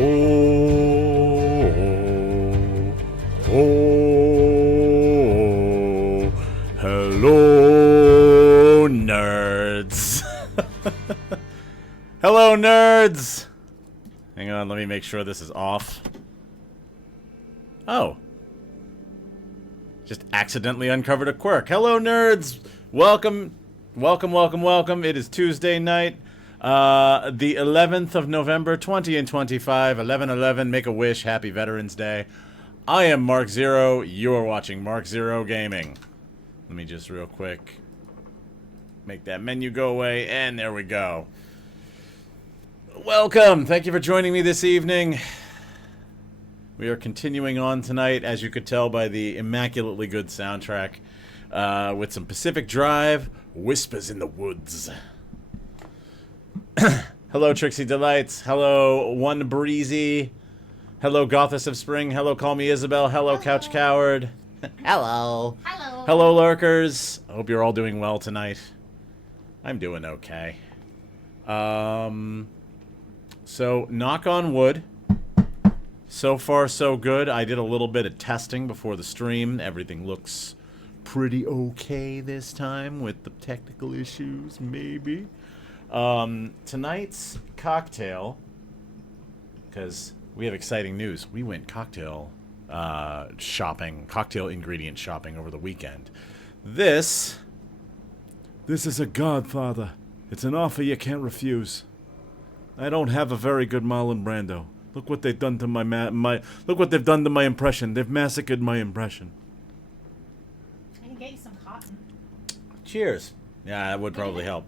Oh. nerds! Hang on, let me make sure this is off. Oh. Just accidentally uncovered a quirk. Hello, nerds! Welcome, welcome, welcome, welcome. It is Tuesday night, the 11th of November, 2025, 11/11, make a wish, happy Veterans Day. I am Mark Zero, you are watching Mark Zero Gaming. Let me just real quick make that menu go away, and there we go. Welcome! Thank you for joining me this evening. We are continuing on tonight, as you could tell by the immaculately good soundtrack, with some Pacific Drive, Whispers in the Woods. Hello, Trixie Delights. Hello, One Breezy. Hello, Gothess of Spring. Hello, Call Me Isabel. Hello, Couch Coward. Hello. Hello. Hello, lurkers. I hope you're all doing well tonight. I'm doing okay. So, knock on wood. So far, so good. I did a little bit of testing before the stream. Everything looks pretty okay this time with the technical issues, maybe. Tonight's cocktail, because we have exciting news. We went cocktail shopping, cocktail ingredient shopping over the weekend. This is a Godfather. It's an offer you can't refuse. I don't have a very good Marlon Brando. Look what they've done to look what they've done to my impression. They've massacred my impression. I can get you some cotton. Cheers. Yeah, that would probably help.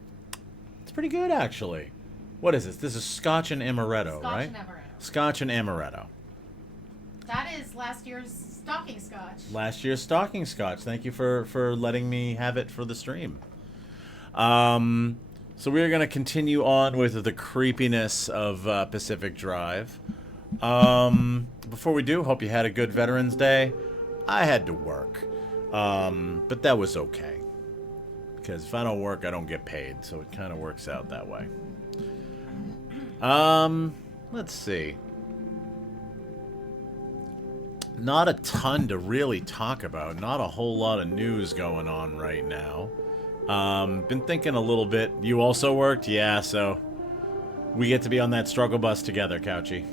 It's pretty good, actually. What is this? This is Scotch and Amaretto, Scotch right? and amaretto. Scotch and Amaretto. That is last year's stocking scotch. Last year's stocking Scotch. Thank you for letting me have it for the stream. So we're going to continue on with the creepiness of Pacific Drive. Before we do, hope you had a good Veterans Day. I had to work, but that was okay. Because if I don't work, I don't get paid, so it kind of works out that way. Let's see. Not a ton to really talk about. Not a whole lot of news going on right now. Been thinking a little bit. You also worked? Yeah, so we get to be on that struggle bus together, Couchy.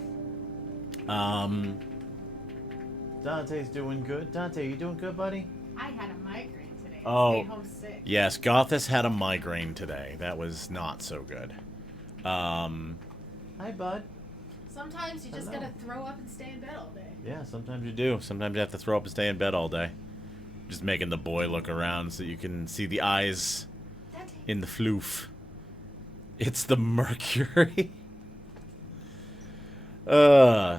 Dante's doing good. Dante, you doing good, buddy? I had a migraine today. Oh. I stayed home sick. Yes, Gothess had a migraine today. That was not so good. Hi, bud. Sometimes you just gotta throw up and stay in bed all day. Yeah, sometimes you do. Sometimes you have to throw up and stay in bed all day. Just making the boy look around so you can see the eyes Dante. in the floof. It's the Mercury.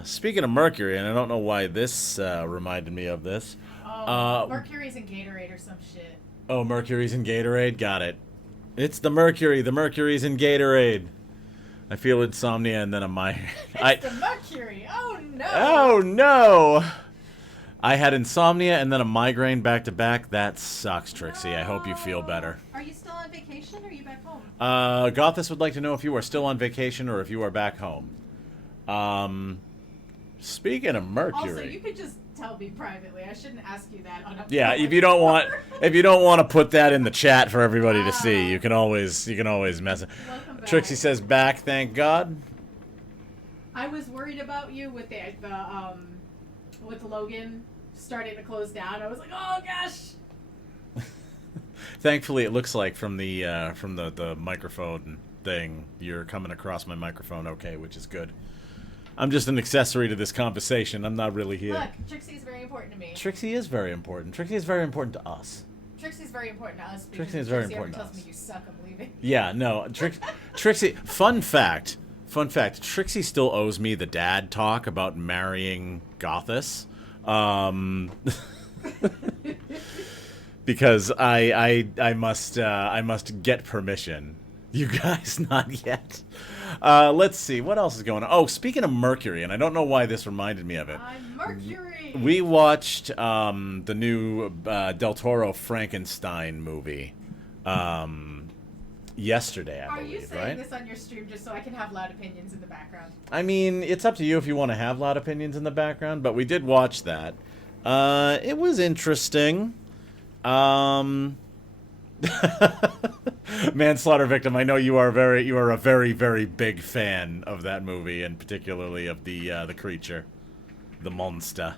Speaking of Mercury, and I don't know why this reminded me of this. Oh, Mercury's in Gatorade or some shit. Oh, Mercury's in Gatorade? Got it. It's the Mercury. The Mercury's in Gatorade. I feel insomnia and then a migraine. It's the Mercury. Oh, no. Oh, no. I had insomnia and then a migraine back to back. That sucks, Trixie. I hope you feel better. Are you still on vacation or are you back home? Gothess would like to know if you are still on vacation or if you are back home. Speaking of Mercury. Also, you could just tell me privately. I shouldn't ask you that on a Yeah, if you don't want to put that in the chat for everybody to see, you can always mess it. Welcome back. Trixie says back, thank God. I was worried about you with with Logan starting to close down. I was like, oh gosh. Thankfully, it looks like from the microphone thing, you're coming across my microphone okay, which is good. I'm just an accessory to this conversation. I'm not really here. Look, Trixie is very important to me. Trixie is very important. Trixie is very important to us. Trixie's very important to us. Because Trixie is very Trixie important to tells us. me you suck, I'm leaving. Yeah, no, Trixie. Fun fact. Trixie still owes me the dad talk about marrying Gothess. Because I must get permission. You guys not yet. Let's see what else is going on. Oh, speaking of Mercury, and I don't know why this reminded me of it. I'm Mercury. We watched the new Del Toro Frankenstein movie yesterday, I believe, Are you saying right? this on your stream just so I can have loud opinions in the background? I mean, it's up to you if you want to have loud opinions in the background, but we did watch that. It was interesting. Manslaughter Victim. I know you are a very, very big fan of that movie, and particularly of the creature, the monster.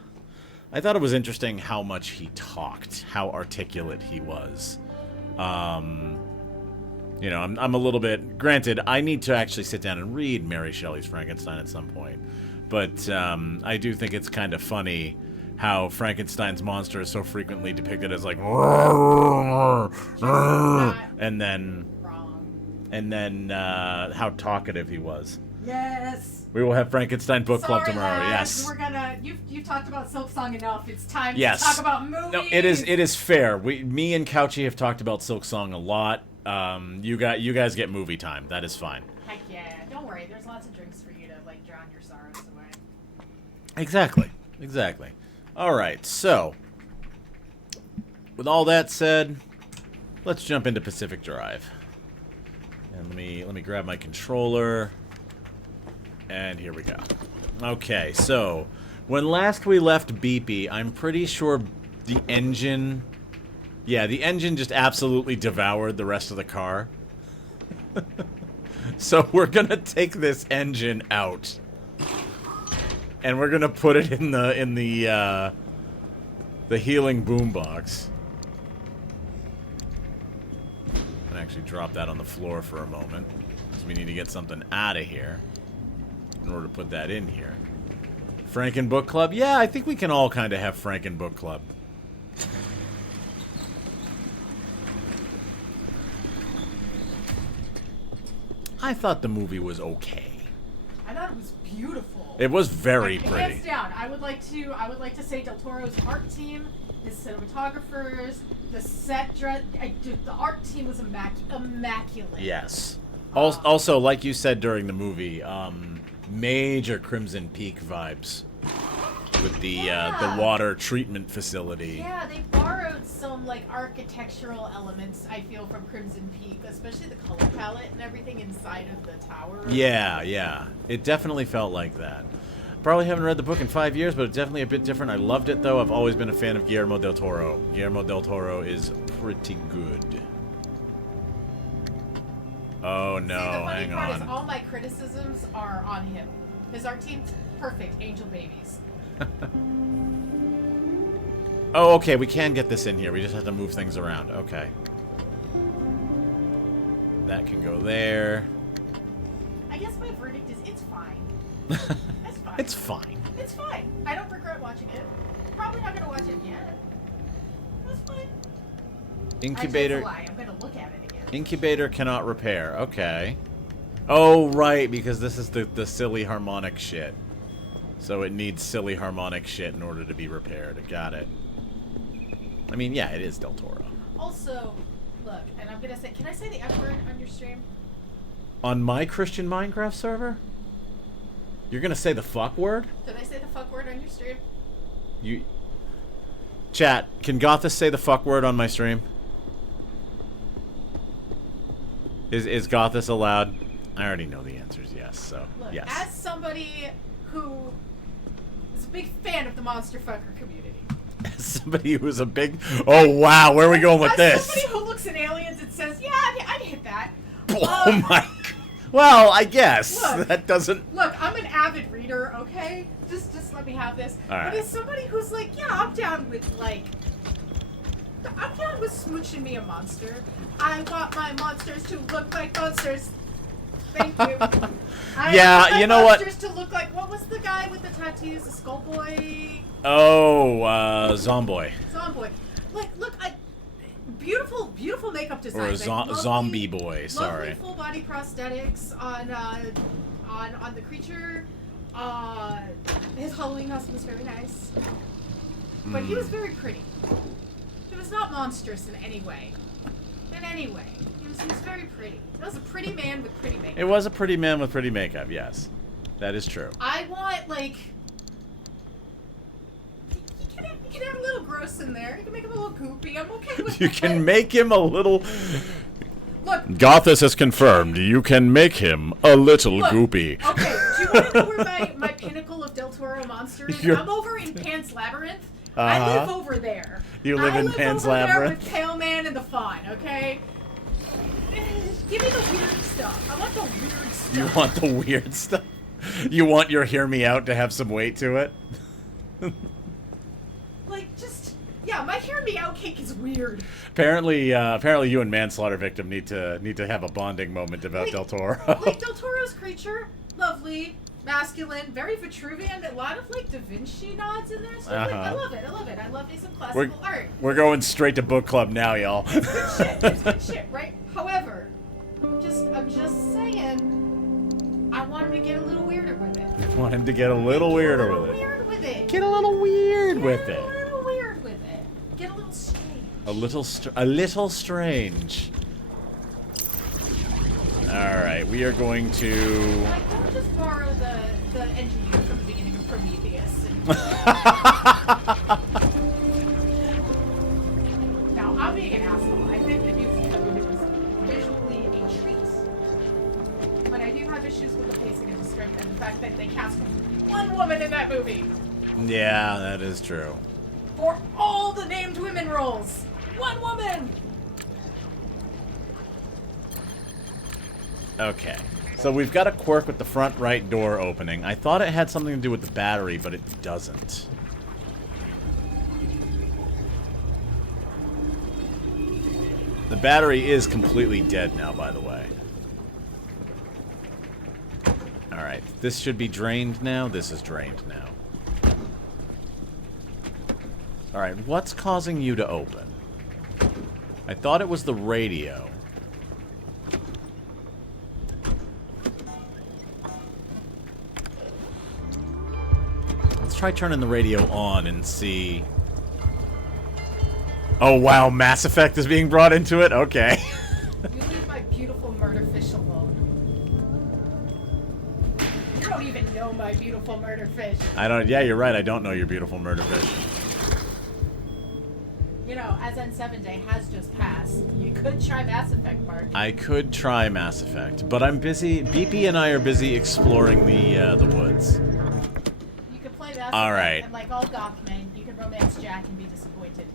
I thought it was interesting how much he talked, how articulate he was. You know, I'm a little bit... Granted, I need to actually sit down and read Mary Shelley's Frankenstein at some point. But I do think it's kind of funny how Frankenstein's monster is so frequently depicted as like... And then how talkative he was. Yes. We will have Frankenstein Book Club tomorrow. Lads, Yes. We're gonna. You've talked about Silk Song enough. It's time Yes. to talk about movies. No, it is fair. Me and Couchy have talked about Silk Song a lot. You guys get movie time. That is fine. Heck yeah! Don't worry. There's lots of drinks for you to like drown your sorrows away. Exactly. All right. So, with all that said, let's jump into Pacific Drive. And let me grab my controller. And here we go. Okay, so when last we left Beepy, I'm pretty sure the engine... Yeah, the engine just absolutely devoured the rest of the car. So we're gonna take this engine out. And we're gonna put it in the healing boombox. And actually drop that on the floor for a moment. Because we need to get something out of here in order to put that in here. Franken Book Club? Yeah, I think we can all kind of have Franken Book Club. I thought the movie was okay. I thought it was beautiful. It was very pretty. Hands down, I would like to say Del Toro's art team, his cinematographers, the set dress. The art team was immaculate. Yes. Also, like you said during the movie, major Crimson Peak vibes with the water treatment facility. Yeah, they borrowed some like architectural elements, I feel, from Crimson Peak, especially the color palette and everything inside of the tower. Yeah. It definitely felt like that. Probably haven't read the book in 5 years, but it's definitely a bit different. I loved it, though. I've always been a fan of Guillermo del Toro. Guillermo del Toro is pretty good. Oh, no, See, the funny hang part on. is all my criticisms are on him. His art team, perfect. Angel babies. Oh, okay, we can get this in here. We just have to move things around. Okay. That can go there. I guess my verdict is it's fine. It's fine. It's fine. It's fine. I don't regret watching it. Probably not going to watch it again. It's fine. Incubator. Actually, it's a lie. I'm going to look at it again. Incubator cannot repair. Okay. Oh, right, because this is the silly harmonic shit. So it needs silly harmonic shit in order to be repaired. Got it. I mean, yeah, it is Del Toro. Also, look, and I'm going to say, can I say the F word on your stream? On my Christian Minecraft server? You're gonna say the fuck word? Did I say the fuck word on your stream? You... Chat, can Gothis say the fuck word on my stream? Is Gothis allowed? I already know the answer is yes, so Look, yes. as somebody who is a big fan of the Monster Fucker community. As somebody who's a big... Oh, wow, where are we going with as this? Somebody who looks at aliens and says, yeah, I'd hit that. Oh my... Well, I guess. Look, that doesn't... Look, I'm an avid reader, okay? Just let me have this. All right. But as somebody who's like, yeah, I'm down with, like... I'm down with smooching me a monster. I want my monsters to look like monsters. Thank you. Yeah, I want you my know what? monsters to look like... What was the guy with the tattoos? The Skullboy? Oh, Zomboy. Zomboy. Like, look, beautiful makeup design. Or Zombie Boy, sorry. Lovely full body prosthetics on the creature. His Halloween costume was very nice, but he was very pretty. He was not monstrous in any way. He was very pretty. It was a pretty man with pretty makeup. It was a pretty man with pretty makeup, yes. That is true. I want, like... You can have a little gross in there. You can make him a little goopy. I'm okay with that. You can make him a little... Look. Gothis has confirmed you can make him a little goopy. Okay, do you want to know where my pinnacle of Del Toro monster is? I'm over in Pan's Labyrinth. I live over there. You live in Pan's Labyrinth? I Labyrinth? live over there with Pale Man and the Fawn, okay? Give me the weird stuff. I want the weird stuff. You want the weird stuff? You want your hear me out to have some weight to it? Like, just... Yeah, my hear me out cake is weird. Apparently you and Manslaughter Victim need to have a bonding moment about Like- Del Toro. Like, Del Toro's creature, lovely, masculine, very Vitruvian, a lot of, like, Da Vinci nods in there. So like, I love it. I love me some classical art. We're going straight to book club now, y'all. Good shit. It's good shit, right? However, I'm just saying, I want him to get a little weirder with it. I want him to get a little weirder with it. Weird with it. Get a little weird with Get it. a little weird with it. Get a little strange. A little strange. All right, we are going to. Like, don't just borrow the engineer from the beginning of Prometheus. Now, I'm being an asshole. I think the new movie was visually a treat. But I do have issues with the pacing and the script and the fact that they cast one woman in that movie Yeah, that is true. for all the named women roles. One woman! Okay. So we've got a quirk with the front right door opening. I thought it had something to do with the battery, but it doesn't. The battery is completely dead now, by the way. Alright, this should be drained now. This is drained now. Alright, what's causing you to open? I thought it was the radio. Let's try turning the radio on and see. Oh wow, Mass Effect is being brought into it? Okay. You leave my beautiful murder fish alone. You don't even know my beautiful murder fish. Yeah, you're right, I don't know your beautiful murder fish. You know, as N7 Day has just passed, you could try Mass Effect, Mark. I could try Mass Effect, but I'm busy. BP and I are busy exploring the woods. You could play Mass All Effect, right. and like all goth men, you could romance Jack and be disappointed.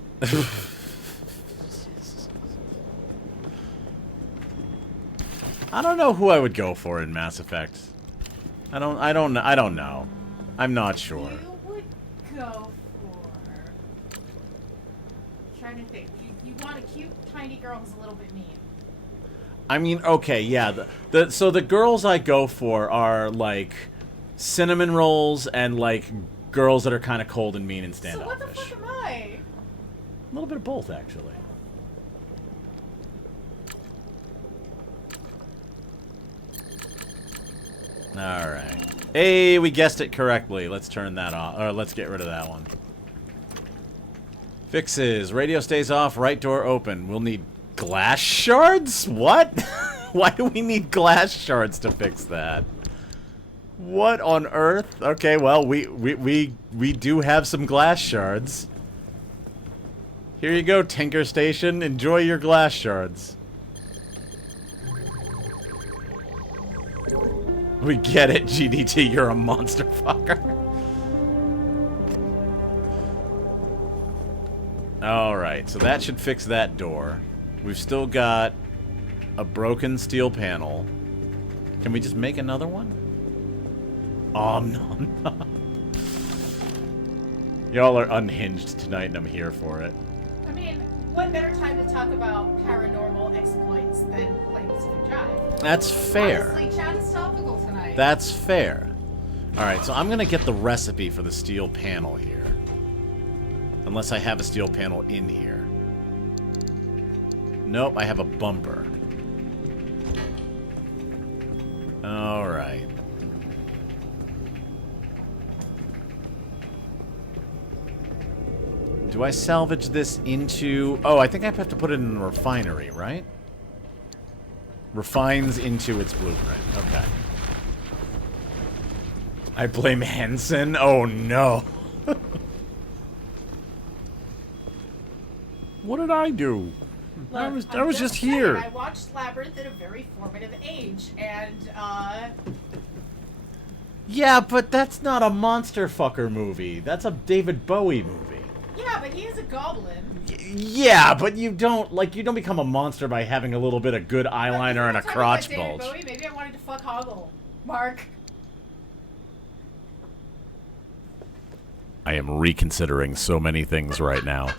I don't know who I would go for in Mass Effect. I don't know. I'm not sure. You would go for... trying to think. You want a cute, tiny girl who's a little bit mean. I mean, okay, yeah. So the girls I go for are like cinnamon rolls and like girls that are kind of cold and mean and So what the standoffish. fuck am I? A little bit of both, actually. All right. Hey, we guessed it correctly. Let's turn that off, or let's get rid of that one. Fixes. Radio stays off. Right door open. We'll need glass shards? What? Why do we need glass shards to fix that? What on earth? Okay, well, we do have some glass shards. Here you go, Tinker Station. Enjoy your glass shards. We get it, GDT. You're a monster fucker. Alright, so that should fix that door. We've still got a broken steel panel. Can we just make another one? Oh, no. Y'all are unhinged tonight, and I'm here for it. I mean, what better time to talk about paranormal exploits than playing Pacific Drive? That's fair. Honestly, chat is topical tonight. That's fair. Alright, so I'm gonna get the recipe for the steel panel here. Unless I have a steel panel in here. Nope, I have a bumper. Alright. Do I salvage this into... Oh, I think I have to put it in the refinery, right? Refines into its blueprint. Okay. I blame Henson? Oh, no. What did I do? Look, I I'm was just saying, here. I watched Labyrinth at a very formative age, and, Yeah, but that's not a monster fucker movie. That's a David Bowie movie. yeah, but he is a goblin. Yeah, but you don't become a monster by having a little bit of good eyeliner and a crotch bulge. Bowie, maybe I wanted to fuck Hoggle. Mark. I am reconsidering so many things right now.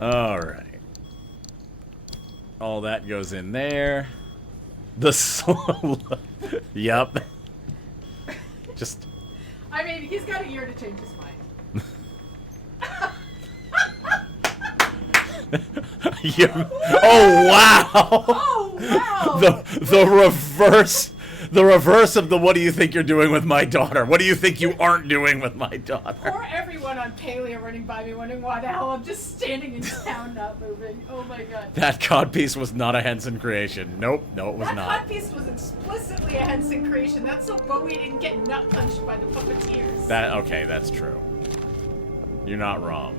All right. All that goes in there. The slow. Yep. Just. I mean, he's got a year to change his mind. Oh wow! Oh wow! The reverse of the what do you think you're doing with my daughter? What do you think you aren't doing with my daughter? Poor everyone on Palia running by me wondering why the hell I'm just standing in town not moving. Oh my god. That codpiece was not a Henson creation. Nope, no it was not. That codpiece was explicitly a Henson creation. That's so Bowie didn't get nut punched by the puppeteers. Okay, that's true. You're not wrong.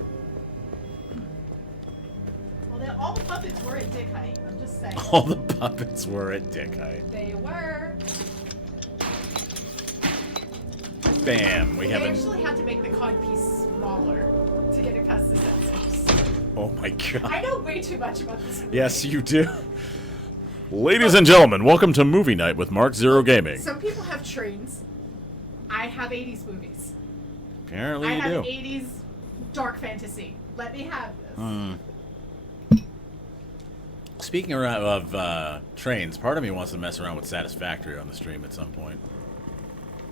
Well, all the puppets were at dick height. I'm just saying. All the puppets were at dick height. They were. Bam, we They haven't. actually had to make the codpiece smaller to get it past the sensors. Oh my god. I know way too much about this movie. Yes, you do. Ladies and gentlemen, welcome to Movie Night with Mark Zero Gaming. Some people have trains. I have 80s movies. Apparently I you have do. 80s dark fantasy. Let me have this. Speaking of trains, part of me wants to mess around with Satisfactory on the stream at some point.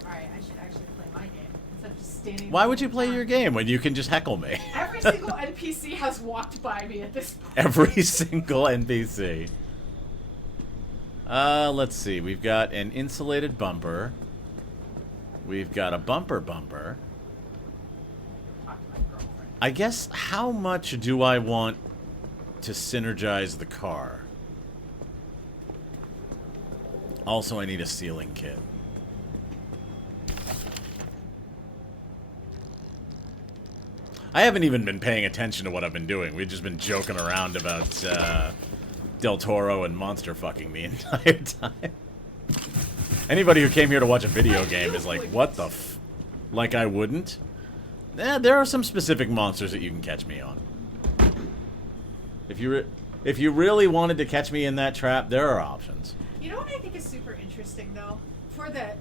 Alright, I should actually play my game instead of just standing. Why would you play your game when you can just heckle me? Every single NPC has walked by me at this point. Every single NPC. Let's see. We've got an insulated bumper. We've got a bumper. Talk to my girlfriend. I guess how much do I want to synergize the car? Also, I need a sealing kit. I haven't even been paying attention to what I've been doing. We've just been joking around about Del Toro and monster fucking the entire time. Anybody who came here to watch a video game is like, what the f... Like I wouldn't? There are some specific monsters that you can catch me on. If you really wanted to catch me in that trap, there are options. You know what I think is super interesting though? For the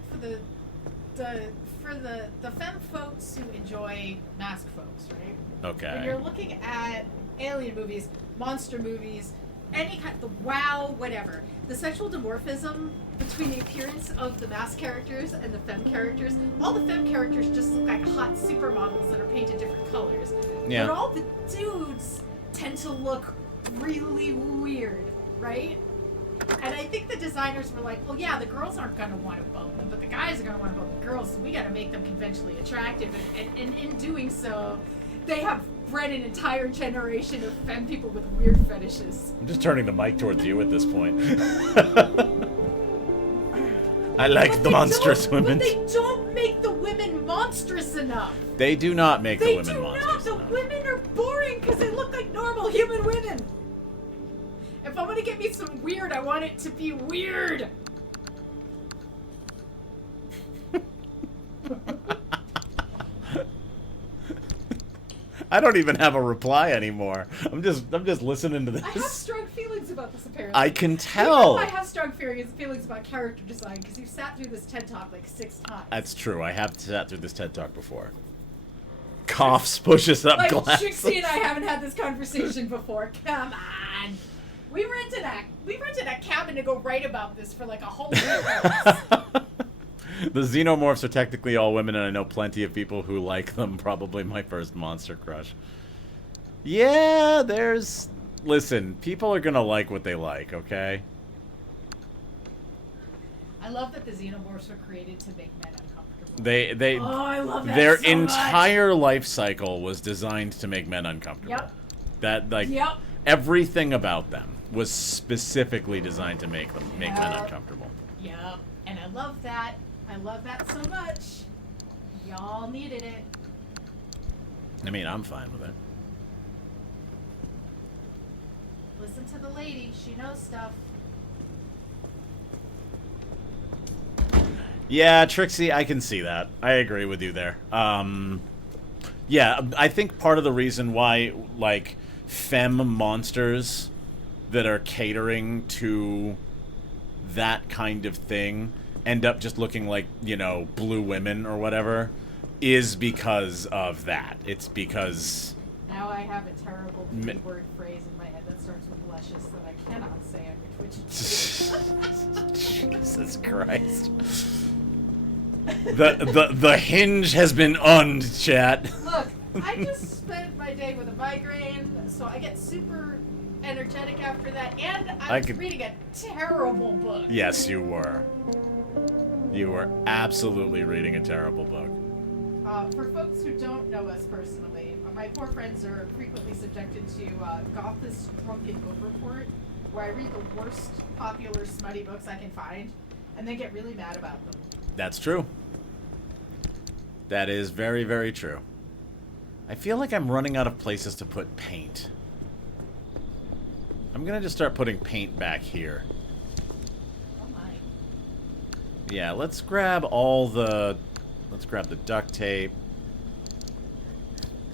femme folks who enjoy masked folks, right? Okay. When you're looking at alien movies, monster movies, any kind the WoW, whatever, the sexual dimorphism between the appearance of the masked characters and the femme characters, all the femme characters just look like hot supermodels that are painted different colors. Yeah. But all the dudes tend to look really weird, right? And I think the designers were like, well, yeah, the girls aren't going to want to bone them, but the guys are going to want to bone the girls, so we got to make them conventionally attractive. And in doing so, they have bred an entire generation of femme people with weird fetishes. I'm just turning the mic towards you at this point. I like the monstrous women. But they don't make the women monstrous enough. They do not make the women monstrous The enough. women are boring because they look like normal human women. If I'm gonna get me some weird, I want it to be weird. I don't even have a reply anymore. I'm just listening to this. I have strong feelings about this, apparently. I can You tell. know I have strong feelings about character design because you've sat through this TED Talk like 6 times. That's true. I have sat through this TED Talk before. Coughs, pushes up like, glasses. Trixie and I haven't had this conversation before. Come on. We rented a cabin to go write about this for like a whole week. The xenomorphs are technically all women, and I know plenty of people who like them. Probably my first monster crush. Yeah, there's... Listen, people are gonna like what they like, okay? I love that the xenomorphs were created to make men uncomfortable. They Oh, I love that their so much. entire life cycle was designed to make men uncomfortable. Yep. That like Yep. everything about them was specifically designed to make men uncomfortable. Yep. And I love that. I love that so much. Y'all needed it. I mean, I'm fine with it. Listen to the lady. She knows stuff. Yeah, Trixie, I can see that. I agree with you there. Yeah, I think part of the reason why, like, femme monsters that are catering to that kind of thing end up just looking like, you know, blue women or whatever is because of that. It's because... Now I have a terrible word phrase in my head that starts with luscious that I cannot say on your Twitch. Jesus Christ. The hinge has been unded, chat. Look, I just spent my day with a migraine, so I get super energetic after that, and I was reading a terrible book. Yes, you were. You were absolutely reading a terrible book. For folks who don't know us personally, my poor friends are frequently subjected to Goth's Drunken Book Report, where I read the worst popular smutty books I can find, and they get really mad about them. That's true. That is very, very true. I feel like I'm running out of places to put paint. I'm gonna just start putting paint back here. Oh my. Yeah, let's grab all the... Let's grab the duct tape.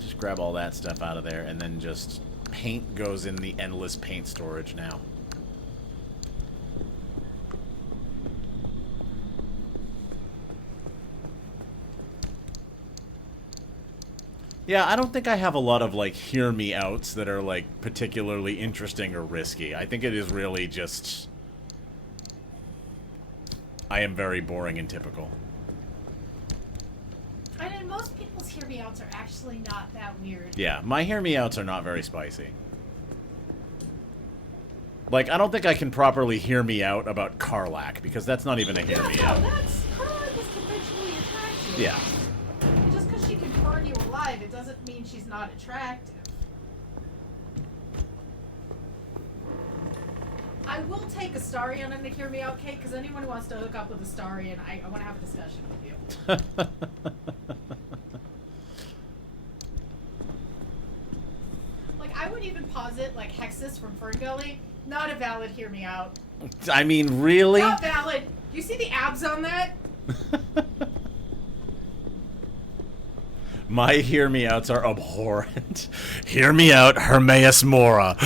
Just grab all that stuff out of there, and then just paint goes in the endless paint storage now. Yeah, I don't think I have a lot of, like, hear me outs that are, like, particularly interesting or risky. I think it is really just... I am very boring and typical. I mean, most people's hear me outs are actually not that weird. Yeah, my hear me outs are not very spicy. Like, I don't think I can properly hear me out about Karlach, because that's not even a hear me out. That's Karlach is conventionally attractive. Yeah. Just because she can burn you alive, it doesn't mean she's not attractive. I will take Astarion in the hear me out cake, because anyone who wants to hook up with Astarion, I want to have a discussion with you. Like, I would even posit, like, Hexus from Ferngully. Not a valid hear me out. I mean, really? Not valid. You see the abs on that? My hear me outs are abhorrent. Hear me out, Hermaeus Mora.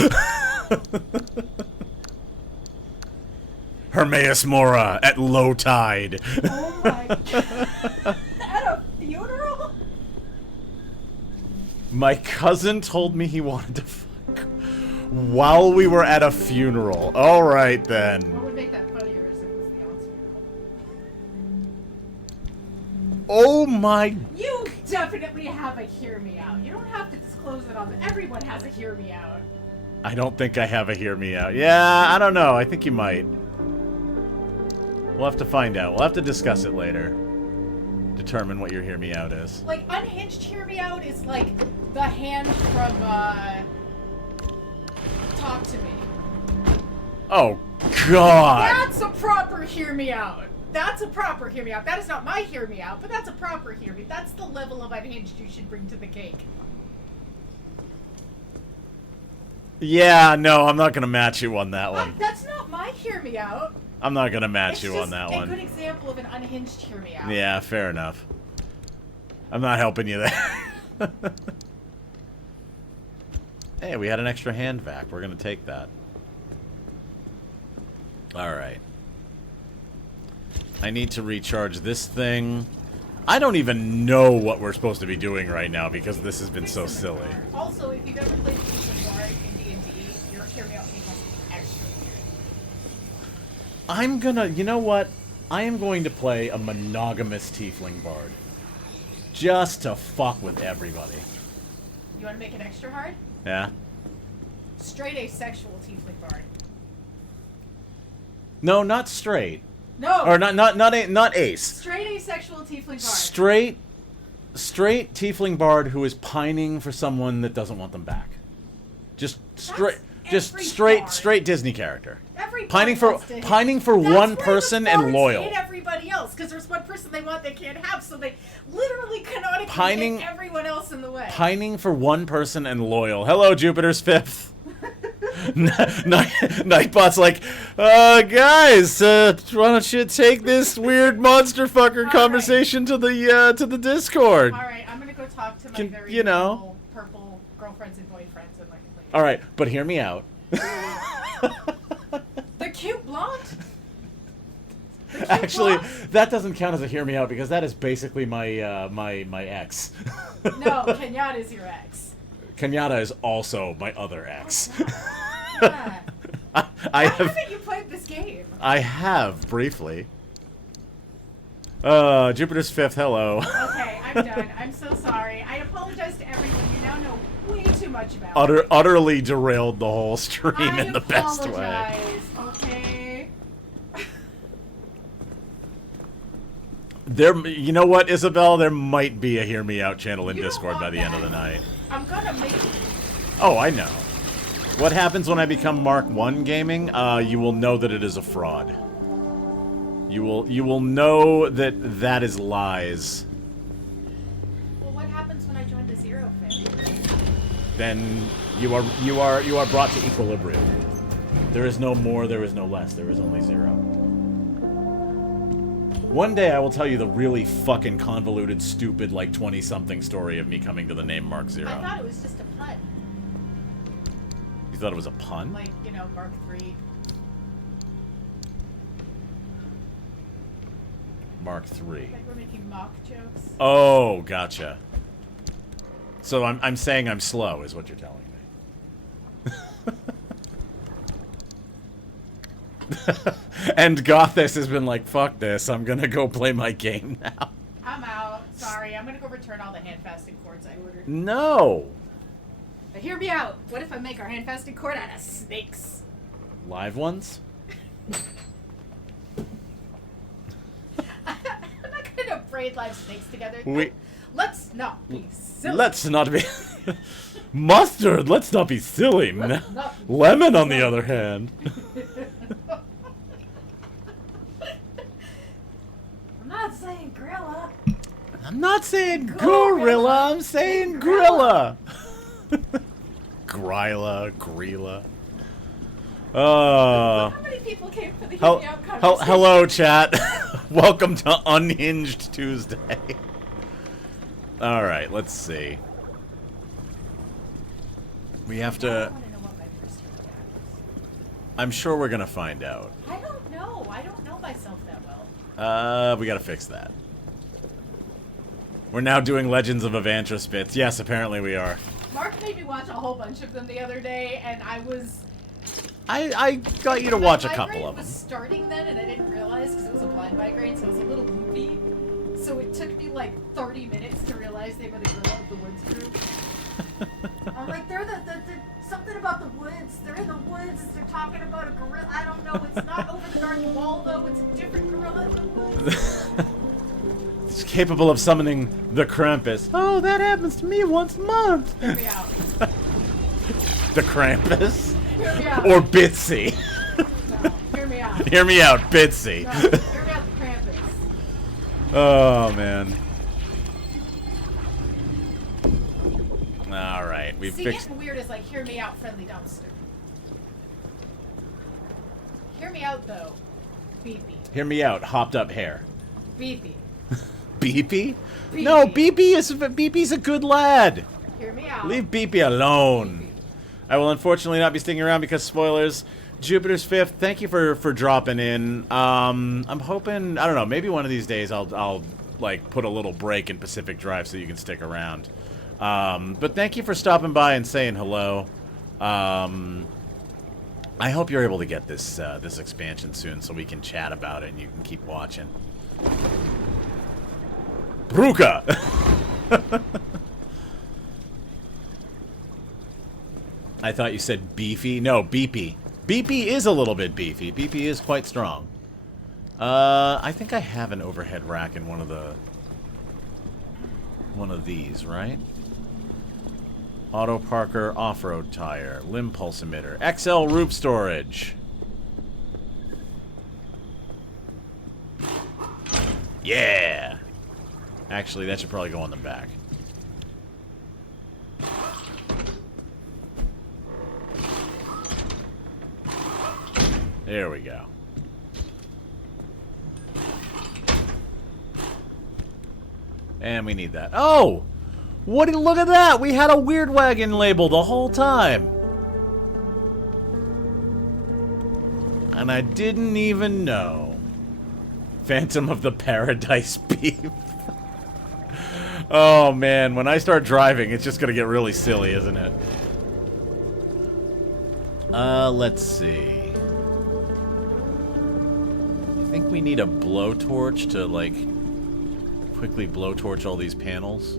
Hermaeus Mora at low tide. Oh my god. At a funeral? My cousin told me he wanted to fuck while we were at a funeral. Alright then. What would make that funnier is if it was the aunt's funeral. Oh my... You definitely have a hear me out. You don't have to disclose it on the... Everyone has a hear me out. I don't think I have a hear me out. Yeah, I don't know. I think you might. We'll have to find out. We'll have to discuss it later. Determine what your hear me out is. Like, unhinged hear me out is like the hand from, Talk to Me. Oh, God! That's a proper hear me out. That's a proper hear me out. That is not my hear me out, but that's a proper hear me. That's the level of unhinged you should bring to the cake. Yeah, no, I'm not gonna match you on that one. That's not my hear me out. I'm not gonna match It's you just on that a one. good example of an unhinged hear me out. Yeah, fair enough. I'm not helping you there. Hey, we had an extra hand vac. We're gonna take that. Alright. I need to recharge this thing. I don't even know what we're supposed to be doing right now because this has been so silly. Also, if you've ever played Tiefling Bard in D&D, your hear me out cake has to be extra weird. I'm gonna... You know what? I am going to play a monogamous Tiefling Bard. Just to fuck with everybody. You want to make it extra hard? Yeah? Straight asexual Tiefling Bard. No, not straight. No! Or not ace. Straight asexual Tiefling Bard. Straight Tiefling Bard who is pining for someone that doesn't want them back. Just straight Disney character. Every Pining bard for wants to hit. one That's why person the and bards loyal. hate everybody else, because there's one person they want they can't have, so they literally canonically Pining- hit everyone else in the way. Pining for one person and loyal. Hello, Jupiter's fifth. Nightbot's like, guys, why don't you take this weird monster fucker conversation to the Discord? All right, I'm gonna go talk to my very purple girlfriends and boyfriends and like. All right, but hear me out. The cute blonde. Actually, that doesn't count as a hear me out because that is basically my my ex. No, Kenyatta is your ex. Kenyatta is also my other ex. Yeah. I have. Haven't you played this game? I have briefly. Jupiter's Fifth. Hello. Okay, I'm done. I'm so sorry. I apologize to everyone. You now know way too much about me. Utterly derailed the whole stream in the best way. I apologize. Okay. You know what, Isabel? There might be a Hear Me Out channel in Discord by the end of the night. I'm gonna make it. Oh, I know. What happens when I become Mark 1 gaming? You will know that it is a fraud. You will know that that is lies. Well, what happens when I join the Zero family? Then you are brought to equilibrium. There is no more, there is no less, there is only zero. One day I will tell you the really fucking convoluted, stupid, like 20-something story of me coming to the name Mark Zero. I thought it was just a pun. You thought it was a pun? Like, you know, Mark 3. Mark 3. Like we're making mock jokes. Oh, gotcha. So I'm saying I'm slow, is what you're telling me. And Gothis has been like, fuck this, I'm gonna go play my game now. I'm out. Sorry, I'm gonna go return all the hand-fasted cords I ordered. No! But hear me out. What if I make our hand-fasted cord out of snakes? Live ones? I'm not gonna braid live snakes together. Let's not be silly. Let's not be... Mustard, let's not be silly. Lemon, on the other hand. I'm not saying gorilla. I'm not saying gorilla, I'm saying gorilla. Grilla. How many people came for the Hear Me Out conversation? Hello, chat. Welcome to Unhinged Tuesday. Alright, let's see. We have to... I want to know what my first Hear Me Out is. I'm sure we're gonna find out. I don't know. I don't know myself that well. We gotta fix that. We're now doing Legends of Evantris bits. Yes, apparently we are. Mark made me watch a whole bunch of them the other day, and I was... I got you to watch a couple of them. My migraine was starting then, and I didn't realize because it was a blind migraine, so it was a little loopy. So it took me like 30 minutes to realize they were the Gorilla of the Woods group. I'm like, they're the something about the woods. They're in the woods. They're talking about a gorilla. I don't know. It's not over the Dark Wall though. It's a different gorilla in the woods. It's capable of summoning the Krampus. Oh, that happens to me once a month. Hear me out. The Krampus? Hear me out. Or Bitsy. No, hear me out. Hear me out, Bitsy. No, hear me out, the Krampus. Oh, man. Alright, we've fixed... Getting weird is like, hear me out, friendly dumpster. Hear me out, though. Beefy. Hear me out, hopped up hair. Beefy. Beepy? No, Beepy's a good lad. Hear me out. Leave Beepy alone. Beepy. I will unfortunately not be sticking around because spoilers. Jupiter's Fifth, thank you for dropping in. I'm hoping, I don't know, maybe one of these days I'll like put a little break in Pacific Drive so you can stick around. But thank you for stopping by and saying hello. I hope you're able to get this this expansion soon so we can chat about it and you can keep watching. Bruka! I thought you said beefy. No, beepy. Beepy is a little bit beefy. Beepy is quite strong. I think I have an overhead rack in one of these, right? Auto Parker off-road tire, limb pulse emitter, XL roof storage. Yeah. Actually, that should probably go on the back. There we go. And we need that. Oh! Look at that! We had a weird wagon label the whole time! And I didn't even know. Phantom of the Paradise Beef. Oh man, when I start driving, it's just gonna get really silly, isn't it? Let's see. I think we need a blowtorch to, like, quickly blowtorch all these panels.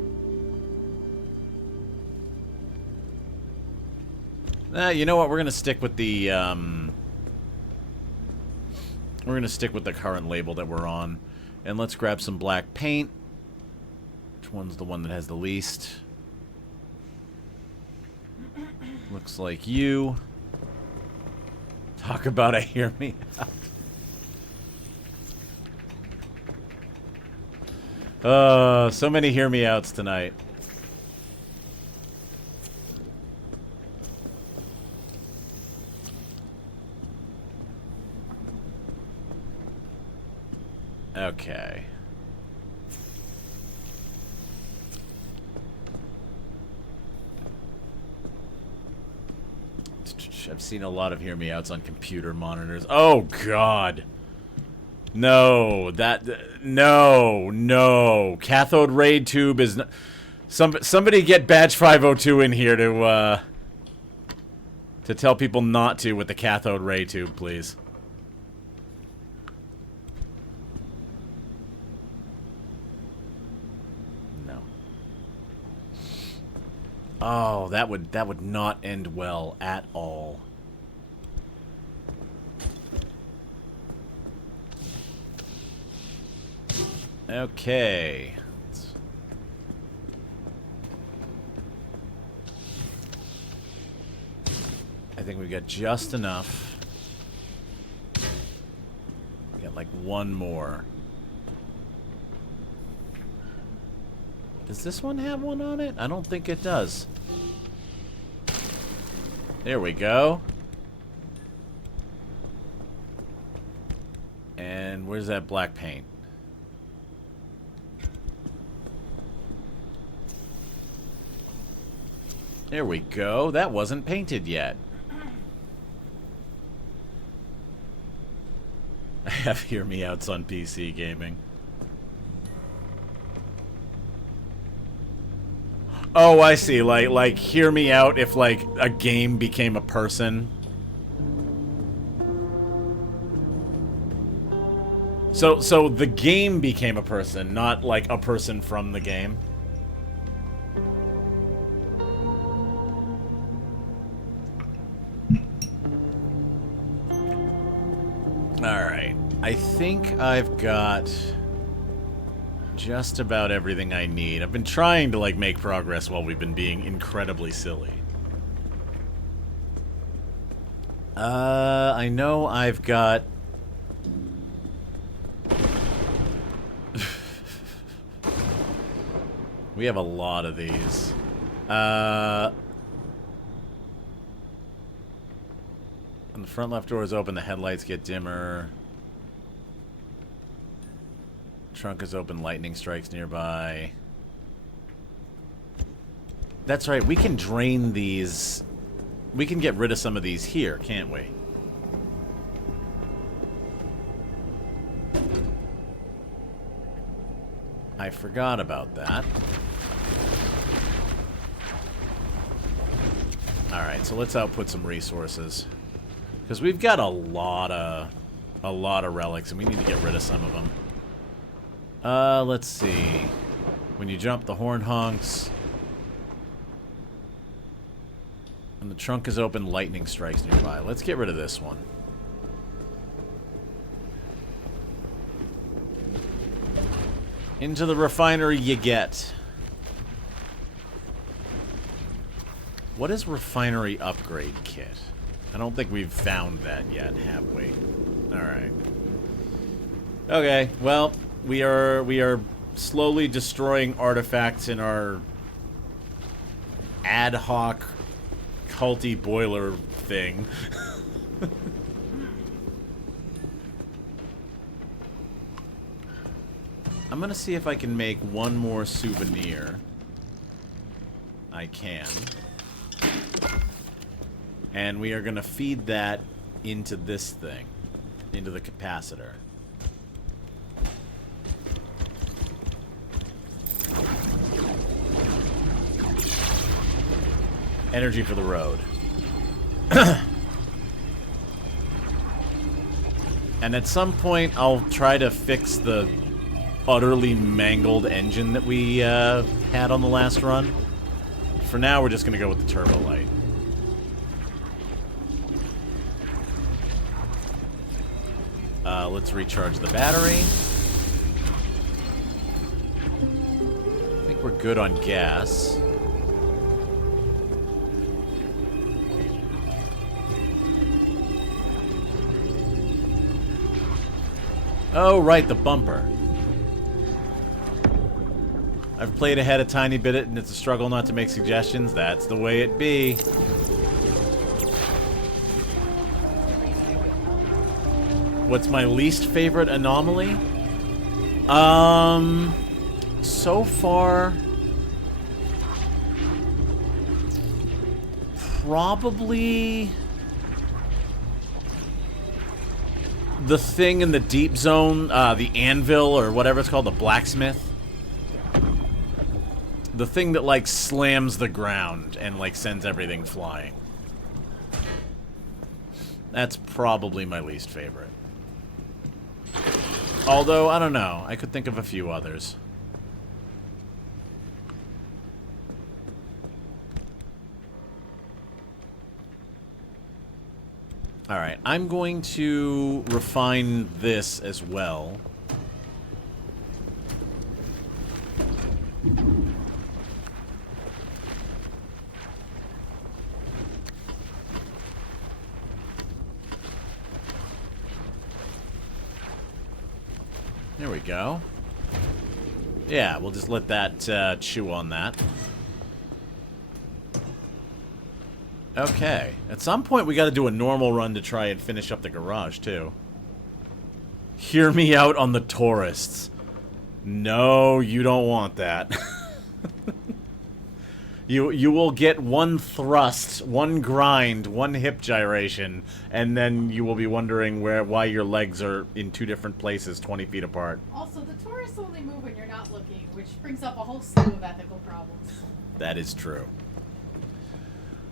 You know what? We're gonna stick with the, we're gonna stick with the current label that we're on. And let's grab some black paint. Which one's the one that has the least? Looks like you. Talk about a hear me out. So many hear me outs tonight. Okay. I've seen a lot of hear me outs on computer monitors. Oh god. No, no. Cathode ray tube is not, somebody get Badge 502 in here to tell people not to with the cathode ray tube, please. No. Oh, that would not end well at all. Okay. I think we've got just enough. We got like one more. Does this one have one on it? I don't think it does. There we go. And where's that black paint? There we go. That wasn't painted yet. I have hear me outs on PC gaming. Oh, I see. Like hear me out if like a game became a person. So the game became a person, not like a person from the game. Alright, I think I've got just about everything I need. I've been trying to, like, make progress while we've been being incredibly silly. I know I've got... we have a lot of these. When the front left door is open, the headlights get dimmer. Trunk is open, lightning strikes nearby. That's right, we can drain these. We can get rid of some of these here, can't we? I forgot about that. Alright, so let's output some resources. Because we've got a lot of relics, and we need to get rid of some of them. Let's see. When you jump, the horn honks. When the trunk is open, lightning strikes nearby. Let's get rid of this one. Into the refinery you get. What is refinery upgrade kit? I don't think we've found that yet, have we? Alright. Okay, well, we are slowly destroying artifacts in our ad hoc culty boiler thing. I'm gonna see if I can make one more souvenir. I can. And we are gonna feed that into this thing. Into the capacitor. Energy for the road. And at some point, I'll try to fix the utterly mangled engine that we had on the last run. For now, we're just going to go with the turbo light. Let's recharge the battery. I think we're good on gas. Oh, right, the bumper. I've played ahead a tiny bit, and it's a struggle not to make suggestions. That's the way it be. What's my least favorite anomaly? So far... probably... the thing in the deep zone, the anvil, or whatever it's called, the blacksmith. The thing that, like, slams the ground and, like, sends everything flying. That's probably my least favorite. Although, I don't know. I could think of a few others. Alright, I'm going to refine this as well. There we go. Yeah, we'll just let that chew on that. Okay. At some point, we got to do a normal run to try and finish up the garage, too. Hear me out on the tourists. No, you don't want that. You will get one thrust, one grind, one hip gyration, and then you will be wondering why your legs are in two different places 20 feet apart. Also, the tourists only move when you're not looking, which brings up a whole slew of ethical problems. That is true.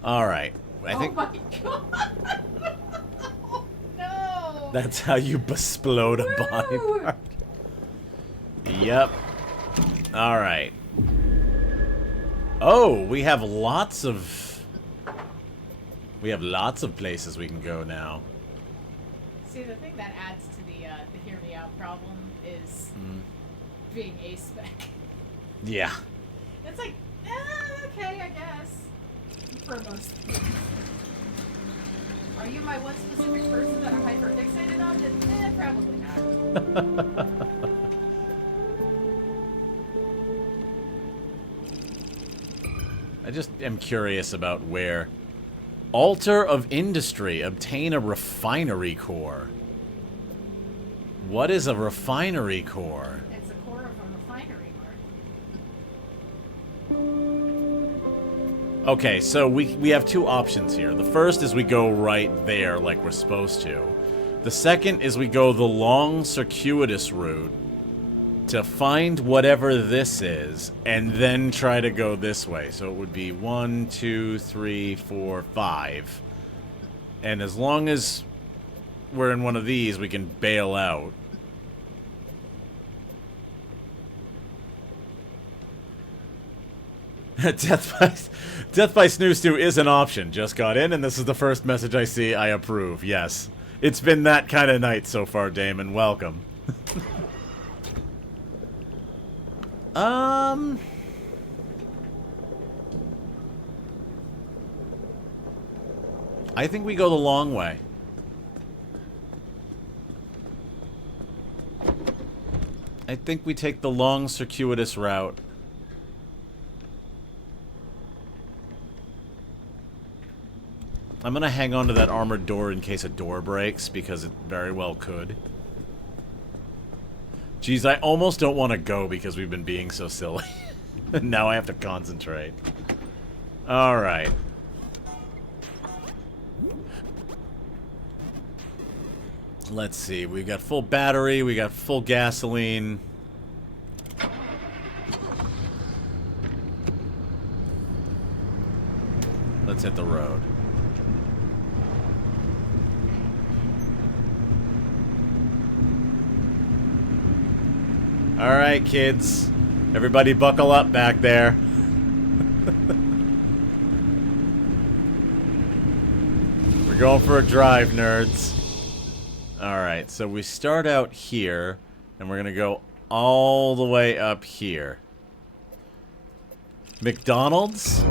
Alright. I think... Oh my god! Oh, no! That's how you besplode a body part. Yep. Alright. Oh, we have lots of... we have lots of places we can go now. See, the thing that adds to the hear me out problem is being A-spec. Yeah. It's like, okay, I guess. For most things. Are you my one specific person that I'm hyper-fixated on? Then, probably not. I just am curious about where... Altar of Industry. Obtain a refinery core. What is a refinery core? It's a core of a refinery, Mark. Okay, so we have two options here. The first is we go right there like we're supposed to. The second is we go the long, circuitous route to find whatever this is, and then try to go this way. So it would be 1, 2, 3, 4, 5. And as long as we're in one of these, we can bail out. Death by Snoo Stew is an option. Just got in, and this is the first message I see. I approve. Yes. It's been that kind of night so far, Damon. Welcome. I think we go the long way. I think we take the long, circuitous route. I'm gonna hang on to that armored door in case a door breaks, because it very well could. Geez, I almost don't want to go because we've been being so silly. Now I have to concentrate. Alright. Let's see. We got full battery. We got full gasoline. Let's hit the road. Alright, kids. Everybody buckle up back there. We're going for a drive, nerds. Alright, so we start out here, and we're gonna go all the way up here. McDonald's?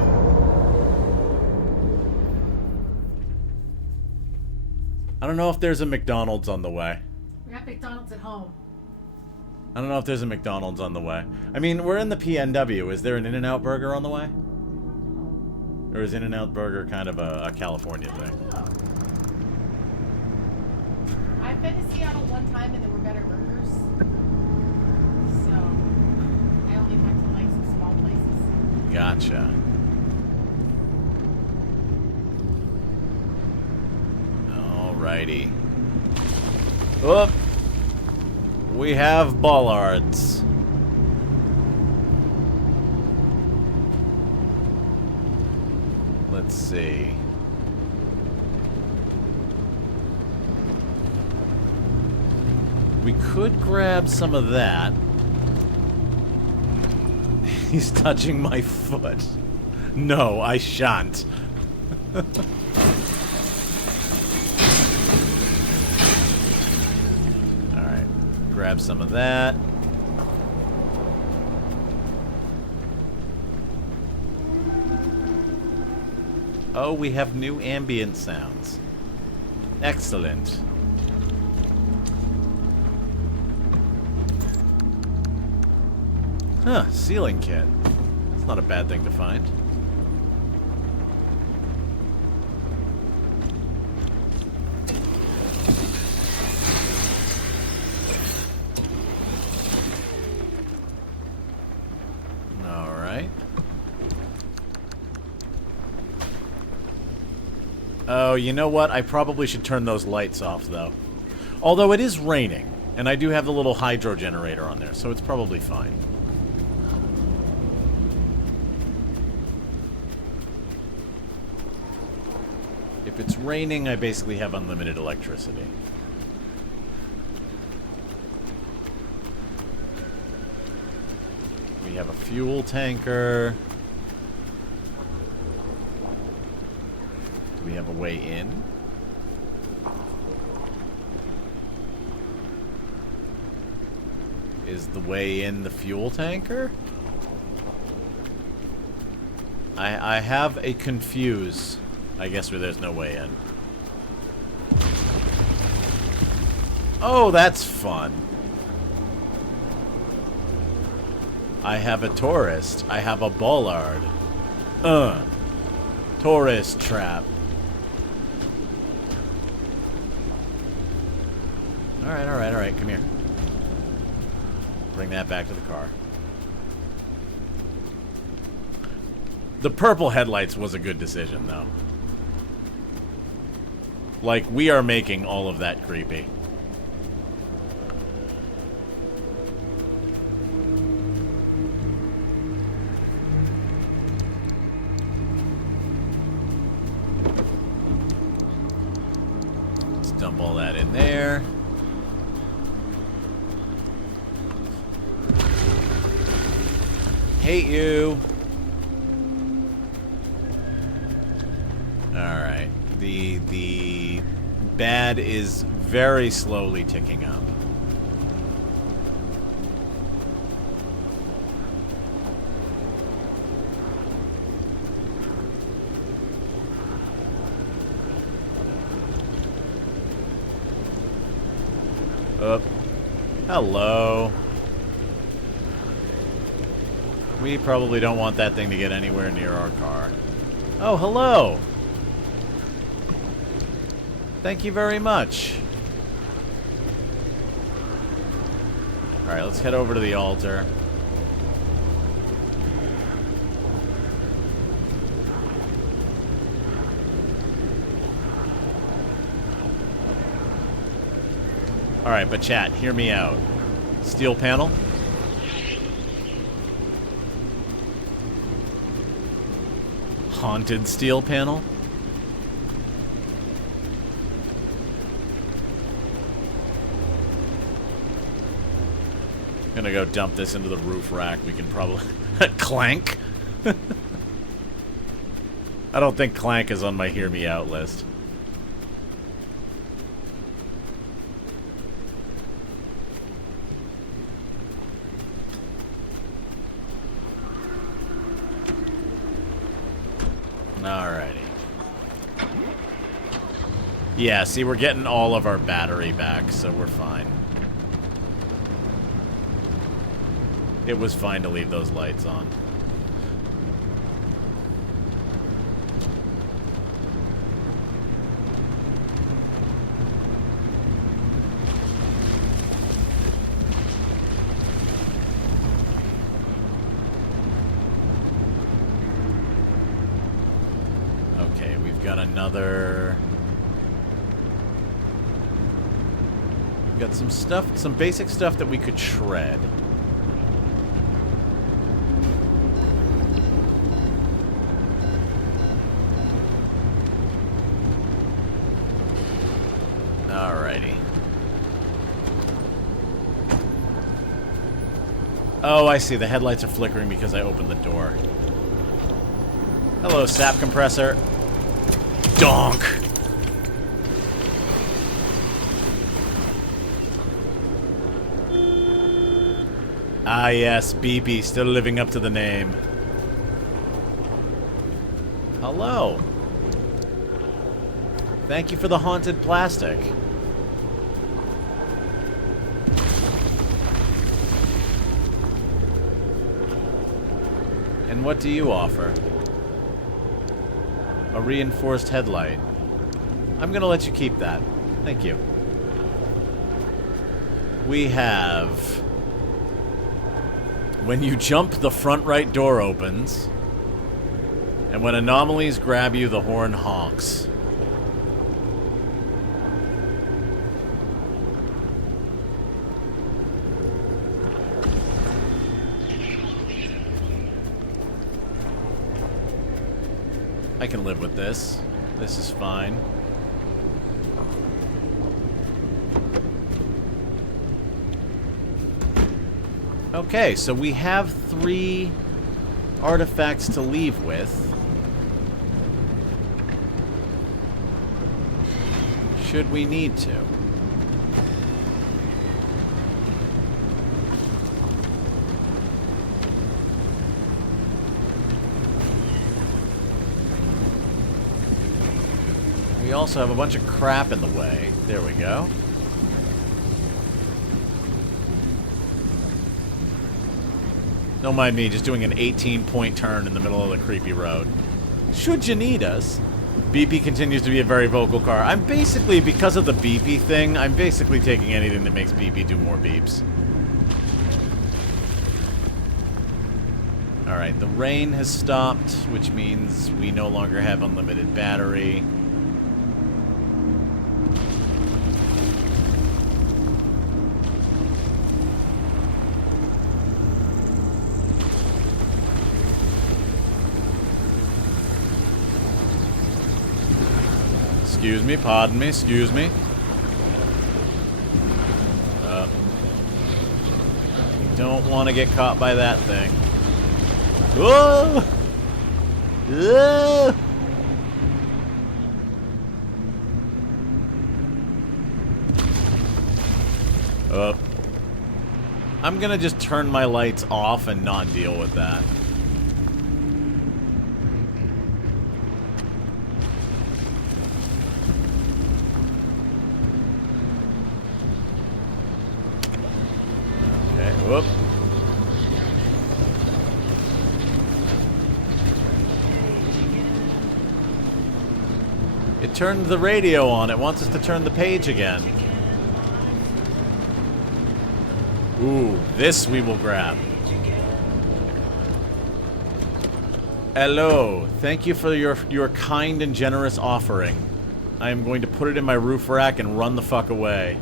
I don't know if there's a McDonald's on the way. We got McDonald's at home. I don't know if there's a McDonald's on the way. I mean, we're in the PNW. Is there an In-N-Out Burger on the way? Or is In-N-Out Burger kind of a California thing? Oh. I've been to Seattle one time and there were better burgers. So, I only went to like some small places. Gotcha. Alrighty. Oop! We have bollards. Let's see. We could grab some of that. He's touching my foot. No, I shan't. Alright. Grab some of that. Oh, we have new ambient sounds. Excellent. Huh, ceiling kit. That's not a bad thing to find. Alright. Oh, you know what? I probably should turn those lights off, though. Although it is raining, and I do have the little hydro generator on there, so it's probably fine. If it's raining, I basically have unlimited electricity. We have a fuel tanker. Do we have a way in? Is the way in the fuel tanker? I have a confuse. I guess where there's no way in. Oh, that's fun. I have a tourist. I have a bollard. Tourist trap. Alright, alright, alright. Come here. Bring that back to the car. The purple headlights was a good decision, though. Like, we are making all of that creepy. Let's dump all that in there. Hate you. Alright. The bad is very slowly ticking up. Up. Hello. We probably don't want that thing to get anywhere near our car. Oh, hello. Thank you very much. Alright, let's head over to the altar. Alright, but chat, hear me out. Steel panel. Haunted steel panel. I'm gonna go dump this into the roof rack. We can probably... Clank? I don't think Clank is on my hear me out list. Alrighty. Yeah, see, we're getting all of our battery back, so we're fine. It was fine to leave those lights on. Okay, we've got another... We've got some stuff, some basic stuff that we could shred. Alrighty. Oh, I see. The headlights are flickering because I opened the door. Hello, sap compressor. Donk! Ah, yes, Beepy, still living up to the name. Hello. Thank you for the haunted plastic. And what do you offer? A reinforced headlight. I'm gonna let you keep that. Thank you. We have... When you jump, the front right door opens. And when anomalies grab you, the horn honks. I can live with this. This is fine. Okay, so we have 3 artifacts to leave with. Should we need to. We also have a bunch of crap in the way. There we go. Don't mind me just doing an 18-point turn in the middle of the creepy road. Should you need us? BP continues to be a very vocal car. I'm basically, because of the BP thing, I'm basically taking anything that makes BP do more beeps. Alright, the rain has stopped, which means we no longer have unlimited battery. Excuse me, pardon me, excuse me. Don't want to get caught by that thing. Whoa! Whoa! I'm gonna just turn my lights off and not deal with that. Whoop. It turned the radio on. It wants us to turn the page again. Ooh, this we will grab. Hello. Thank you for your kind and generous offering. I am going to put it in my roof rack and run the fuck away.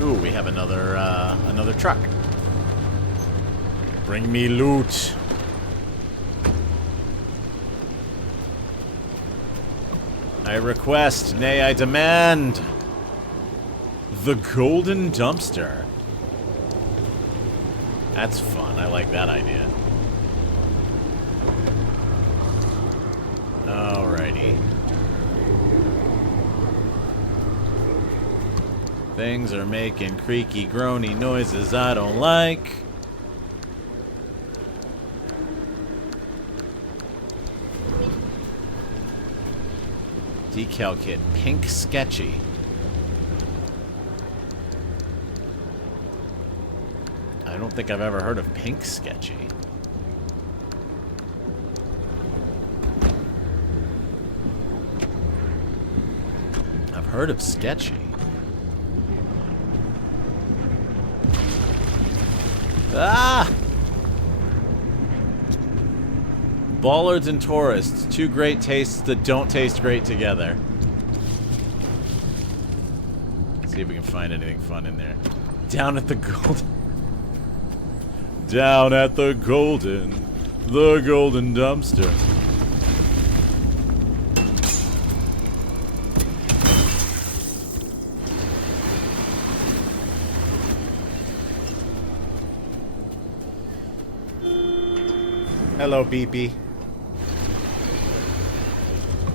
Ooh, we have another truck. Bring me loot. I request, nay, I demand, the golden dumpster. That's fun. I like that idea. Alrighty. Things are making creaky, groany noises I don't like. Decal kit, pink sketchy. I don't think I've ever heard of pink sketchy. I've heard of sketchy. Ah! Bollards and tourists, two great tastes that don't taste great together. Let's see if we can find anything fun in there. Down at the golden... Down at the golden dumpster. Hello, Beepy.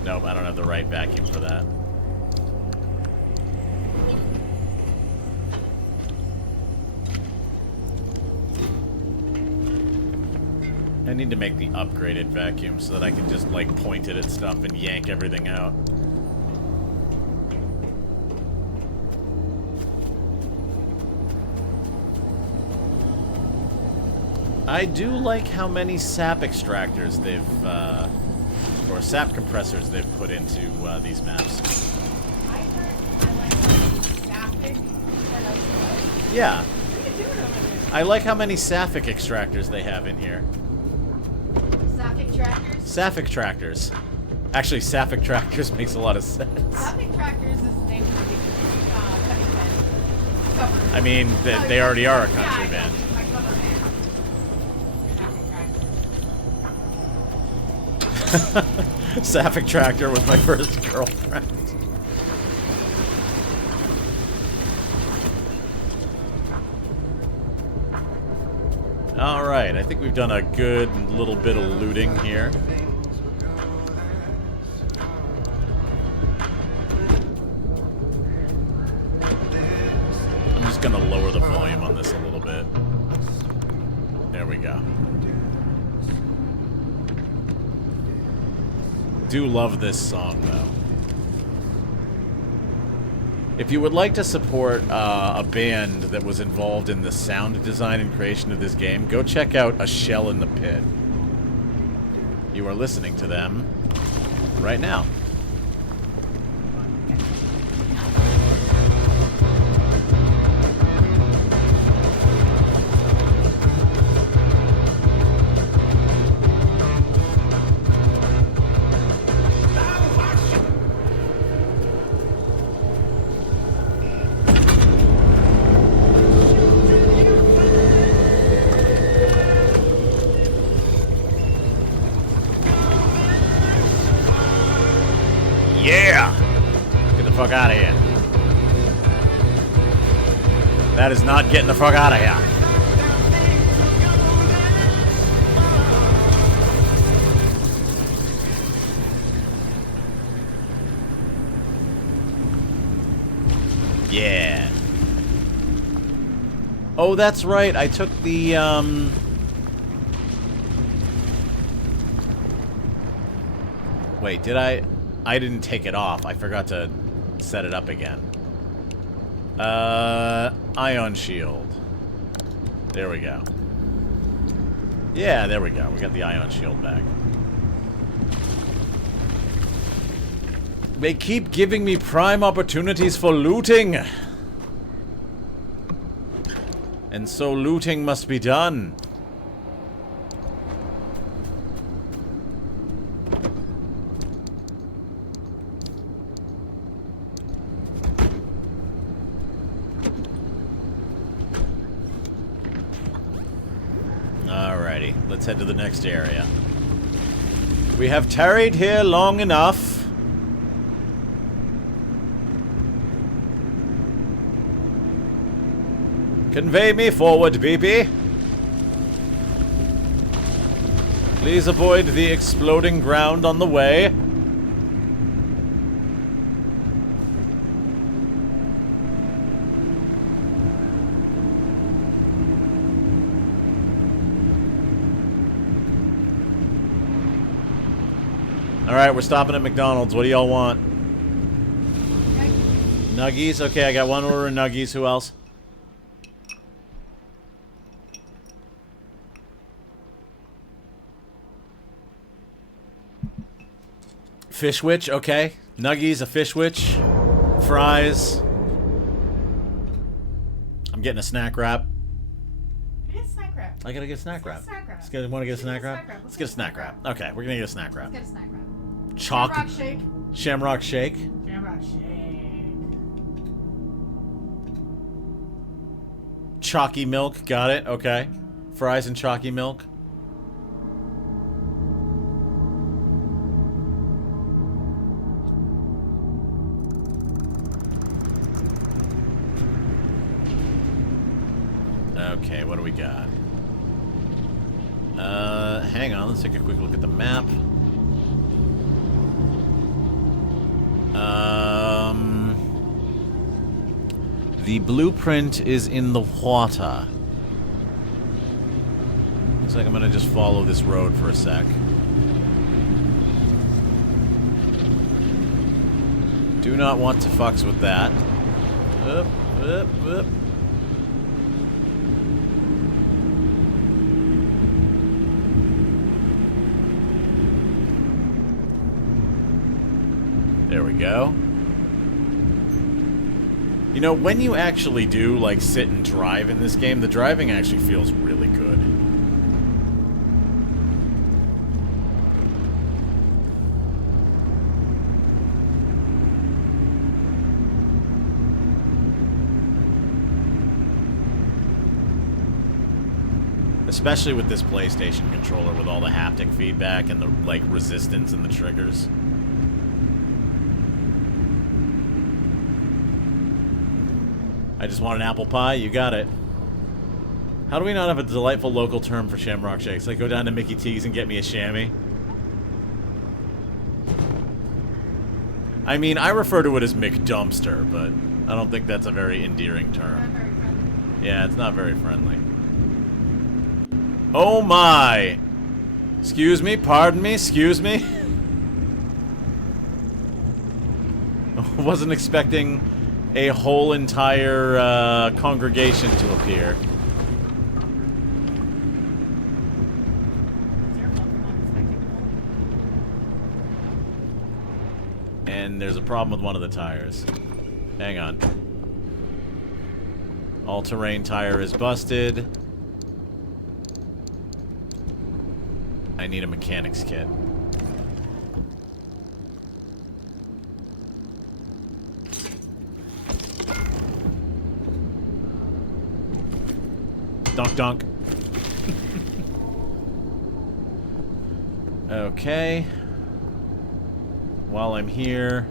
Nope, I don't have the right vacuum for that. I need to make the upgraded vacuum so that I can just, like, point it at stuff and yank everything out. I do like how many sap extractors they've, or sap compressors they've put into these maps. I heard sapphic. Yeah. What are you doing over there? I like how many Sapphic extractors they have in here. Sapphic tractors? Sapphic tractors. Actually, Sapphic tractors makes a lot of sense. Sapphic tractors is the name of the country band. Cover. I mean, they already are a country band. My cover band. Sapphic tractors. Sapphic Tractor was my first girlfriend. Alright, I think we've done a good little bit of looting here. I'm just gonna lower the volume on this a little bit. There we go. Do love this song, though. If you would like to support a band that was involved in the sound design and creation of this game, go check out A Shell in the Pit. You are listening to them right now. Yeah! Get the fuck out of here. That is not getting the fuck out of here. Yeah. Oh, that's right. I took the, Wait, did I didn't take it off. I forgot to set it up again. Ion shield. There we go. Yeah, there we go. We got the ion shield back. They keep giving me prime opportunities for looting. And so looting must be done. Alrighty, let's head to the next area. We have tarried here long enough. Convey me forward, BB. Please avoid the exploding ground on the way. Alright, we're stopping at McDonald's. What do y'all want? Nuggies? Okay, I got one order of Nuggies. Who else? Fish witch, okay. Nuggies, a fish witch. Fries. I'm getting a snack wrap. Get a snack wrap. I gotta get a snack wrap. Snack wrap. Want to get a snack wrap? Let's Get a snack wrap. Okay, we're gonna get a snack wrap. Let's get a snack wrap. Chocolate. Shamrock shake. Shamrock shake. Shamrock shake. Chalky milk. Got it. Okay. Fries and chalky milk. Okay, what do we got? Hang on, let's take a quick look at the map. The blueprint is in the water. Looks like I'm gonna just follow this road for a sec. Do not want to fucks with that. Up, up, up. There we go. You know, when you actually do, like, sit and drive in this game, the driving actually feels really good. Especially with this PlayStation controller with all the haptic feedback and the, like, resistance and the triggers. I just want an apple pie. You got it. How do we not have a delightful local term for Shamrock Shakes? Like, go down to Mickey T's and get me a chamois? I mean, I refer to it as McDumpster, but I don't think that's a very endearing term. Not very friendly. Yeah, it's not very friendly. Oh my! Excuse me, pardon me, excuse me? Wasn't expecting a whole entire congregation to appear. It's your fault for not expecting it. And there's a problem with one of the tires. Hang on. All-terrain tire is busted. I need a mechanic's kit. Dunk dunk. Okay. While I'm here...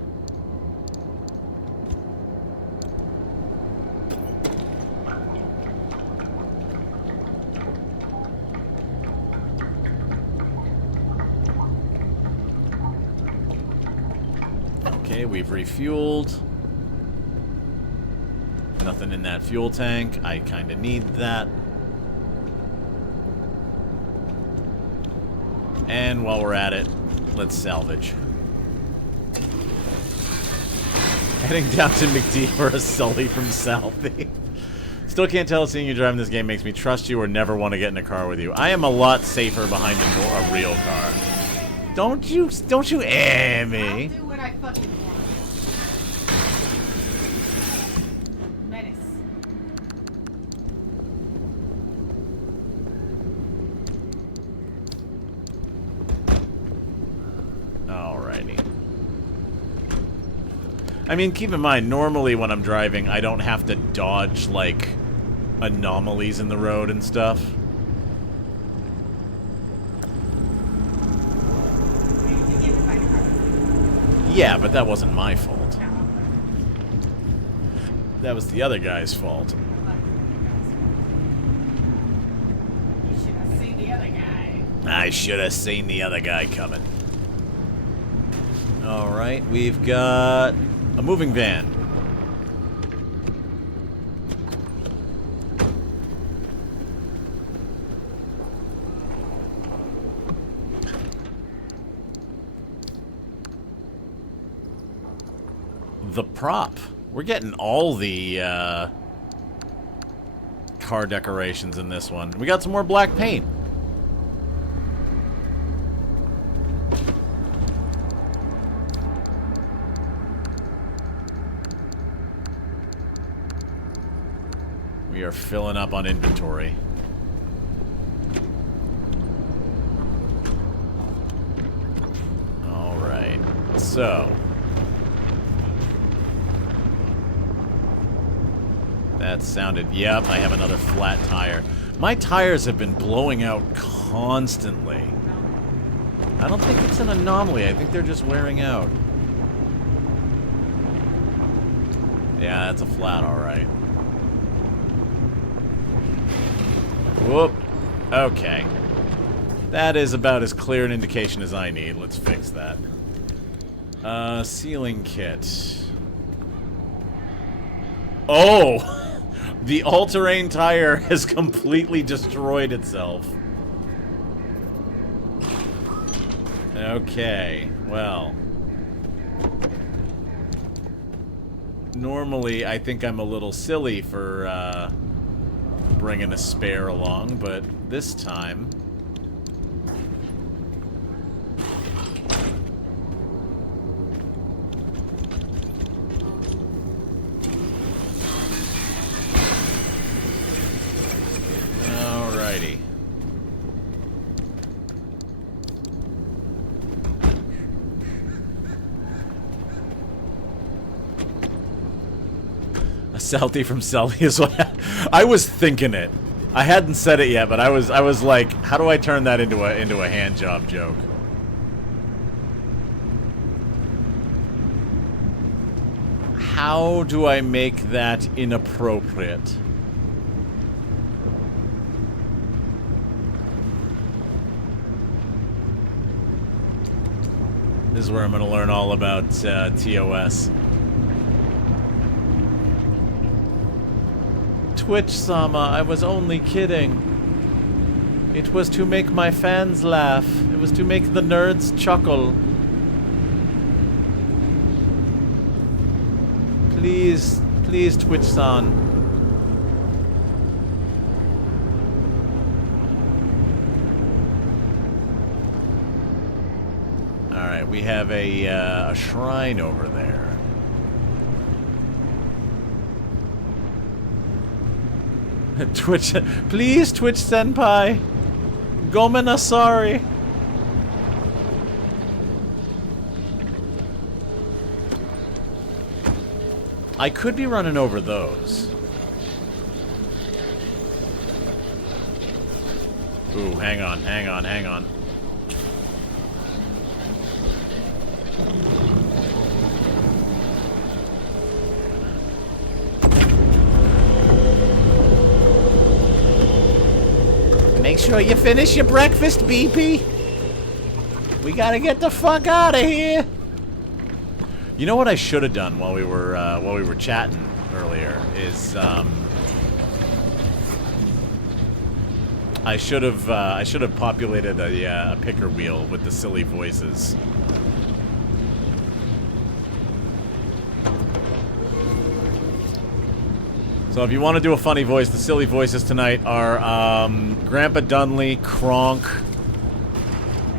Okay, we've refueled. Nothing in that fuel tank. I kinda need that. And while we're at it, let's salvage. Heading down to McD for a Sully from Southie. Still can't tell if seeing you driving this game makes me trust you or never want to get in a car with you. I am a lot safer behind a real car. Don't you me. I'll do what I fucking want. Menace. Alrighty. I mean, keep in mind, normally when I'm driving, I don't have to dodge, like, anomalies in the road and stuff. Yeah, but that wasn't my fault. That was the other guy's fault. You should have seen the other guy. I should have seen the other guy coming. Alright, we've got a moving van. The prop. We're getting all the car decorations in this one. We got some more black paint. We are filling up on inventory. Alright, so that sounded, yep, I have another flat tire. My tires have been blowing out constantly. I don't think it's an anomaly, I think they're just wearing out. Yeah, that's a flat, alright. Whoop. Okay. That is about as clear an indication as I need. Let's fix that. Sealing kit. Oh! The all-terrain tire has completely destroyed itself. Okay, well. Normally, I think I'm a little silly for, bringing a spare along, but this time... Alrighty. A Southie from Sully is what I was thinking it. I hadn't said it yet, but I was like, how do I turn that into a hand job joke? How do I make that inappropriate? This is where I'm going to learn all about TOS. Twitch-sama, I was only kidding. It was to make my fans laugh. It was to make the nerds chuckle. Please, please, Twitch-san. Alright, we have a shrine over there. Twitch, please, Twitch Senpai. Gomena, sorry. I could be running over those. Ooh, hang on, hang on, hang on. Make sure you finish your breakfast, BP. We gotta get the fuck out of here. You know what I should have done while we were chatting earlier is I should have populated a picker wheel with the silly voices. So if you want to do a funny voice, the silly voices tonight are Grandpa Dunley, Kronk,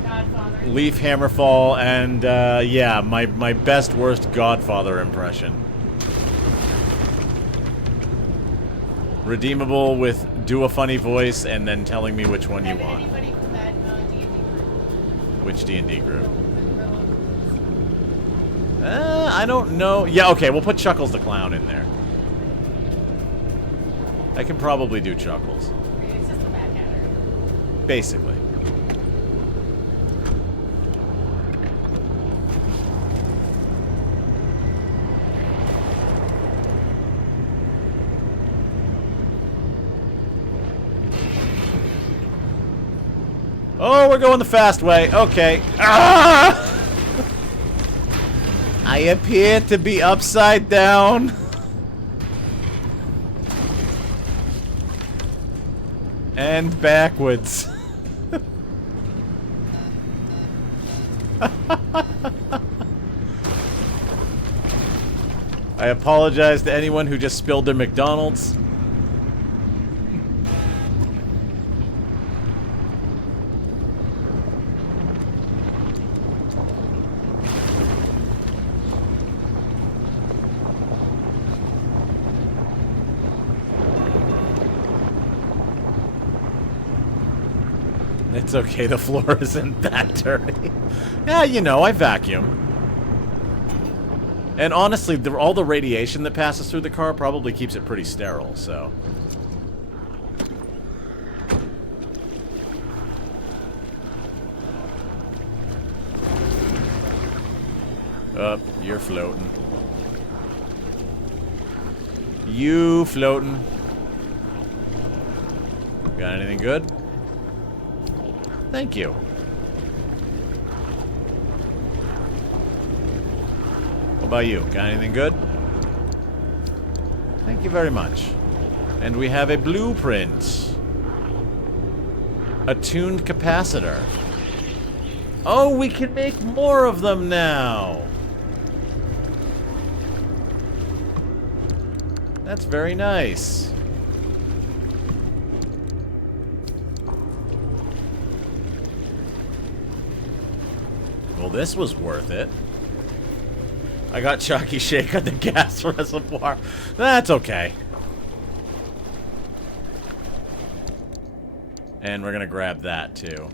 Godfather. Leaf Hammerfall, and yeah, my best worst Godfather impression. Redeemable with do a funny voice and then telling me which one you And want. anybody from that D&D group. Which D&D group? I don't know. Yeah, okay, we'll put Chuckles the Clown in there. I can probably do Chuckles. It's just a Mad Hatter. Basically. Oh, we're going the fast way. Okay. Ah! I appear to be upside down. And backwards. I apologize to anyone who just spilled their McDonald's. It's okay, the floor isn't that dirty. Yeah, you know, I vacuum. And honestly, all the radiation that passes through the car probably keeps it pretty sterile, so... Up, you're floating. You floating. Got anything good? Thank you. What about you? Got anything good? Thank you very much. And we have a blueprint. A tuned capacitor. Oh, we can make more of them now. That's very nice. Well, this was worth it. I got Chalky Shake at the gas reservoir. That's okay. And we're gonna grab that too.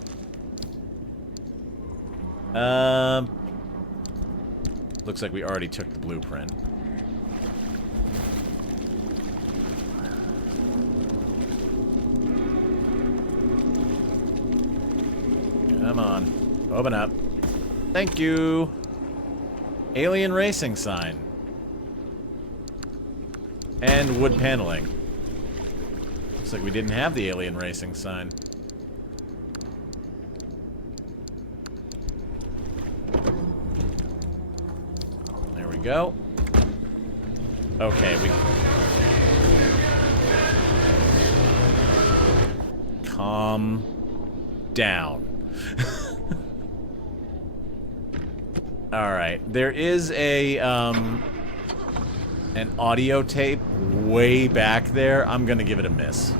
Looks like we already took the blueprint. Come on. Open up. Thank you. Alien racing sign. And wood paneling. Looks like we didn't have the alien racing sign. There we go. Okay, we... Calm down. Alright, there is a, an audio tape way back there. I'm gonna give it a miss.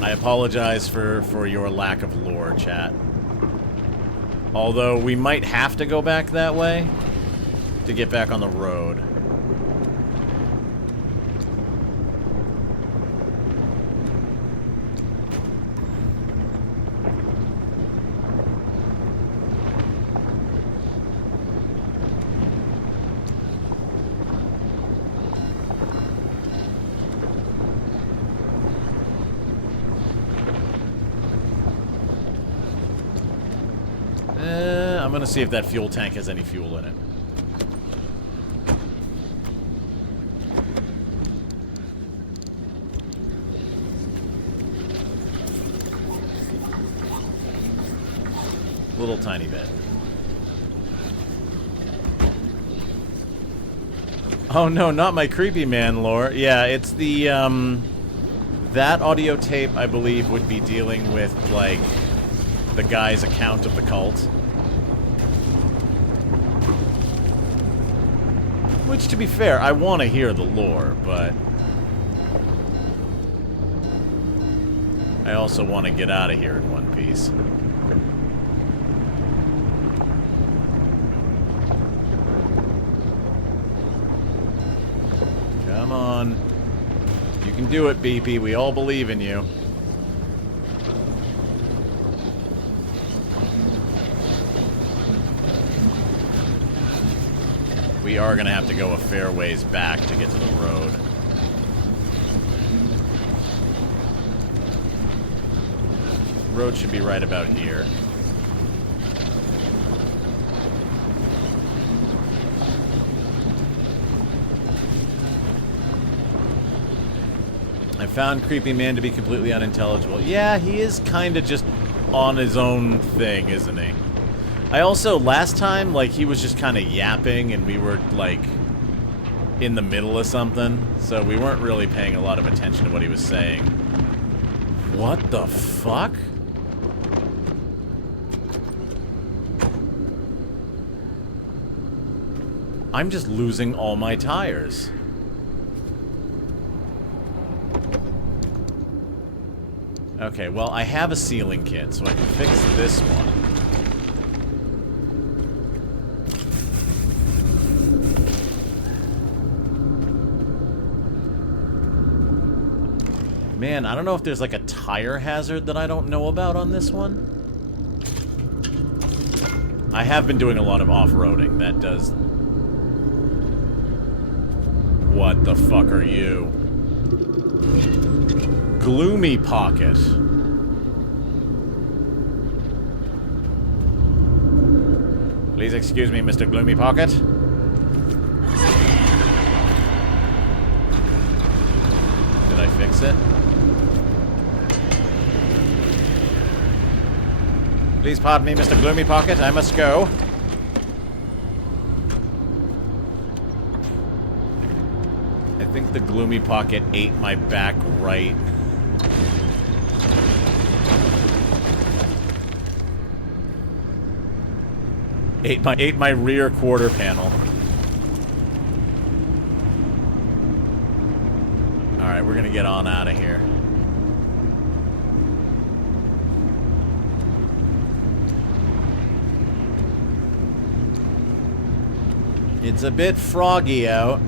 I apologize for your lack of lore, chat. Although, we might have to go back that way to get back on the road. I'm gonna see if that fuel tank has any fuel in it. Little tiny bit. Oh no, not my creepy man lore. Yeah, it's the, that audio tape, I believe, would be dealing with, like, the guy's account of the cult. Which, to be fair, I want to hear the lore, but I also want to get out of here in one piece. Come on. You can do it, BP. We all believe in you. We are going to have to go a fair ways back to get to the road. Road should be right about here. I found Creepy Man to be completely unintelligible. Yeah, he is kind of just on his own thing, isn't he? I also, last time, like, he was just kind of yapping and we were, like, in the middle of something. So we weren't really paying a lot of attention to what he was saying. What the fuck? I'm just losing all my tires. Okay, well, I have a sealing kit, so I can fix this one. Man, I don't know if there's like a tire hazard that I don't know about on this one. I have been doing a lot of off-roading. That does... What the fuck are you? Gloomy Pocket. Please excuse me, Mr. Gloomy Pocket. Did I fix it? Please pardon me, Mr. Gloomy Pocket. I must go. I think the Gloomy Pocket ate my back right. Ate my rear quarter panel. Alright, we're gonna get on out of here. It's a bit froggy out.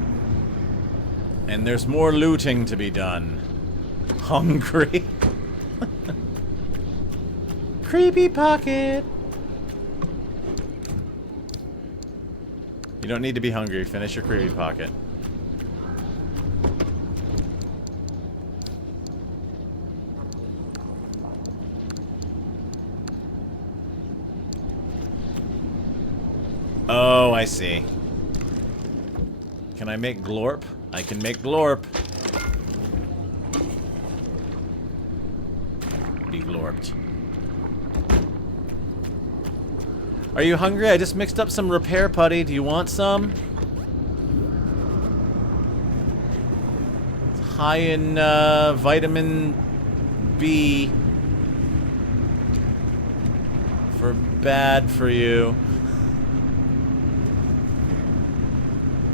And there's more looting to be done. Hungry. Creepy Pocket. You don't need to be hungry. Finish your Creepy Pocket. Oh, I see. Can I make glorp? I can make glorp. Be glorped. Are you hungry? I just mixed up some repair putty. Do you want some? It's high in vitamin B. Bad for you.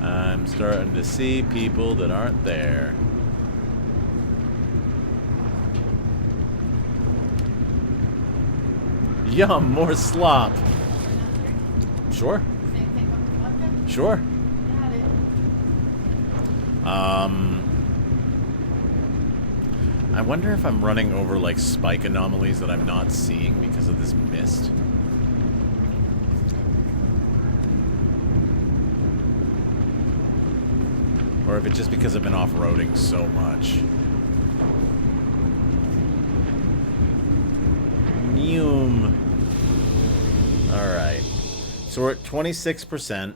I'm starting to see people that aren't there. Yum, more slop. Sure. Same thing with vodka? Sure. Got it. I wonder if I'm running over like spike anomalies that I'm not seeing because of this mist. Or if it's just because I've been off-roading so much. Neum. Alright. So we're at 26%.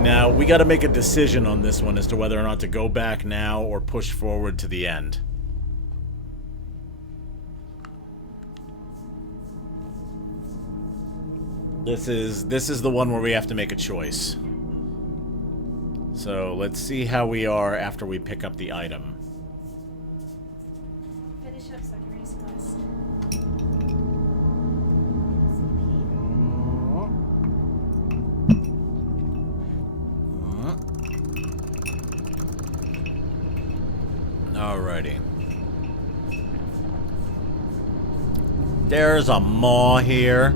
Now, we gotta make a decision on this one as to whether or not to go back now or push forward to the end. This is the one where we have to make a choice. So, let's see how we are after we pick up the item. Finish up so I can raise glass. Alrighty. There's a maw here.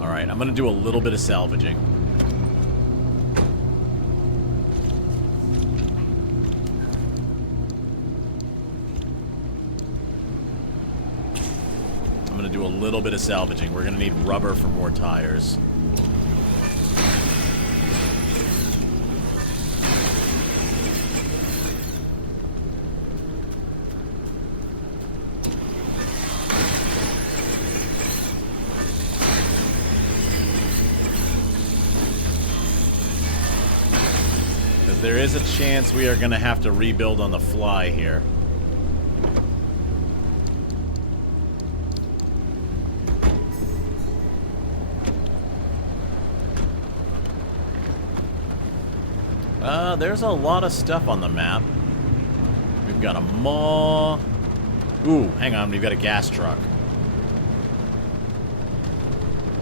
Alright, I'm gonna do a little bit of salvaging. I'm gonna do a little bit of salvaging. We're gonna need rubber for more tires. There is a chance we are going to have to rebuild on the fly here. There's a lot of stuff on the map. We've got a maw. Ooh, hang on, we've got a gas truck.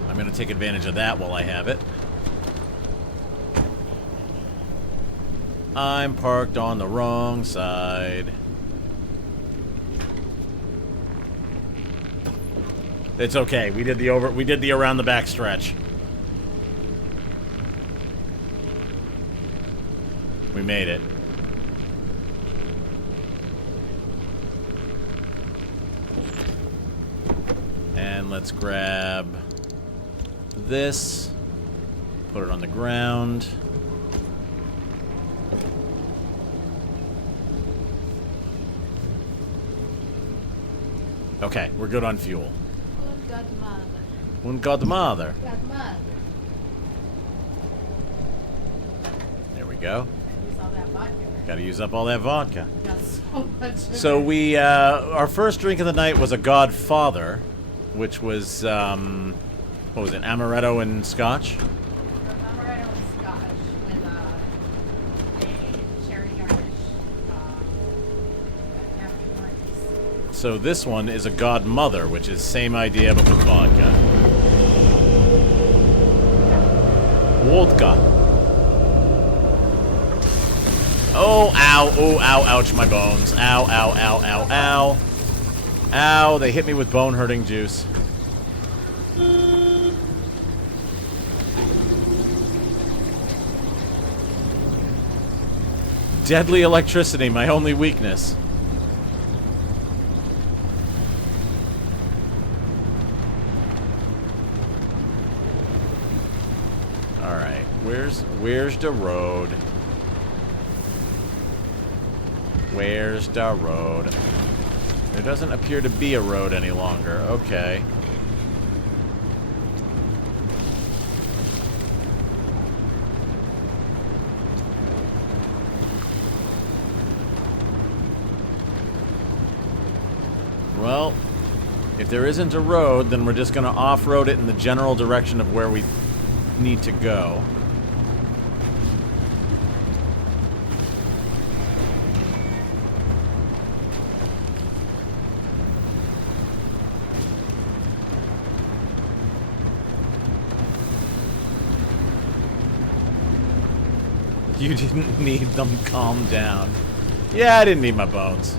I'm going to take advantage of that while I have it. I'm parked on the wrong side. It's okay. We did the around the back stretch. We made it. And let's grab this. Put it on the ground. Okay, we're good on fuel. Und Godmother. Und Godmother. Godmother. There we go. Use all that vodka. Gotta use up all that vodka. Got so much. So we, our first drink of the night was a Godfather, which was, what was it, amaretto and scotch? Amaretto and scotch with a cherry garnish. Afterwards. So this one is a Godmother, which is same idea but with vodka. Vodka. Oh, ow, oh, ow, ouch, my bones. Ow, ow, ow, ow, ow. Ow, they hit me with bone-hurting juice. Deadly electricity, my only weakness. Alright, where's the road? Where's the road? There doesn't appear to be a road any longer. Okay. Well, if there isn't a road, then we're just going to off-road it in the general direction of where we need to go. You didn't need them calm down. Yeah, I didn't need my bones.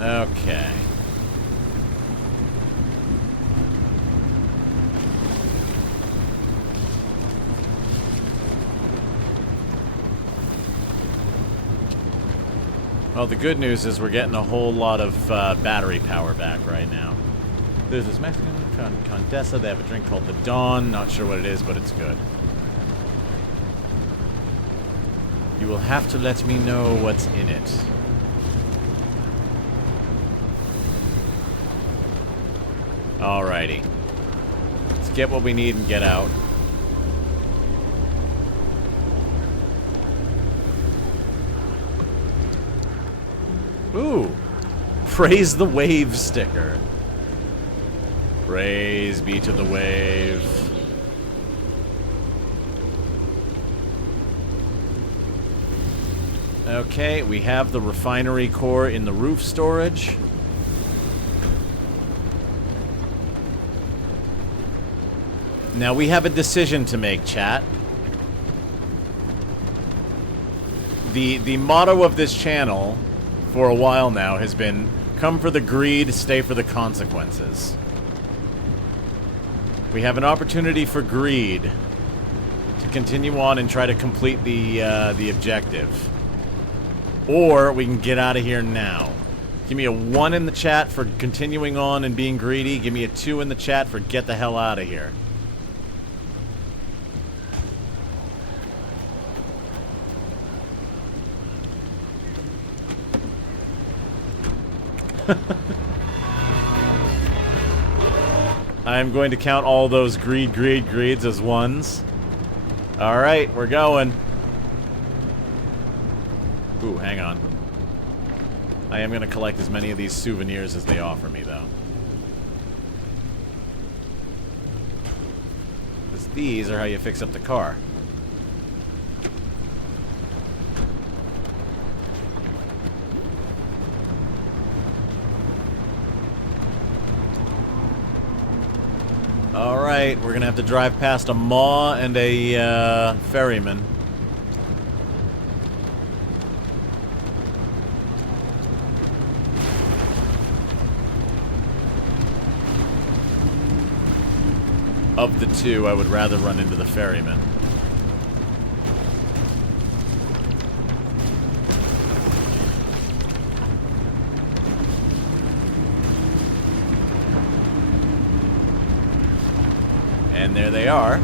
Okay. Well, the good news is we're getting a whole lot of battery power back right now. There's this Mexican Condesa. They have a drink called the Dawn. Not sure what it is, but it's good. You will have to let me know what's in it. Alrighty. Let's get what we need and get out. Ooh. Praise the wave sticker. Praise be to the wave. Okay, we have the refinery core in the roof storage. Now we have a decision to make, chat. The motto of this channel for a while now has been, come for the greed, stay for the consequences. We have an opportunity for greed to continue on and try to complete the objective. Or we can get out of here now. Give me a 1 in the chat for continuing on and being greedy. Give me a 2 in the chat for get the hell out of here. I'm going to count all those greeds as 1s. Alright, we're going. Ooh, hang on. I am going to collect as many of these souvenirs as they offer me, though. Because these are how you fix up the car. Alright, we're gonna have to drive past a maw and a ferryman. Of the two, I would rather run into the ferryman. And there they are.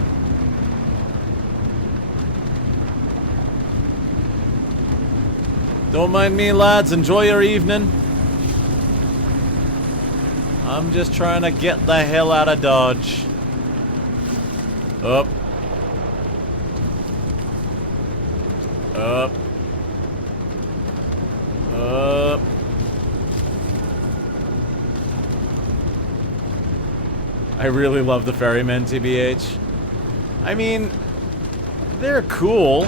Don't mind me, lads. Enjoy your evening. I'm just trying to get the hell out of Dodge. Up. Up. Up. I really love the ferrymen, TBH. I mean, they're cool.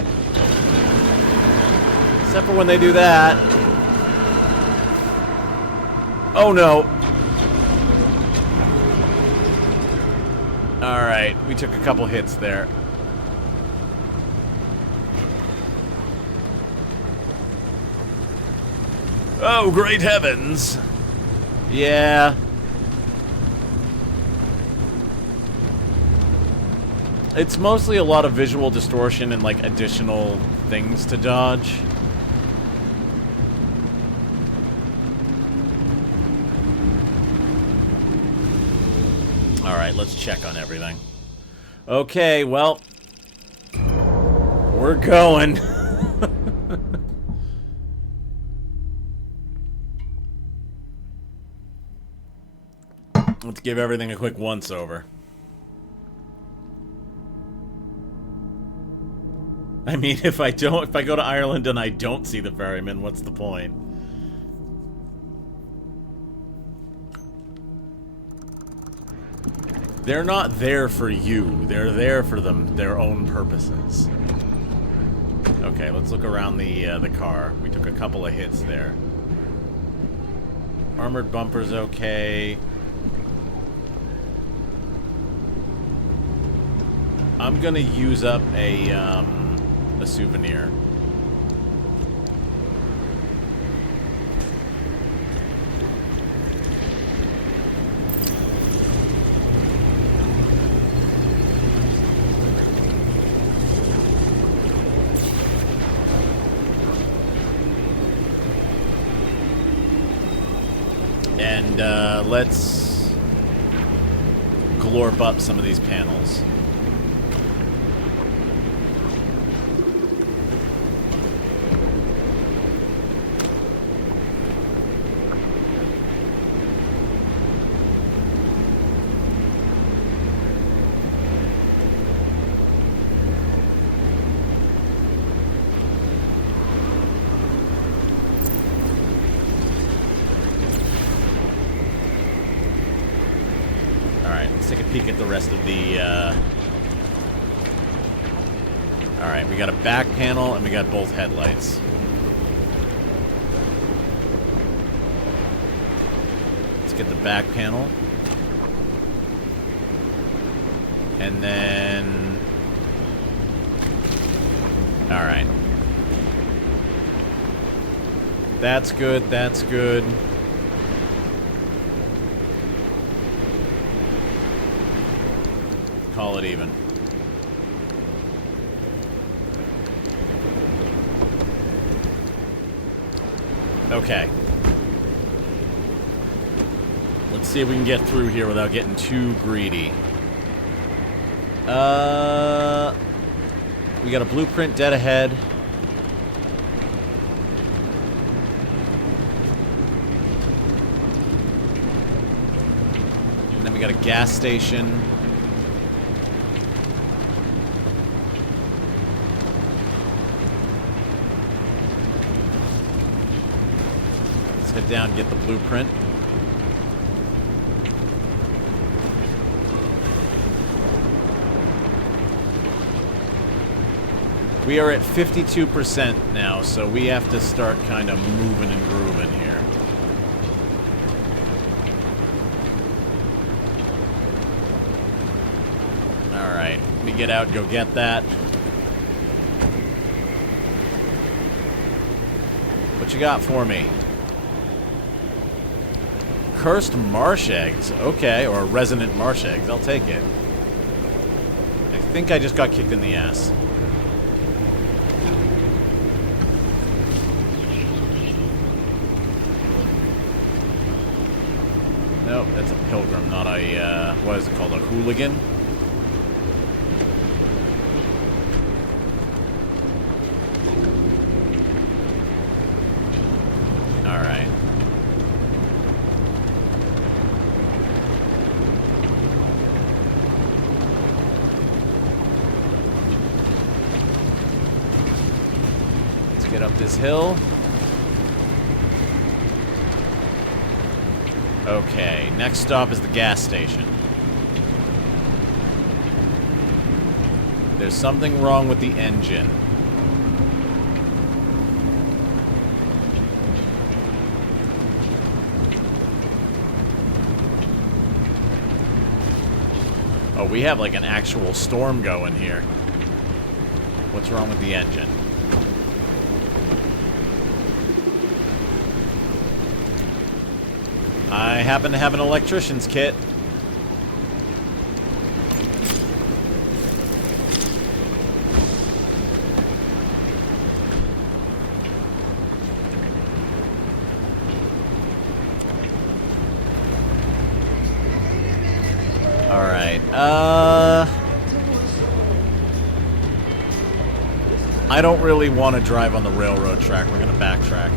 Except for when they do that. Oh no. Alright, we took a couple hits there. Oh, great heavens. Yeah. It's mostly a lot of visual distortion and, like, additional things to dodge. Alright, let's check on everything. Okay, well, we're going. Let's give everything a quick once-over. I mean, if I go to Ireland and I don't see the ferryman, what's the point? They're not there for you. They're there for their own purposes. Okay, let's look around the car. We took a couple of hits there. Armored bumper's okay. I'm gonna use up a souvenir. And let's glorp up some of these panels. Peek at the rest of the, Alright, we got a back panel and we got both headlights. get the back panel. And then... Alright. That's good, that's good. Call it even. Okay. Let's see if we can get through here without getting too greedy. We got a blueprint dead ahead. And then we got a gas station. Let's head down and get the blueprint. We are at 52% now, so we have to start kind of moving and grooving here. Alright, let me get out and go get that. What you got for me? Cursed marsh eggs. Okay, or resonant marsh eggs. I'll take it. I think I just got kicked in the ass. Nope, that's a pilgrim, not a, what is it called, a hooligan? Alright. Let's get up this hill. Okay, next stop is the gas station. There's something wrong with the engine. Oh, we have like an actual storm going here. What's wrong with the engine? I happen to have an electrician's kit. Alright, I don't really want to drive on the railroad track. We're gonna backtrack.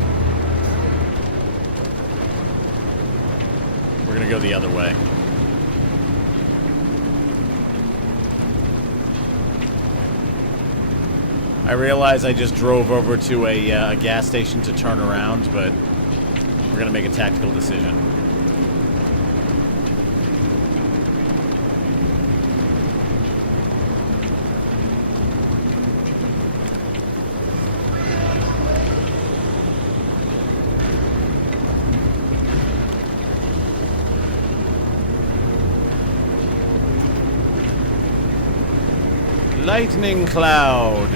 We're gonna go the other way. I realize I just drove over to a gas station to turn around, but we're gonna make a tactical decision. Lightning cloud.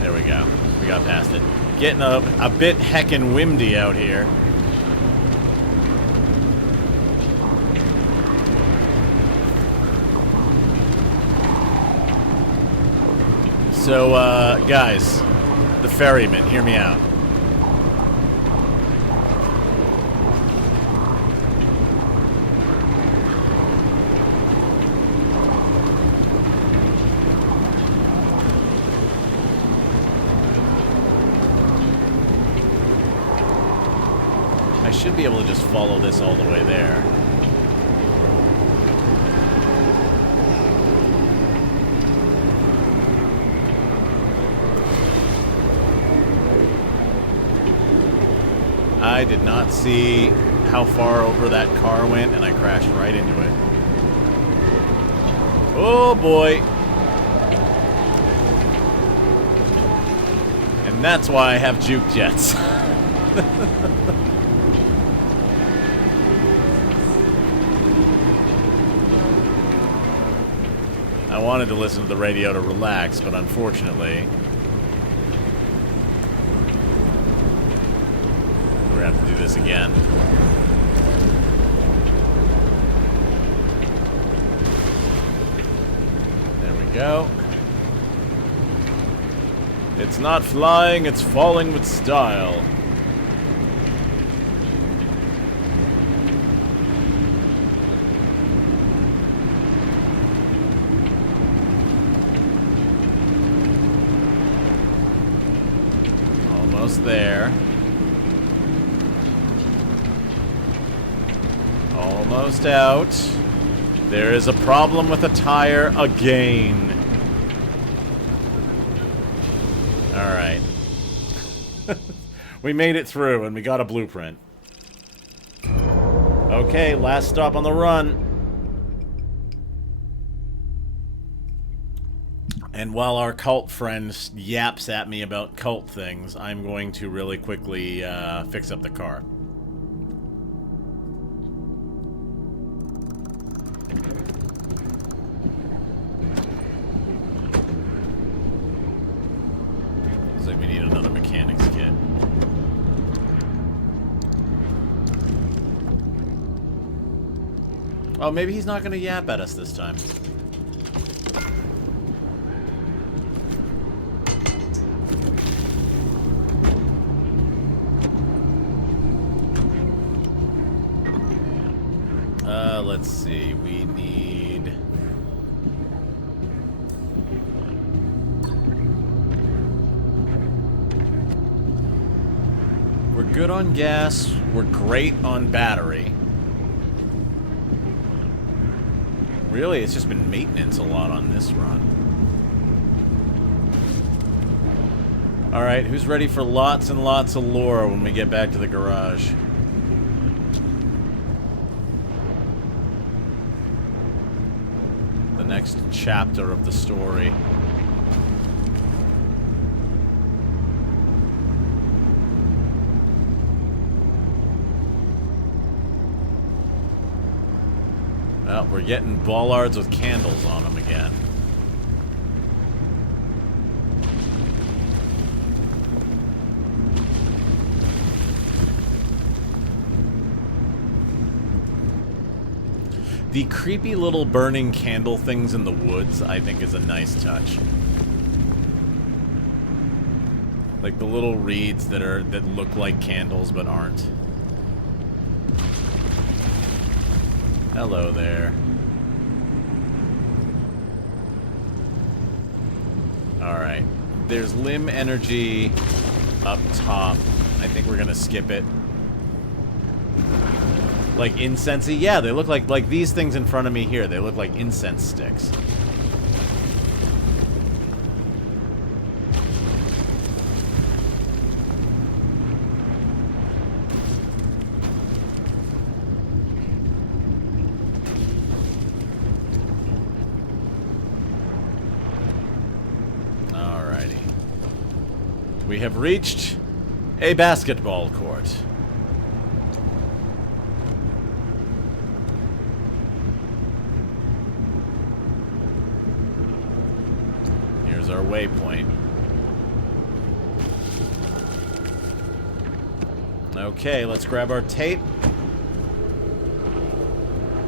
There we go. We got past it. Getting a bit heckin' windy out here. So, guys, the ferryman, hear me out. Should be able to just follow this all the way there. I did not see how far over that car went, and I crashed right into it. Oh boy. And that's why I have juke jets. I wanted to listen to the radio to relax, but unfortunately, we're gonna have to do this again. There we go. It's not flying, it's falling with style. Almost there. Almost out. There is a problem with the tire again. Alright. We made it through and we got a blueprint. Okay, last stop on the run. And while our cult friend yaps at me about cult things, I'm going to really quickly fix up the car. Looks like we need another mechanic's kit. Oh, maybe he's not going to yap at us this time. Let's see, we need... We're good on gas, we're great on battery. Really, it's just been maintenance a lot on this run. Alright, who's ready for lots and lots of lore when we get back to the garage? Next chapter of the story. Well, we're getting bollards with candles on them again. The creepy little burning candle things in the woods, I think, is a nice touch. Like the little reeds that look like candles but aren't. Hello there. Alright. There's limb energy up top. I think we're gonna skip it. Like incensey? Yeah, they look like these things in front of me here. They look like incense sticks. Alrighty. We have reached a basketball court. Our waypoint. Okay, let's grab our tape.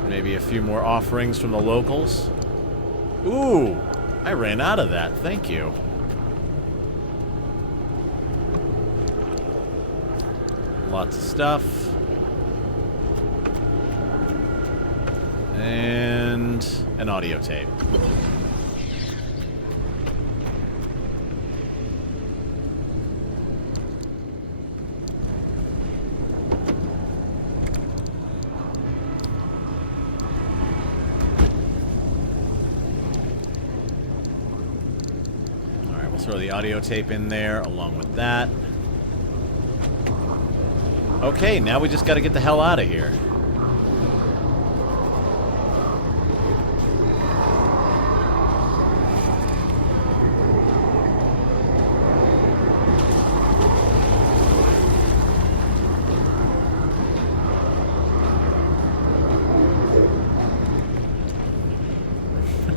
Maybe a few more offerings from the locals. Ooh, I ran out of that. Thank you. Lots of stuff. And an audio tape. Throw the audio tape in there along with that. Okay, now we just got to get the hell out of here.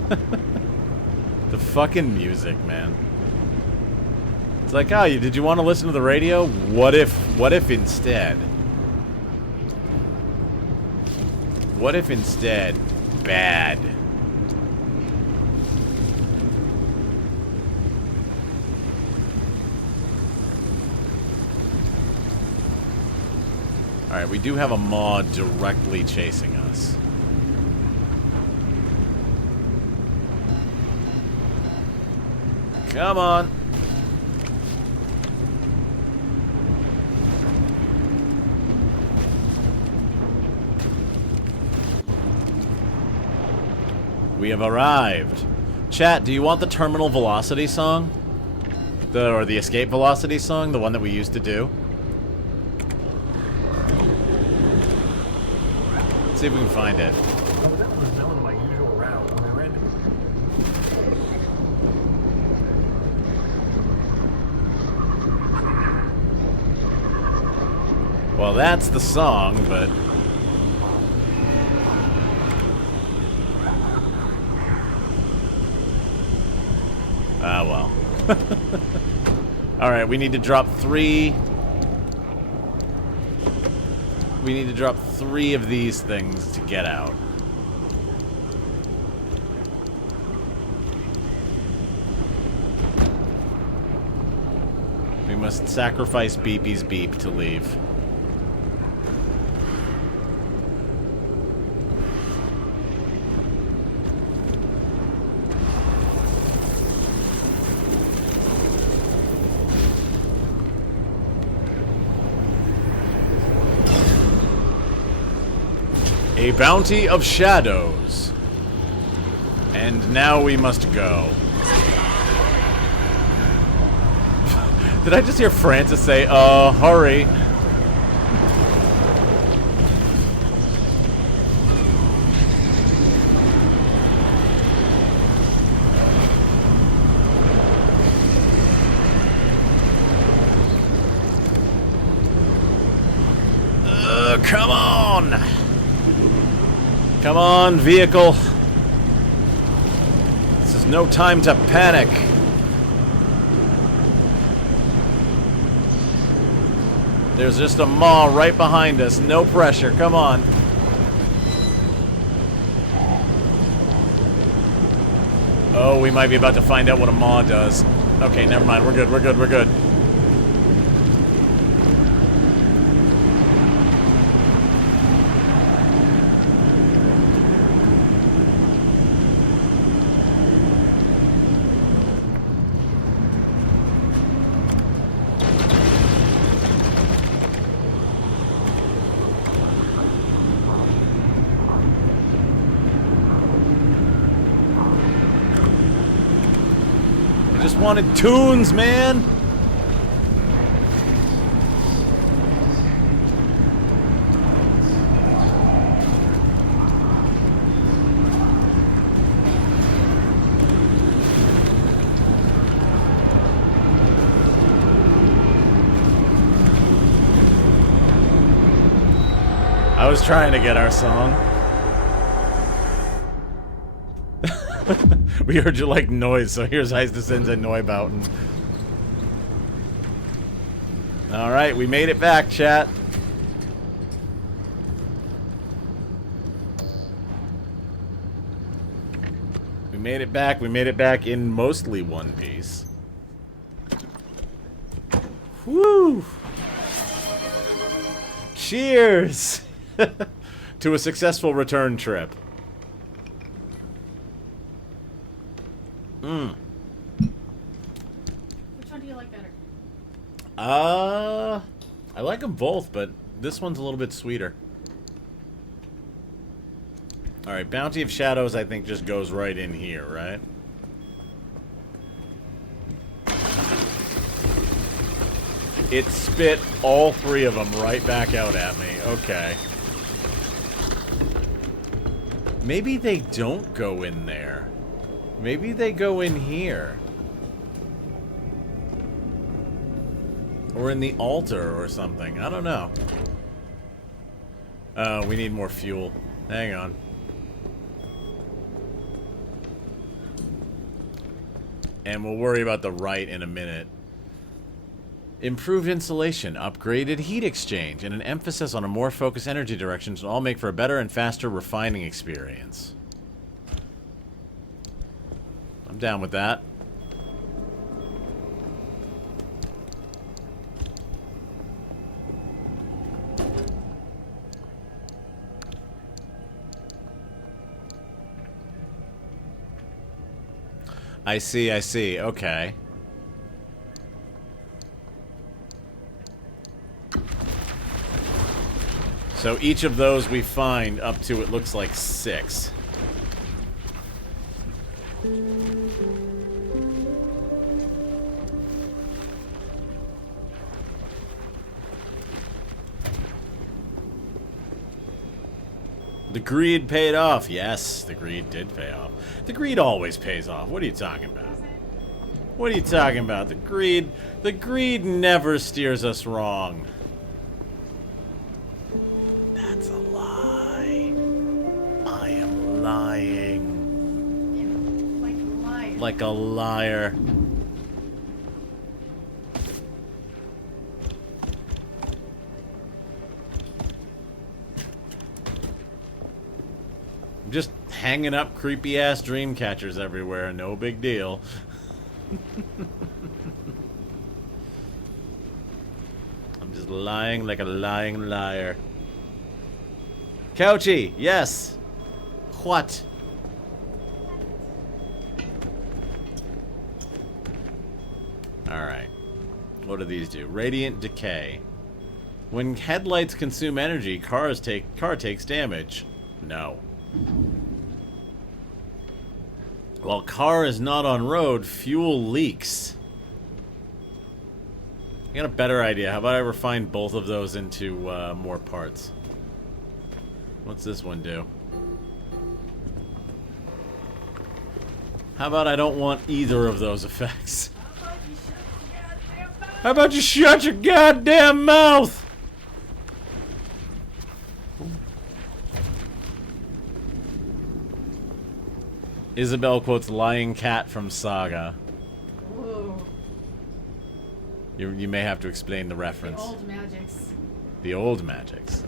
The fucking music, man. It's like, oh, did you want to listen to the radio? What if instead? What if instead, bad? Alright, we do have a maw directly chasing us. Come on. We have arrived. Chat, do you want the terminal velocity song? Or the escape velocity song? The one that we used to do? Let's see if we can find it. Well, that's the song, but... ah, well. Alright, we need to drop 3... we need to drop 3 of these things to get out. We must sacrifice Beepy's beep to leave. A bounty of shadows. And now we must go. Did I just hear Francis say, hurry? Come on! Come on, vehicle. This is no time to panic. There's just a maw right behind us. No pressure. Come on. Oh, we might be about to find out what a maw does. Okay, never mind. We're good. We're good. We're good. Wanted tunes, man. I was trying to get our song. We heard you like noise, so here's Heist Descends and Neubauten. Alright, we made it back, chat. We made it back. We made it back in mostly one piece. Woo! Cheers! To a successful return trip. Which one do you like better? I like them both, but this one's a little bit sweeter. Alright, Bounty of Shadows I think just goes right in here, right? It spit all 3 of them right back out at me. Okay. Maybe they don't go in there. Maybe they go in here. Or in the altar or something. I don't know. Oh, we need more fuel. Hang on. And we'll worry about the right in a minute. Improved insulation, upgraded heat exchange, and an emphasis on a more focused energy directions will all make for a better and faster refining experience. I'm down with that. I see, okay. So each of those we find up to, it looks like 6. The greed paid off. Yes, the greed did pay off. The greed always pays off. What are you talking about? What are you talking about? The greed never steers us wrong. That's a lie. I am lying. Yeah, like a liar. Like a liar. I'm just hanging up creepy ass dream catchers everywhere, no big deal. I'm just lying like a lying liar. Couchy, yes. What? Alright. What do these do? Radiant decay. When headlights consume energy, car takes damage. No. While car is not on road, fuel leaks. I got a better idea. How about I refine both of those into more parts? What's this one do? How about I don't want either of those effects? How about you shut your goddamn mouth? Isabel quotes Lying Cat from Saga. Ooh. You may have to explain the reference. The old magics. The old magics.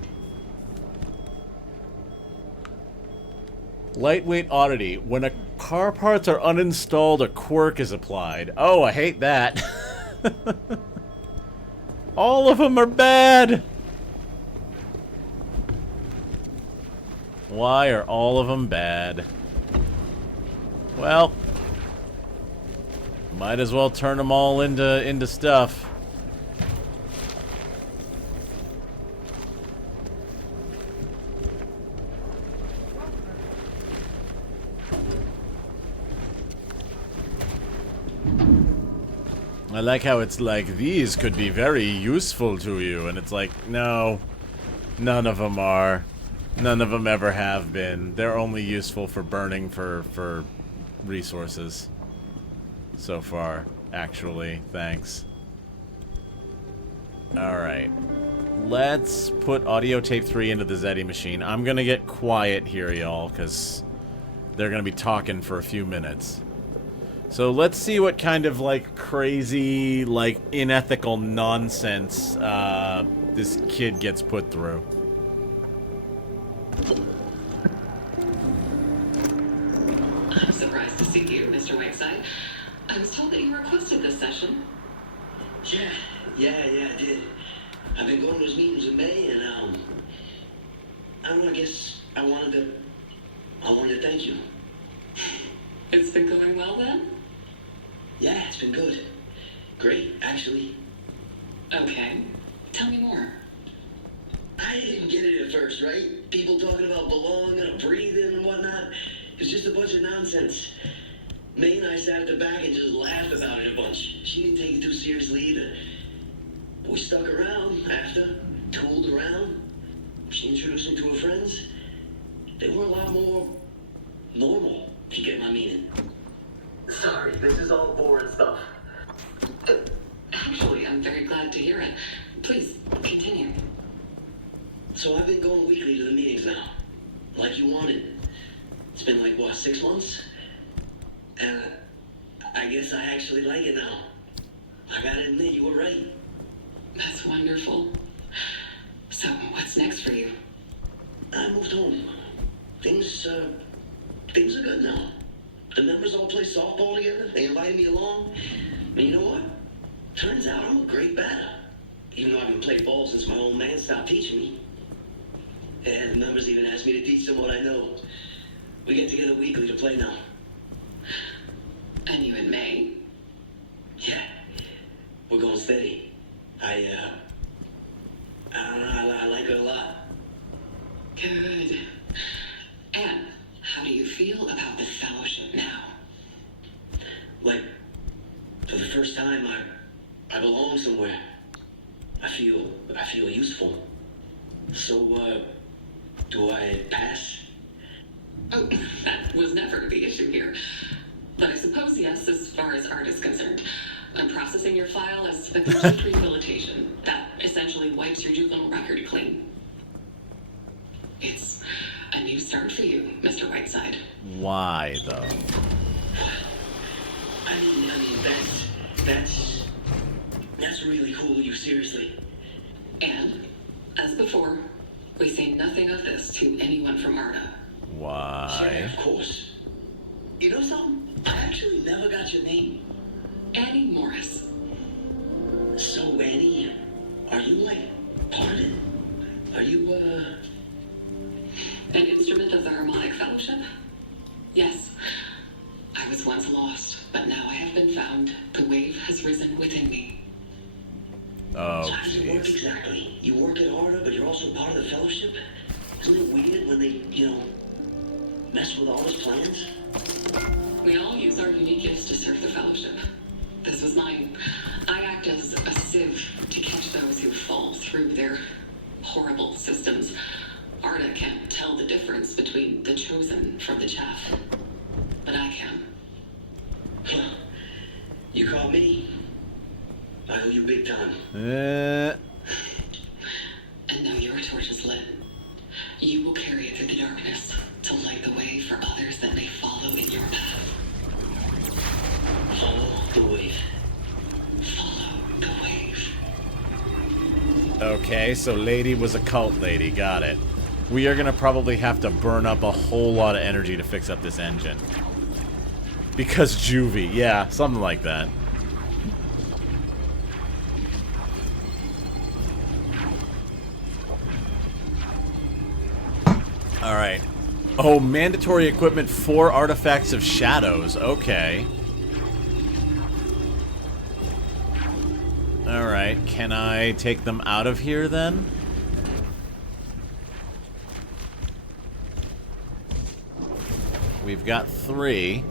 Lightweight oddity. When a car parts are uninstalled, a quirk is applied. Oh, I hate that. All of them are bad. Why are all of them bad? Well, might as well turn them all into stuff. I like how it's like, these could be very useful to you, and it's like, no, none of them are. None of them ever have been. They're only useful for burning for resources. So far, actually. Thanks. Alright. Let's put audio tape 3 into the Zeddy machine. I'm gonna get quiet here, y'all, because they're gonna be talking for a few minutes. So let's see what kind of, like, crazy, like, unethical nonsense this kid gets put through. I'm surprised to see you, Mr. Whiteside. I was told that you requested this session. Yeah, I did. I've been going to his meetings in May, and, I don't know, I guess I wanted to thank you. It's been going well, then? Yeah, it's been good. Great, actually. Okay. Tell me more. I didn't get it at first, right? People talking about belonging and breathing and whatnot. It's just a bunch of nonsense. May and I sat at the back and just laughed about it a bunch. She didn't take it too seriously either. We stuck around after, tooled around. She introduced me to her friends. They were a lot more normal, if you get my meaning. Sorry, this is all boring stuff. Actually, I'm very glad to hear it. Please, continue. So I've been going weekly to the meetings now, like you wanted. It's been like, what, 6 months? And I guess I actually like it now. I gotta admit, you were right. That's wonderful. So, what's next for you? I moved home. Things are good now. The members all play softball together. They invited me along. And you know what? Turns out I'm a great batter. Even though I haven't played ball since my old man stopped teaching me. And the members even asked me to teach them what I know. We get together weekly to play now. And you and May? Yeah. We're going steady. I don't know, I like it a lot. Good. And how do you feel about the fellowship now? Like, for the first time, I belong somewhere. I feel useful. So, do I pass? Oh, that was never the issue here. But I suppose yes, as far as art is concerned. I'm processing your file as a complete rehabilitation that essentially wipes your juvenile record clean. It's a new start for you, Mr. Whiteside. Why, though? I mean, that's really cool of you, seriously. And, as before, we say nothing of this to anyone from ARDA. Yeah, Why? of course. You know something? I actually never got your name. Annie Morris. So, Annie, are you, like, part of it? Are you, An instrument of the Harmonic Fellowship? Yes. I was once lost, but now I have been found. The wave has risen within me. Oh, so how does it work jeez. exactly? You work at ARDA, but you're also part of the fellowship? Isn't it weird when they, mess with all his plans? We all use our unique gifts to serve the Fellowship. This was mine. I act as a sieve to catch those who fall through their horrible systems. ARDA can't tell the difference between the chosen from the chaff. But I can. Huh. You caught me. I owe you big time. Eh, And now your torch is lit. You will carry it through the darkness to light the way for others that may follow in your path. Follow the wave. Follow the wave. okay, so lady was a cult lady. Got it. We are gonna probably have to burn up a whole lot of energy to fix up this engine. Because juvie. Yeah, something like that. Alright. Oh, mandatory equipment for Artifacts of Shadows. Okay. Alright, can I take them out of here then? We've got 3.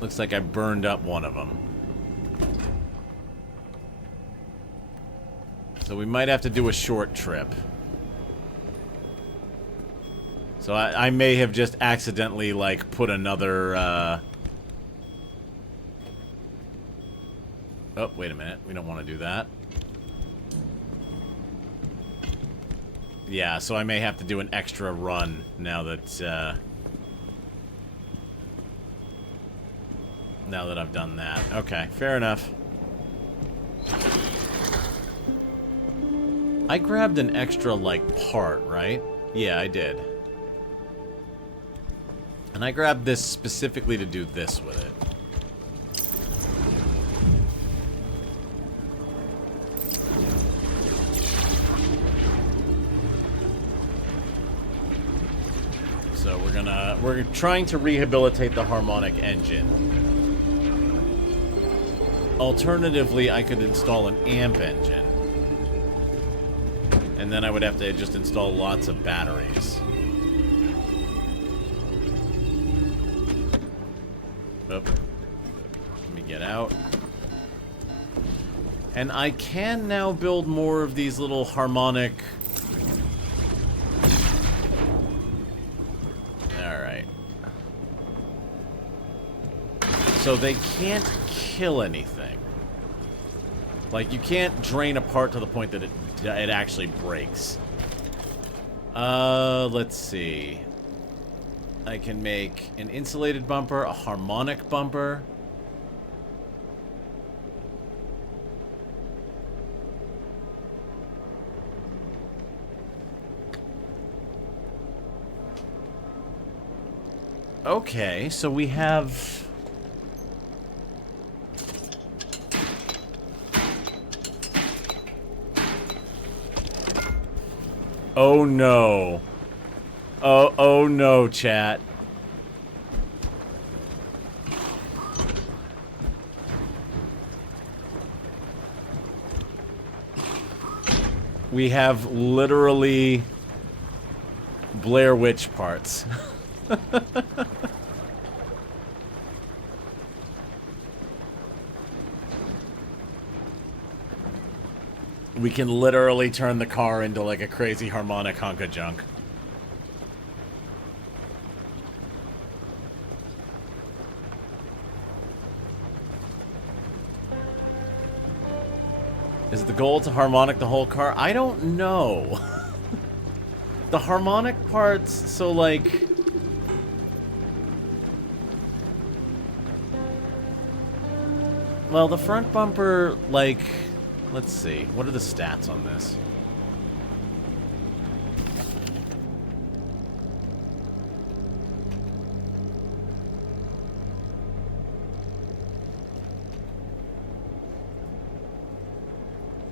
Looks like I burned up one of them. So we might have to do a short trip. So I may have just accidentally, like, put another, Oh, wait a minute. We don't want to do that. Yeah, so I may have to do an extra run now that, now that I've done that. Okay, fair enough. I grabbed an extra, like, part, right? Yeah, I did. And I grabbed this specifically to do this with it. So we're trying to rehabilitate the harmonic engine. Alternatively, I could install an amp engine. And then I would have to just install lots of batteries. Oop. Let me get out. And I can now build more of these little harmonic... Alright. So they can't kill anything. Like, you can't drain a part to the point that it actually breaks. Let's see. I can make an insulated bumper, a harmonic bumper. Okay, so we have... Oh no. Oh no, chat. We have literally Blair Witch parts. We can literally turn the car into like a crazy harmonic hunk of junk. Is the goal to harmonic the whole car? I don't know. The harmonic parts, so like... Well, the front bumper, like... Let's see. What are the stats on this?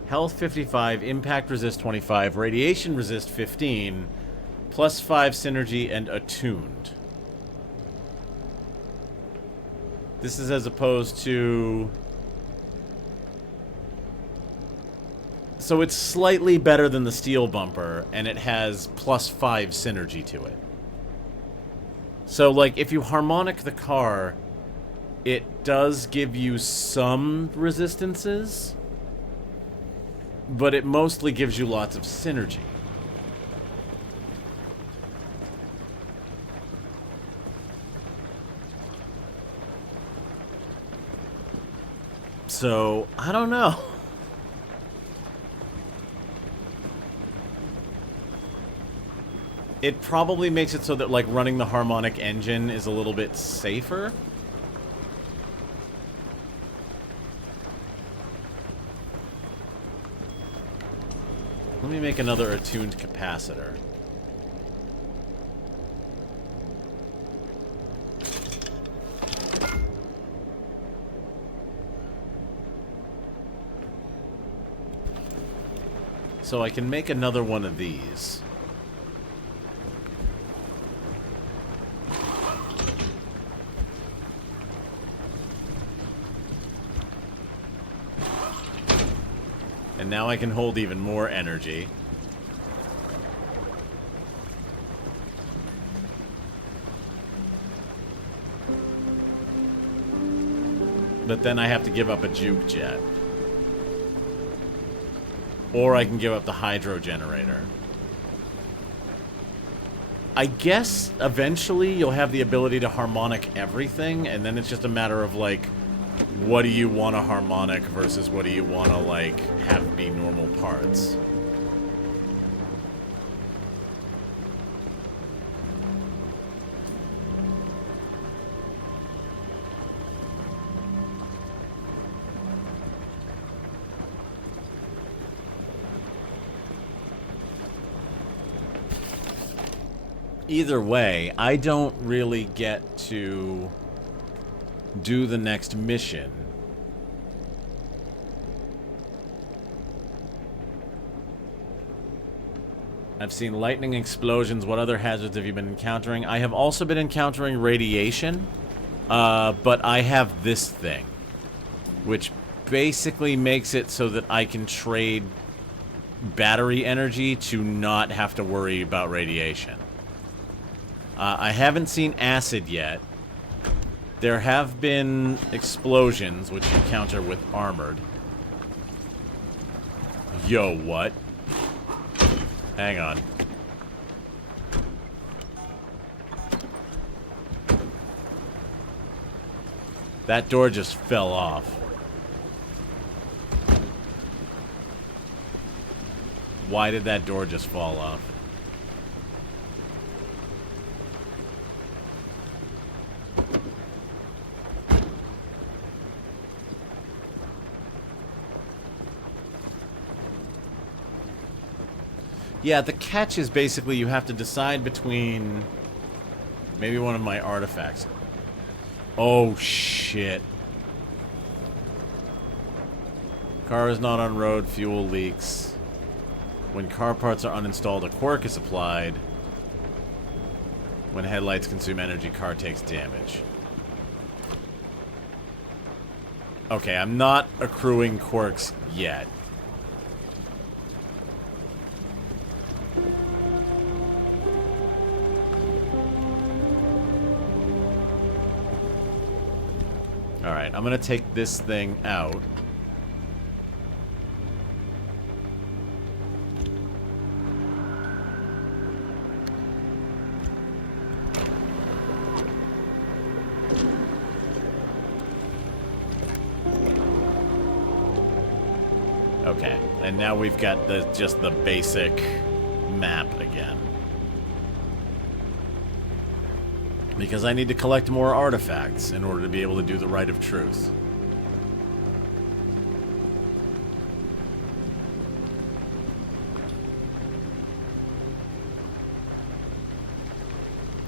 Health 55, impact resist 25, radiation resist 15, plus 5 synergy and attuned. This is as opposed to... So it's slightly better than the steel bumper, and it has plus 5 synergy to it. So, like, if you harmonic the car, it does give you some resistances, but it mostly gives you lots of synergy. So, I don't know. It probably makes it so that, like, running the harmonic engine is a little bit safer. Let me make another attuned capacitor. So I can make another one of these. And now I can hold even more energy. But then I have to give up a juke jet. Or I can give up the hydro generator. I guess eventually you'll have the ability to harmonic everything, and then it's just a matter of, like, what do you want to harmonic versus what do you want to, like, have be normal parts. Either way, I don't really get to do the next mission. I've seen lightning explosions. What other hazards have you been encountering? I have also been encountering radiation, but I have this thing, which basically makes it so that I can trade battery energy to not have to worry about radiation. I haven't seen acid yet. There have been explosions, which you counter with armored. Yo, what? Hang on. That door just fell off. Why did that door just fall off? Yeah, the catch is basically you have to decide between maybe one of my artifacts. Oh, shit. Car is not on road, fuel leaks. When car parts are uninstalled, a quirk is applied. When headlights consume energy, car takes damage. Okay, I'm not accruing quirks yet. Alright, I'm gonna take this thing out. Okay, and now we've got just the basic map again. Because I need to collect more artifacts in order to be able to do the Rite of Truth.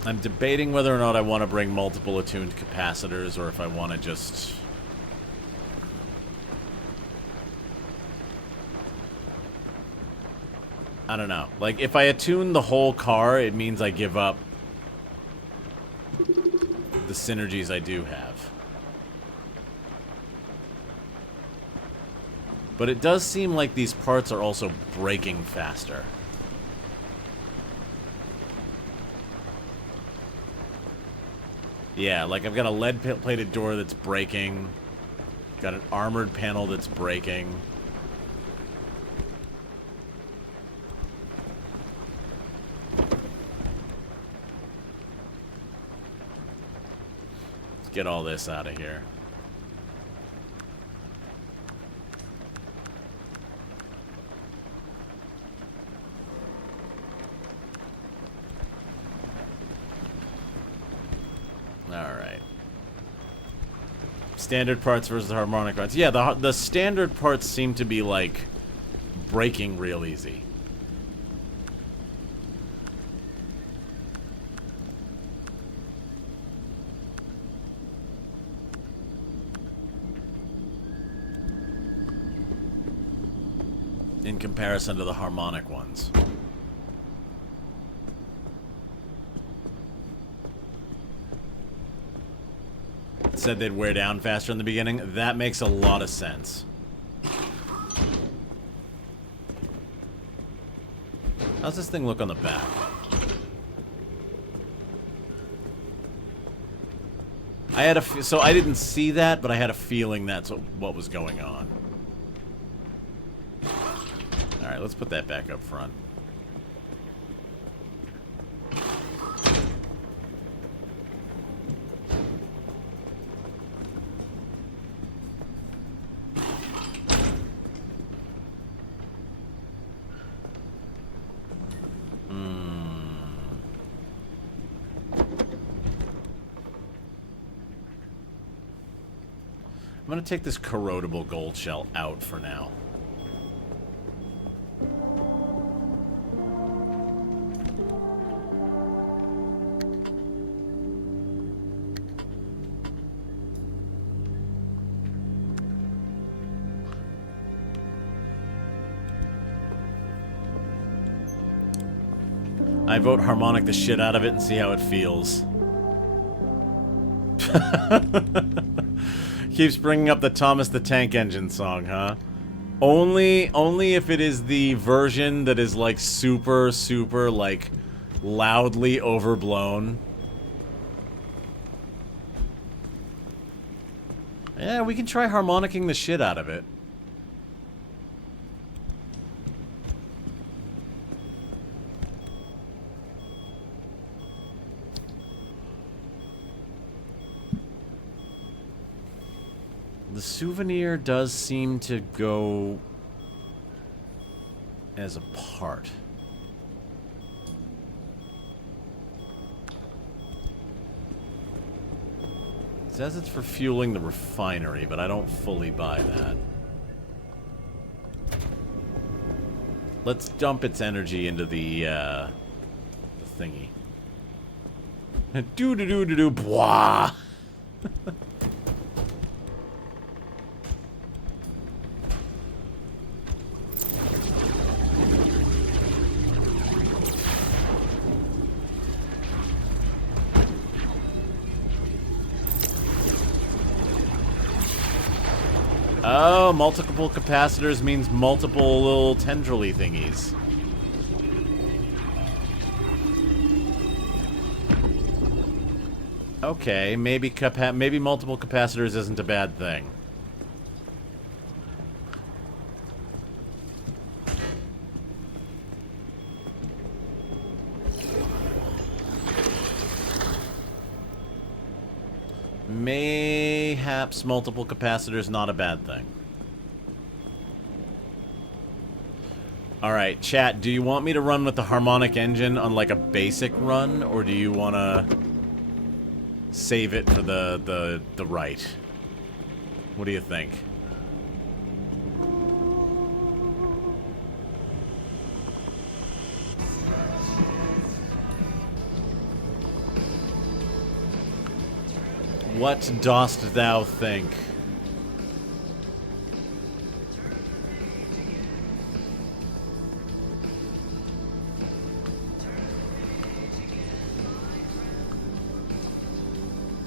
I'm debating whether or not I want to bring multiple attuned capacitors or if I want to just... I don't know. Like, if I attune the whole car, it means I give up the synergies I do have. But it does seem like these parts are also breaking faster. Yeah, like I've got a lead-plated door that's breaking. Got an armored panel that's breaking. Get all this out of here. Alright. Standard parts versus harmonic parts. Yeah, the standard parts seem to be, like, breaking real easy. In comparison to the harmonic ones. It said they'd wear down faster in the beginning. That makes a lot of sense. How's this thing look on the back? I had so I didn't see that, but I had a feeling that's what was going on. Alright, let's put that back up front. I'm gonna take this corrodable gold shell out for now. I vote harmonic the shit out of it and see how it feels. Keeps bringing up the Thomas the Tank Engine song, huh? Only if it is the version that is like super, like loudly overblown. Yeah, we can try harmonicking the shit out of it. The souvenir does seem to go as a part. It says it's for fueling the refinery, but I don't fully buy that. Let's dump its energy into the thingy. Do do do do do blah. Oh, multiple capacitors means multiple little tendrily thingies. Okay, maybe multiple capacitors isn't a bad thing. Mayhaps multiple capacitors not a bad thing. Alright, chat, do you want me to run with the harmonic engine on like a basic run, or do you want to save it for the right? What do you think? What dost thou think?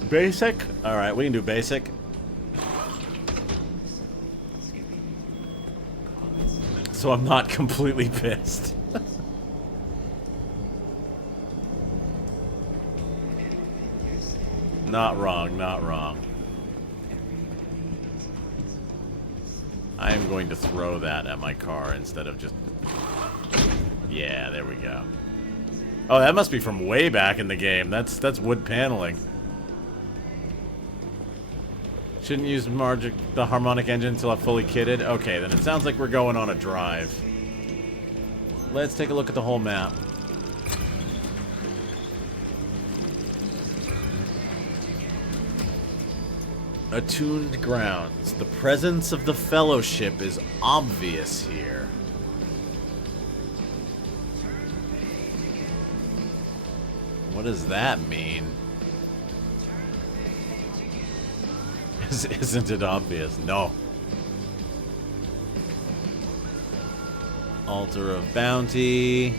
Basic? Alright, we can do basic. So I'm not completely pissed. Not wrong, not wrong. I am going to throw that at my car instead of just... Yeah, there we go. Oh, that must be from way back in the game. That's wood paneling. Shouldn't use the harmonic engine until I'm fully kitted. Okay, then it sounds like we're going on a drive. Let's take a look at the whole map. Attuned grounds. The presence of the Fellowship is obvious here. What does that mean? Isn't it obvious? No. Altar of Bounty.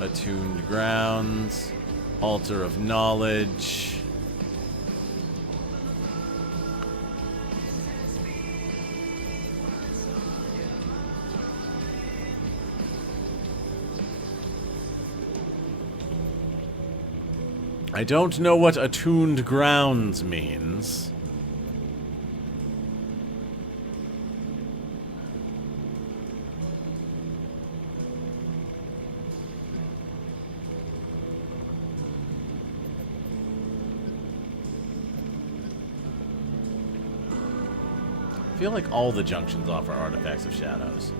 Attuned grounds. Altar of Knowledge. I don't know what attuned grounds means. I feel like all the junctions offer artifacts of shadows.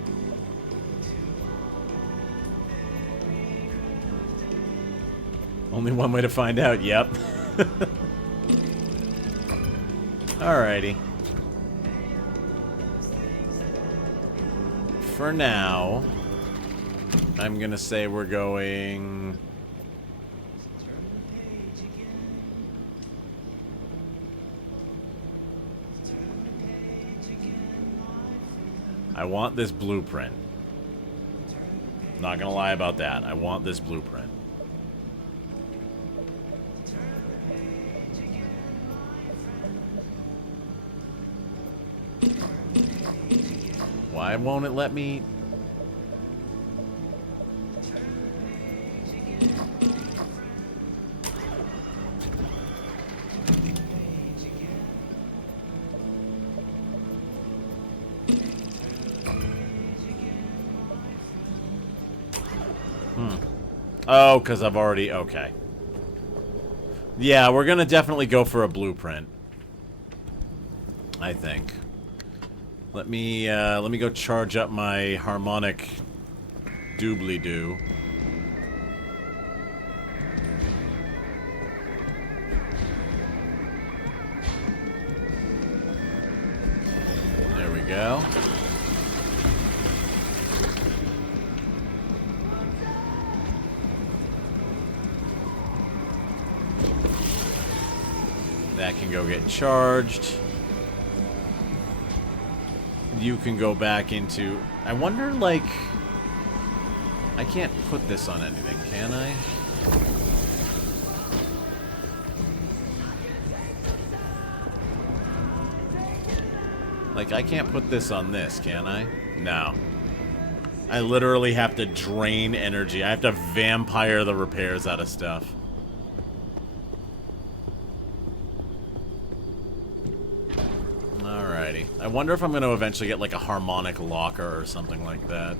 Only one way to find out, yep. Alrighty. For now, I'm gonna say we're going... I want this blueprint. Not gonna lie about that. I want this blueprint. Why won't it let me? Oh, because I've already... Okay. Yeah, we're gonna definitely go for a blueprint. I think. Let me go charge up my harmonic doobly-doo. There we go. That can go get charged. You can go back into... I wonder, like... I can't put this on anything, can I? Like, I can't put this on this, can I? No. I literally have to drain energy. I have to vampire the repairs out of stuff. Alrighty. I wonder if I'm going to eventually get, like, a harmonic locker or something like that.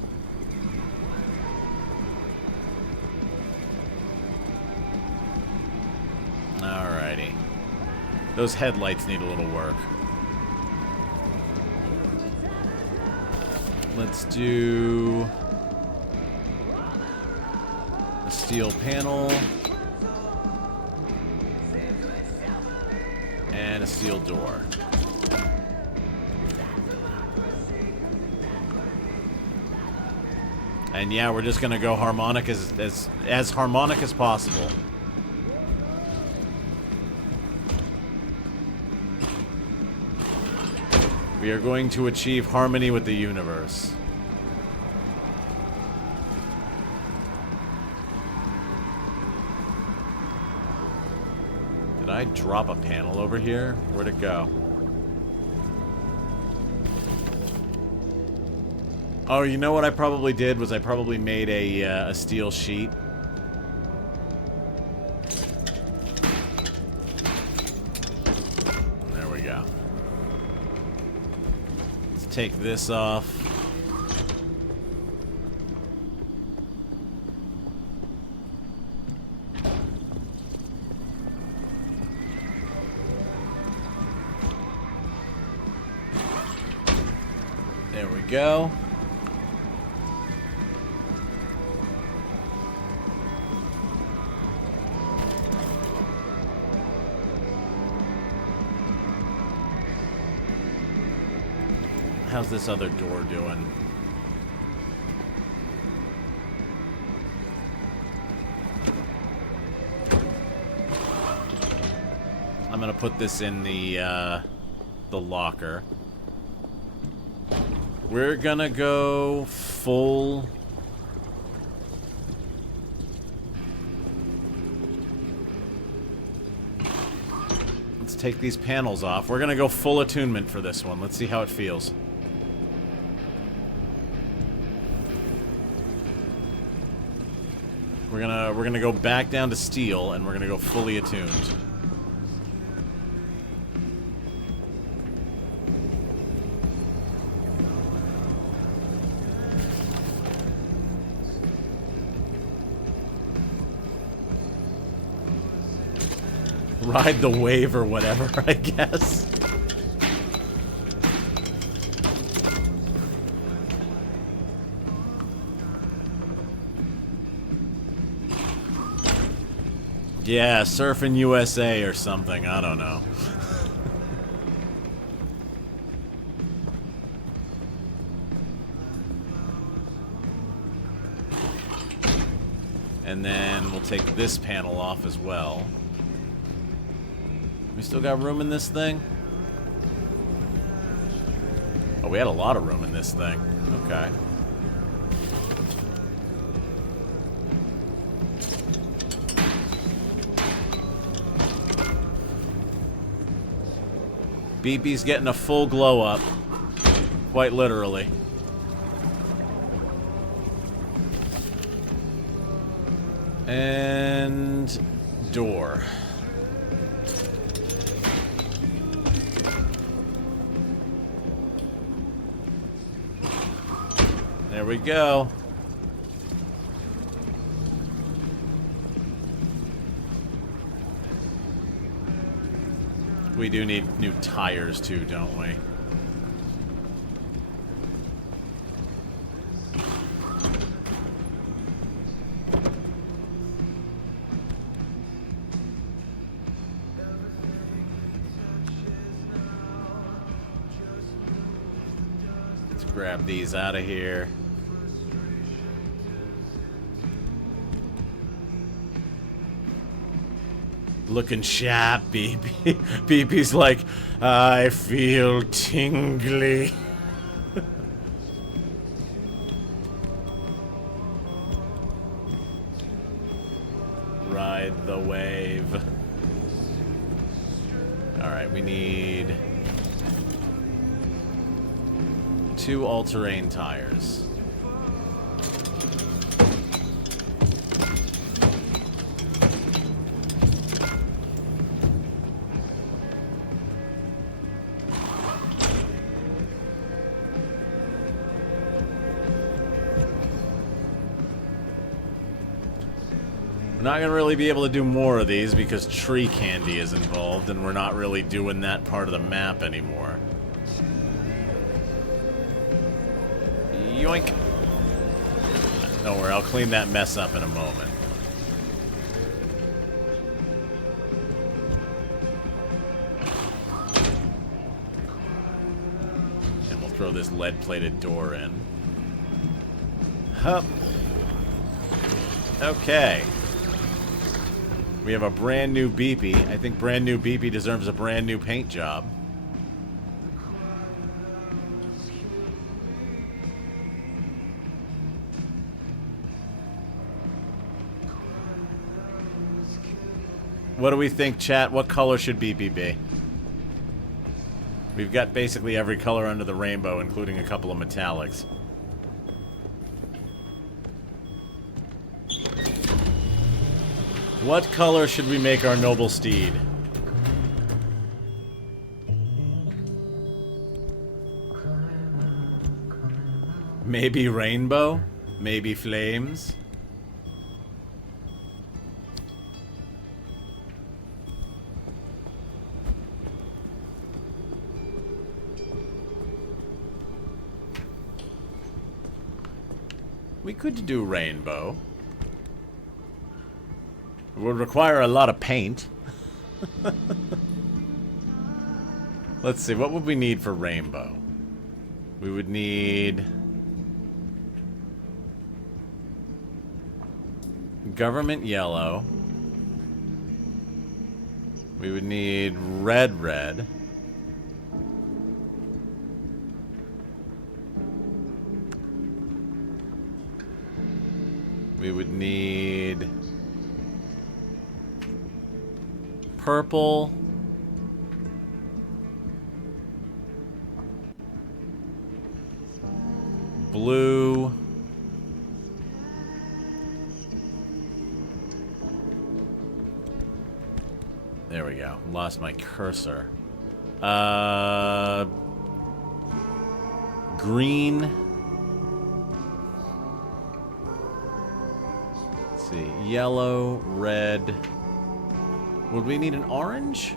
Alrighty. Those headlights need a little work. Let's do a steel panel and a steel door. And yeah, we're just gonna go harmonic as harmonic as possible. We are going to achieve harmony with the universe. Did I drop a panel over here? Where'd it go? Oh, you know what I probably did was I probably made a steel sheet. There we go. Let's take this off. There we go. How's this other door doing? I'm gonna put this in the locker. We're gonna go full... Let's take these panels off. We're gonna go full attunement for this one. Let's see how it feels. We're gonna go back down to steel, and we're gonna go fully attuned. Ride the wave or whatever, I guess. Yeah, Surfing USA or something, I don't know. And then we'll take this panel off as well. We still got room in this thing? Oh, we had a lot of room in this thing. Okay. BB's getting a full glow up. Quite literally. And... door. There we go. We do need new tires too, don't we? Let's grab these out of here. Looking sharp, BB. BB's like, I feel tingly. Ride the wave. Alright, we need 2 all-terrain tires. We're not going to really be able to do more of these because tree candy is involved, and we're not really doing that part of the map anymore. Yoink! Don't worry, I'll clean that mess up in a moment. And we'll throw this lead-plated door in. Hup. Okay. We have a brand new Beepy. I think brand new Beepy deserves a brand new paint job. What do we think, chat? What color should Beepy be? We've got basically every color under the rainbow, including a couple of metallics. What color should we make our noble steed? Maybe rainbow? Maybe flames? We could do rainbow. It would require a lot of paint. Let's see, what would we need for rainbow? We would need government yellow. We would need red. We would need purple. Blue. There we go. Lost my cursor. Green. Let's see. Yellow, red. Would we need an orange?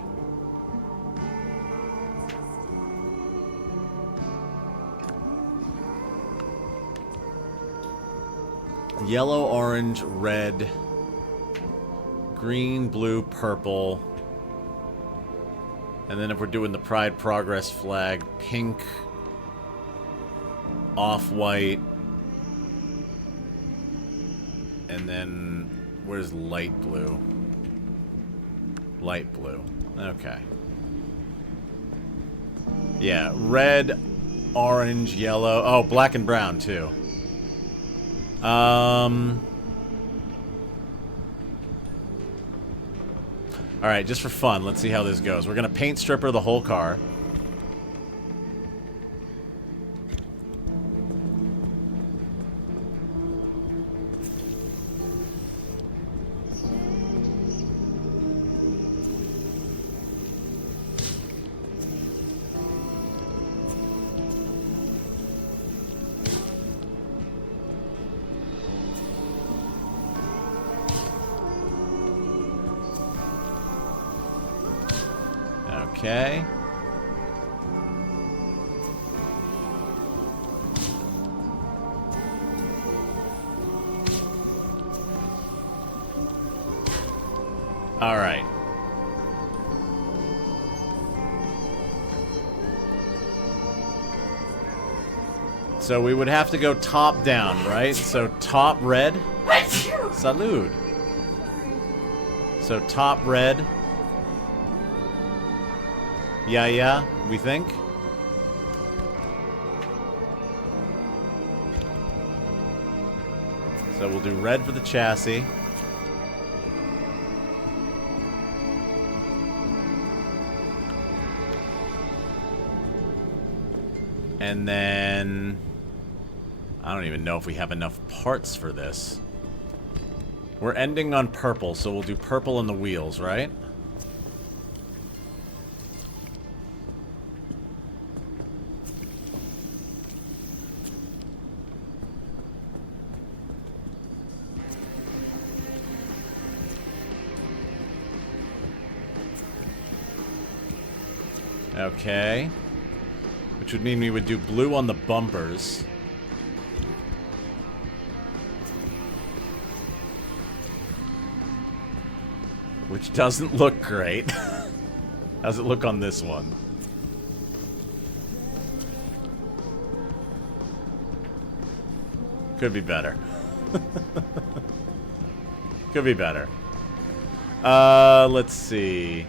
Yellow, orange, red, green, blue, purple. And then if we're doing the Pride Progress flag, pink, off-white. And then where's light blue? Light blue. Okay. Yeah, red, orange, yellow. Oh, black and brown too. Alright, just for fun, let's see how this goes. We're gonna paint stripper the whole car. Okay. All right. So we would have to go top down, right? So top red. Salud. So top red. Yeah, we think? So we'll do red for the chassis. And then... I don't even know if we have enough parts for this. We're ending on purple, so we'll do purple in the wheels, right? Okay. Which would mean we would do blue on the bumpers. Which doesn't look great. How's it look on this one? Could be better. Could be better. Let's see.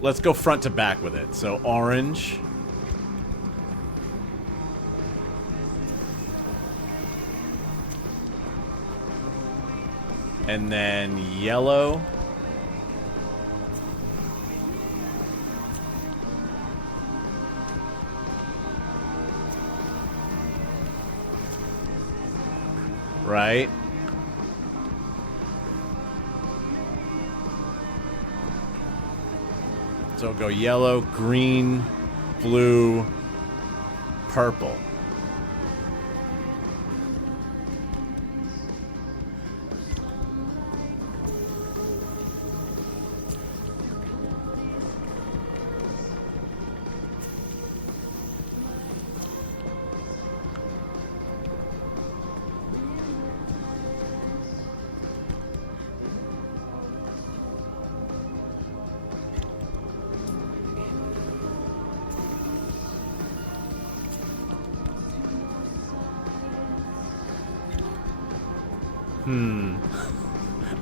Let's go front to back with it. So orange. And then yellow. Right? So go yellow, green, blue, purple.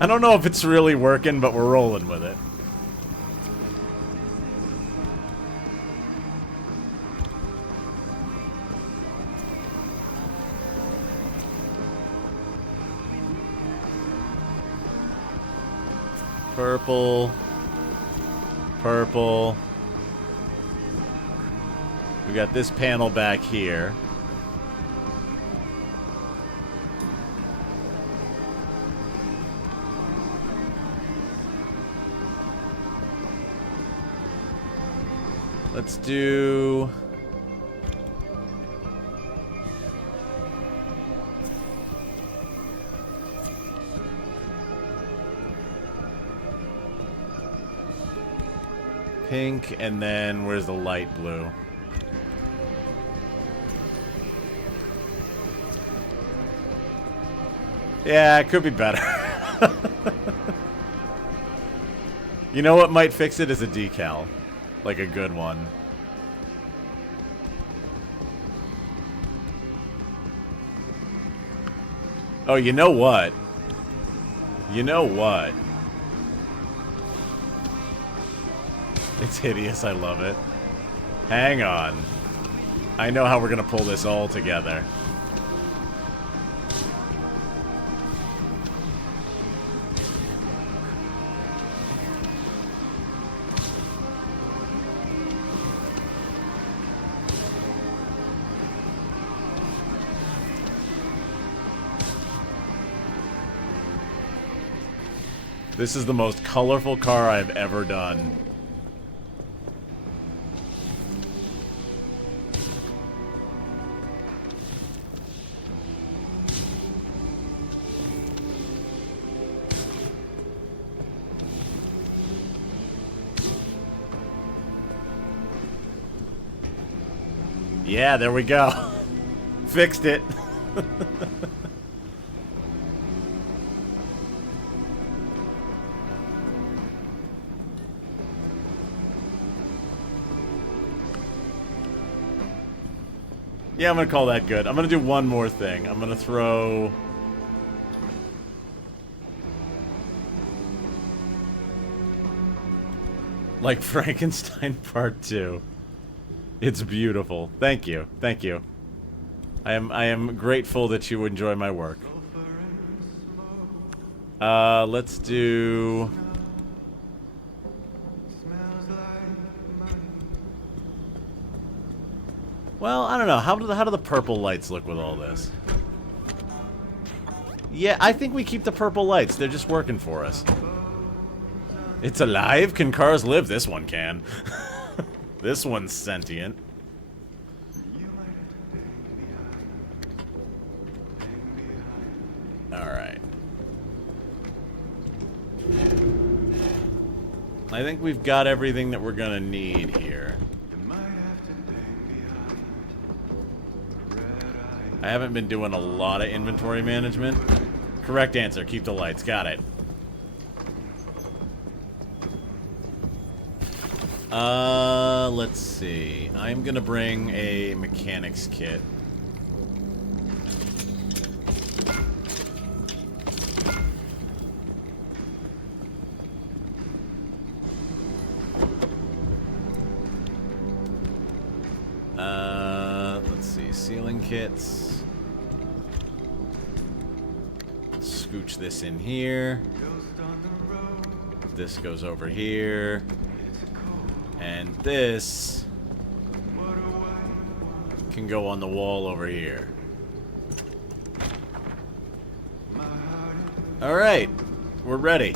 I don't know if it's really working, but we're rolling with it. Purple. Purple. We got this panel back here. Let's do... pink, and then where's the light blue? Yeah, it could be better. You know what might fix it is a decal. Like a good one. Oh, you know what? You know what? It's hideous, I love it. Hang on. I know how we're gonna pull this all together. This is the most colorful car I've ever done. Yeah, there we go. Fixed it. Yeah, I'm gonna call that good. I'm gonna do one more thing. I'm gonna throw... like Frankenstein Part 2. It's beautiful. Thank you. Thank you. I am grateful that you enjoy my work. Let's do... well, I don't know. How do the purple lights look with all this? Yeah, I think we keep the purple lights. They're just working for us. It's alive? Can cars live? This one can. This one's sentient. Alright. I think we've got everything that we're gonna need here. I haven't been doing a lot of inventory management. Correct answer, keep the lights. Got it. Let's see. I'm gonna bring a mechanics kit. Let's see. Ceiling kits. Scooch this in here. This goes over here. And this can go on the wall over here. Alright, we're ready.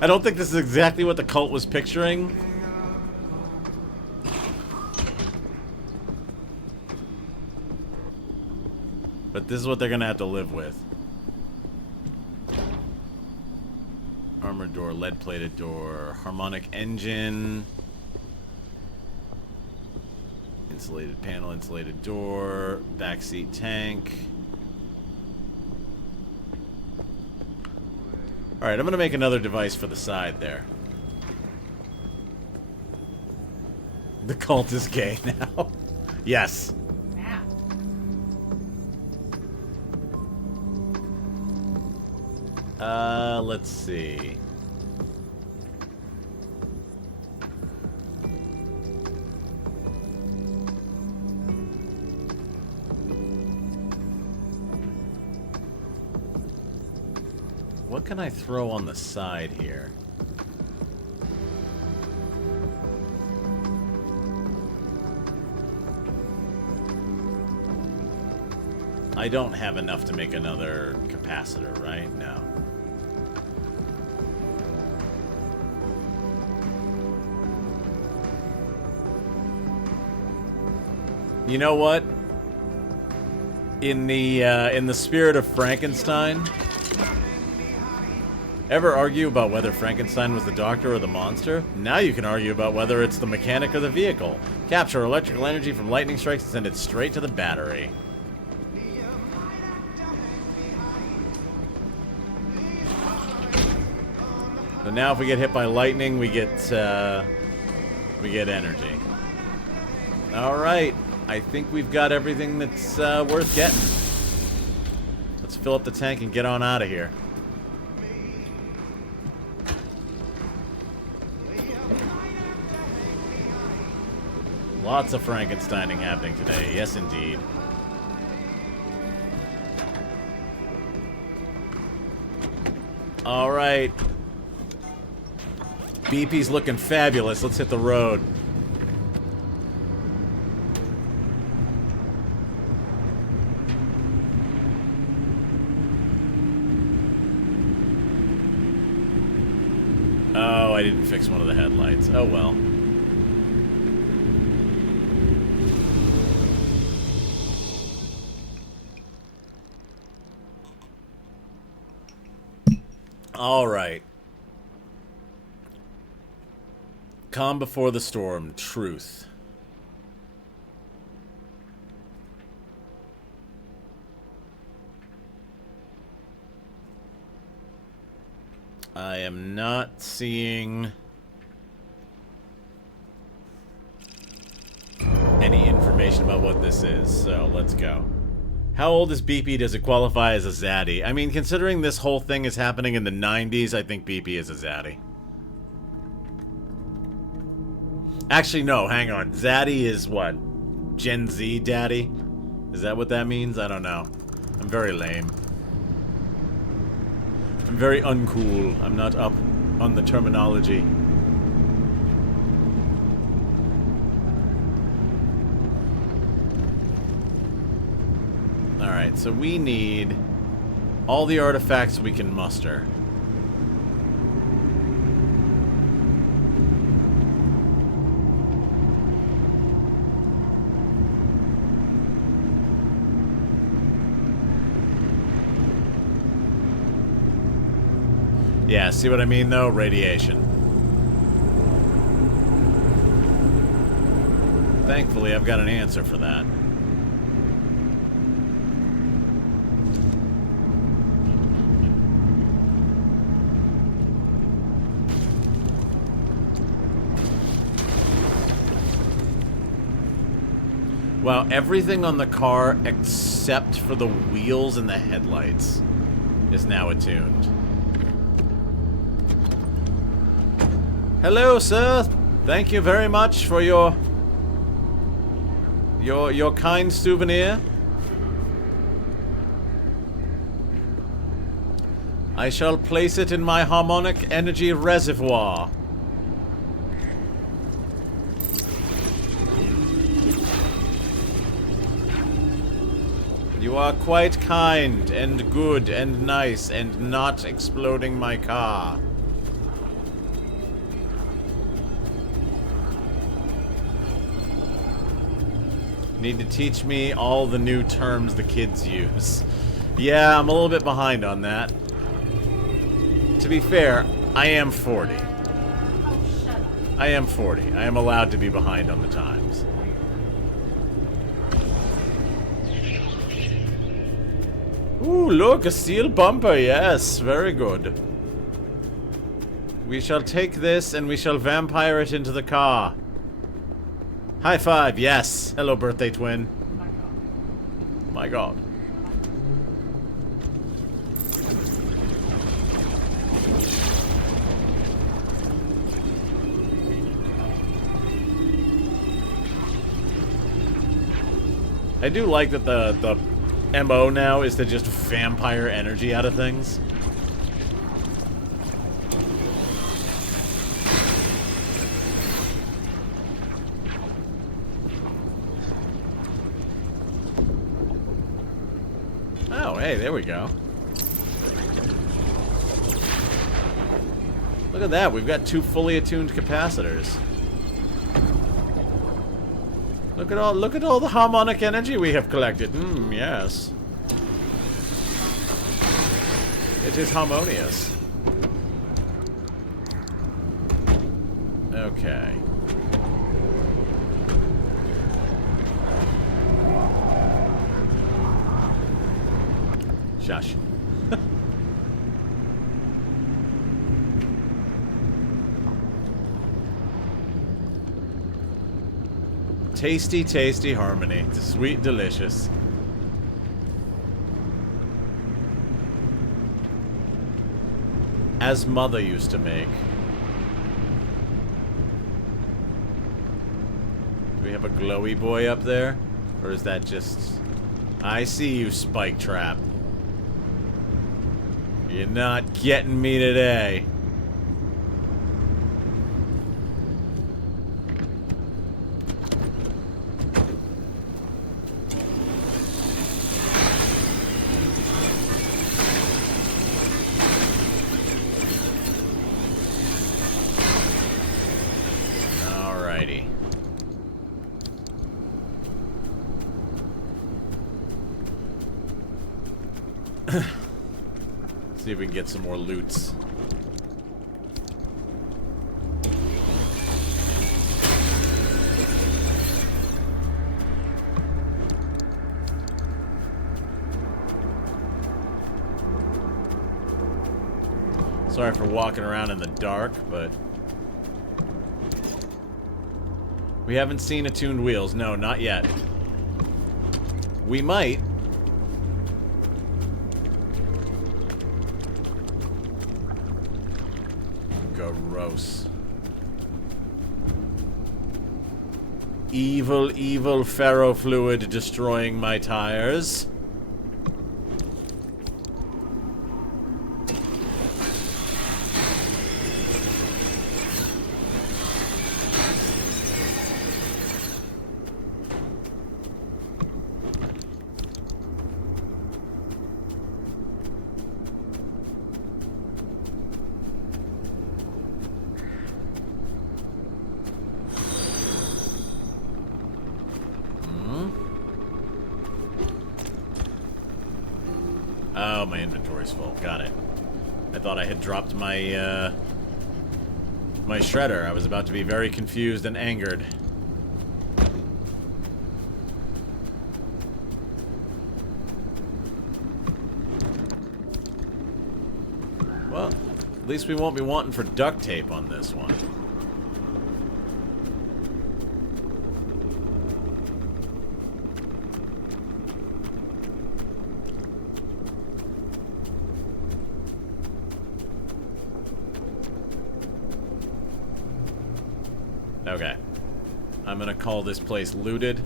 I don't think this is exactly what the cult was picturing. But this is what they're gonna have to live with. Armored door, lead-plated door, harmonic engine, insulated panel, insulated door, backseat tank. Alright, I'm gonna make another device for the side there. The cult is gay now. Yes. Let's see. What can I throw on the side here? I don't have enough to make another capacitor, right? No. You know what? In the spirit of Frankenstein, ever argue about whether Frankenstein was the doctor or the monster? Now you can argue about whether it's the mechanic or the vehicle. Capture electrical energy from lightning strikes and send it straight to the battery. So now if we get hit by lightning, we get energy. Alright. I think we've got everything that's worth getting. Let's fill up the tank and get on out of here. Lots of Frankensteining happening today. Yes, indeed. All right. BP's looking fabulous. Let's hit the road. Oh, I didn't fix one of the headlights. Oh well. All right. Calm before the storm. Truth. I am not seeing any information information about what this is, so let's go. How old is BP? Does it qualify as a zaddy? I mean, considering this whole thing is happening in the 90s, I think BP is a zaddy. Actually, no, hang on. Zaddy is what? Gen Z daddy? Is that what that means? I don't know. I'm very lame. I'm very uncool. I'm not up on the terminology. Alright, so we need all the artifacts we can muster. Yeah, see what I mean though? Radiation. Thankfully, I've got an answer for that. Wow, everything on the car except for the wheels and the headlights is now attuned. Hello, sir. Thank you very much for your kind souvenir. I shall place it in my harmonic energy reservoir. You are quite kind and good and nice and not exploding my car. Need to teach me all the new terms the kids use. Yeah, I'm a little bit behind on that. To be fair, I am 40. Oh, shut up. I am 40. I am allowed to be behind on the times. Ooh, look, a steel bumper. Yes, very good. We shall take this and we shall vampire it into the car. High five, yes. Hello, birthday twin. My God. I do like that the MO now is to just vampire energy out of things. Oh, hey, there we go. Look at that, we've got 2 fully attuned capacitors. Look at all the harmonic energy we have collected. Yes. It is harmonious. Okay. Shush. Tasty, tasty harmony. Sweet, delicious. As mother used to make. Do we have a glowy boy up there? Or is that just... I see you, Spike Trap. You're not getting me today. Alrighty. See if we can get some more loots. Sorry for walking around in the dark, but... We haven't seen attuned wheels. No, not yet. We might. Gross. Evil, evil ferrofluid destroying my tires. Oh, my inventory's full. Got it. I thought I had dropped my, my shredder. I was about to be very confused and angered. Well, at least we won't be wanting for duct tape on this one. Okay. I'm gonna call this place looted.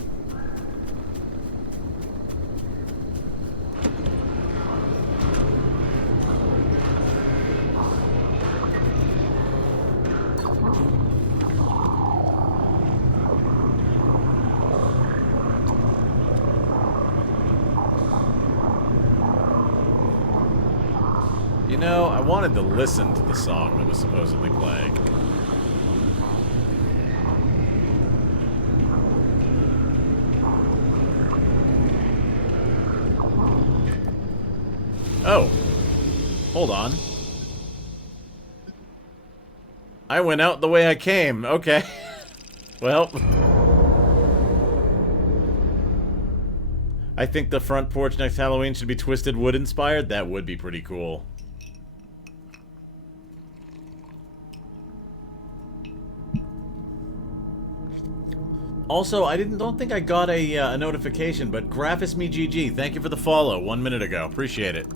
You know, I wanted to listen to the song that was supposedly playing. Oh. Hold on. I went out the way I came. Okay. Well. I think the front porch next Halloween should be Twisted Wood inspired. That would be pretty cool. Also, I don't think I got a notification, but GraphisMeGG, thank you for the follow 1 minute ago. Appreciate it.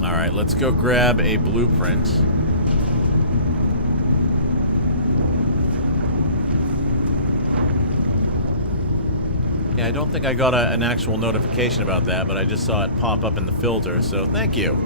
Alright, let's go grab a blueprint. Yeah, I don't think I got an actual notification about that, but I just saw it pop up in the filter, so thank you.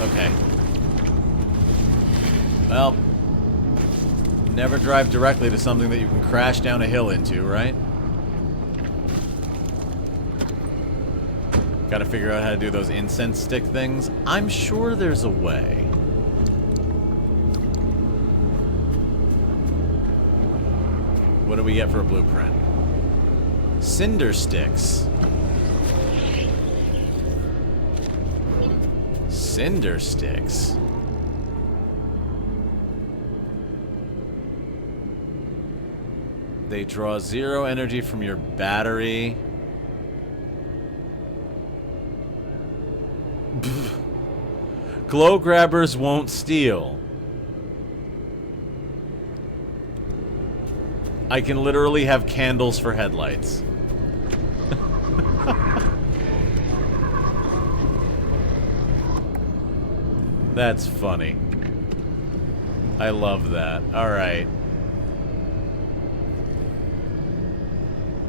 Okay. Well, never drive directly to something that you can crash down a hill into, right? Gotta figure out how to do those incense stick things. I'm sure there's a way. What do we get for a blueprint? Cinder sticks. Cinder sticks. They draw 0 energy from your battery. Glow grabbers won't steal. I can literally have candles for headlights. That's funny. I love that. Alright.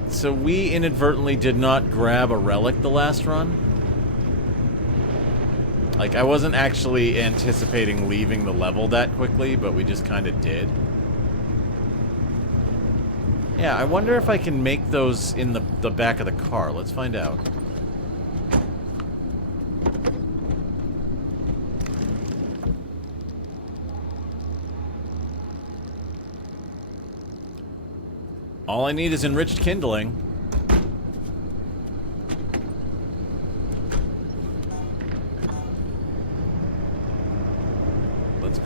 So we inadvertently did not grab a relic the last run? Like, I wasn't actually anticipating leaving the level that quickly, but we just kind of did. Yeah, I wonder if I can make those in the back of the car. Let's find out. All I need is enriched kindling.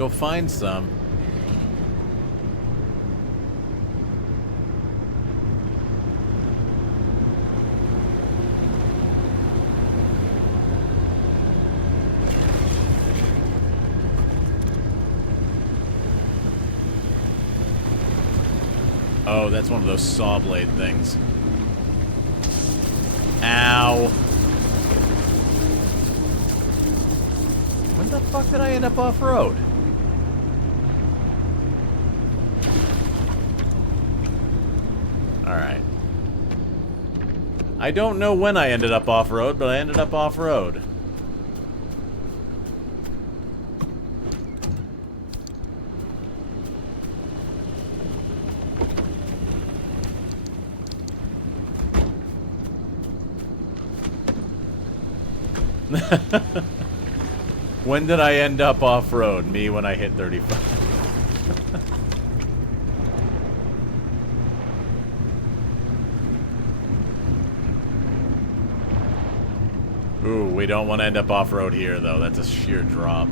go find some. Oh, that's one of those saw blade things. Ow. When the fuck did I end up off-road? Alright. I don't know when I ended up off-road, but I ended up off-road. When did I end up off-road? Me when I hit 35. Ooh, we don't want to end up off-road here, though. That's a sheer drop.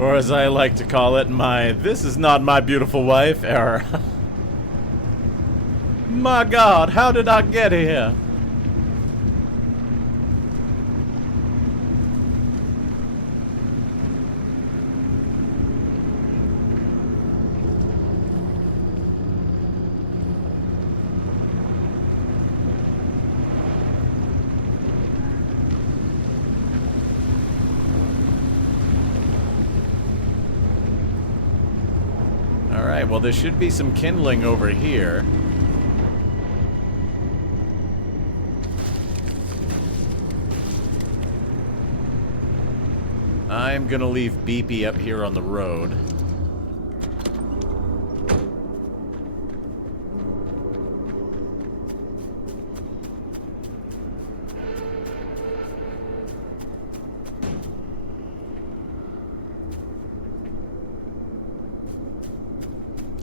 Or as I like to call it, my "this is not my beautiful wife" error. My God, how did I get here? Alright, well there should be some kindling over here. I'm gonna leave Beepy up here on the road.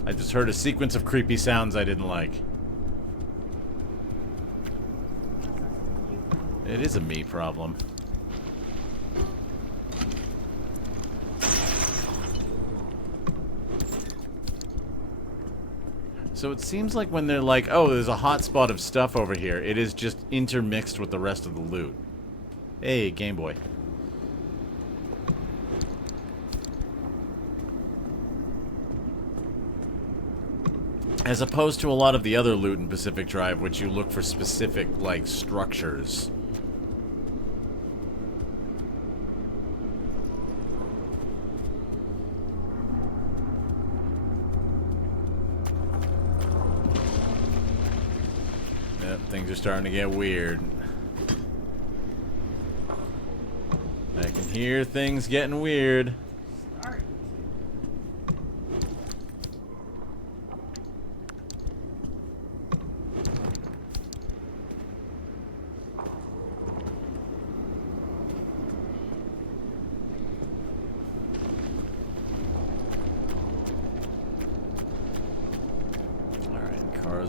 I just heard a sequence of creepy sounds I didn't like. It is a me problem. So it seems like when they're like, oh, there's a hot spot of stuff over here, it is just intermixed with the rest of the loot. Hey, Game Boy. As opposed to a lot of the other loot in Pacific Drive, which you look for specific, like, structures. Yep, things are starting to get weird. I can hear things getting weird.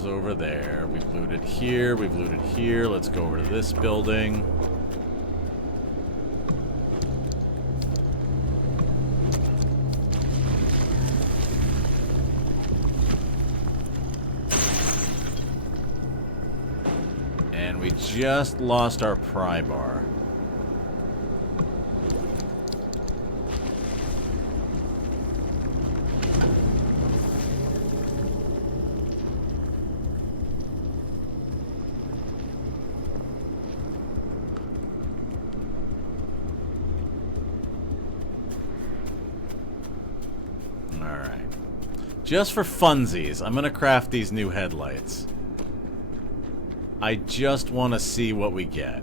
Over there. We've looted here. We've looted here. Let's go over to this building. And we just lost our pry bar. Just for funsies, I'm gonna craft these new headlights. I just want to see what we get.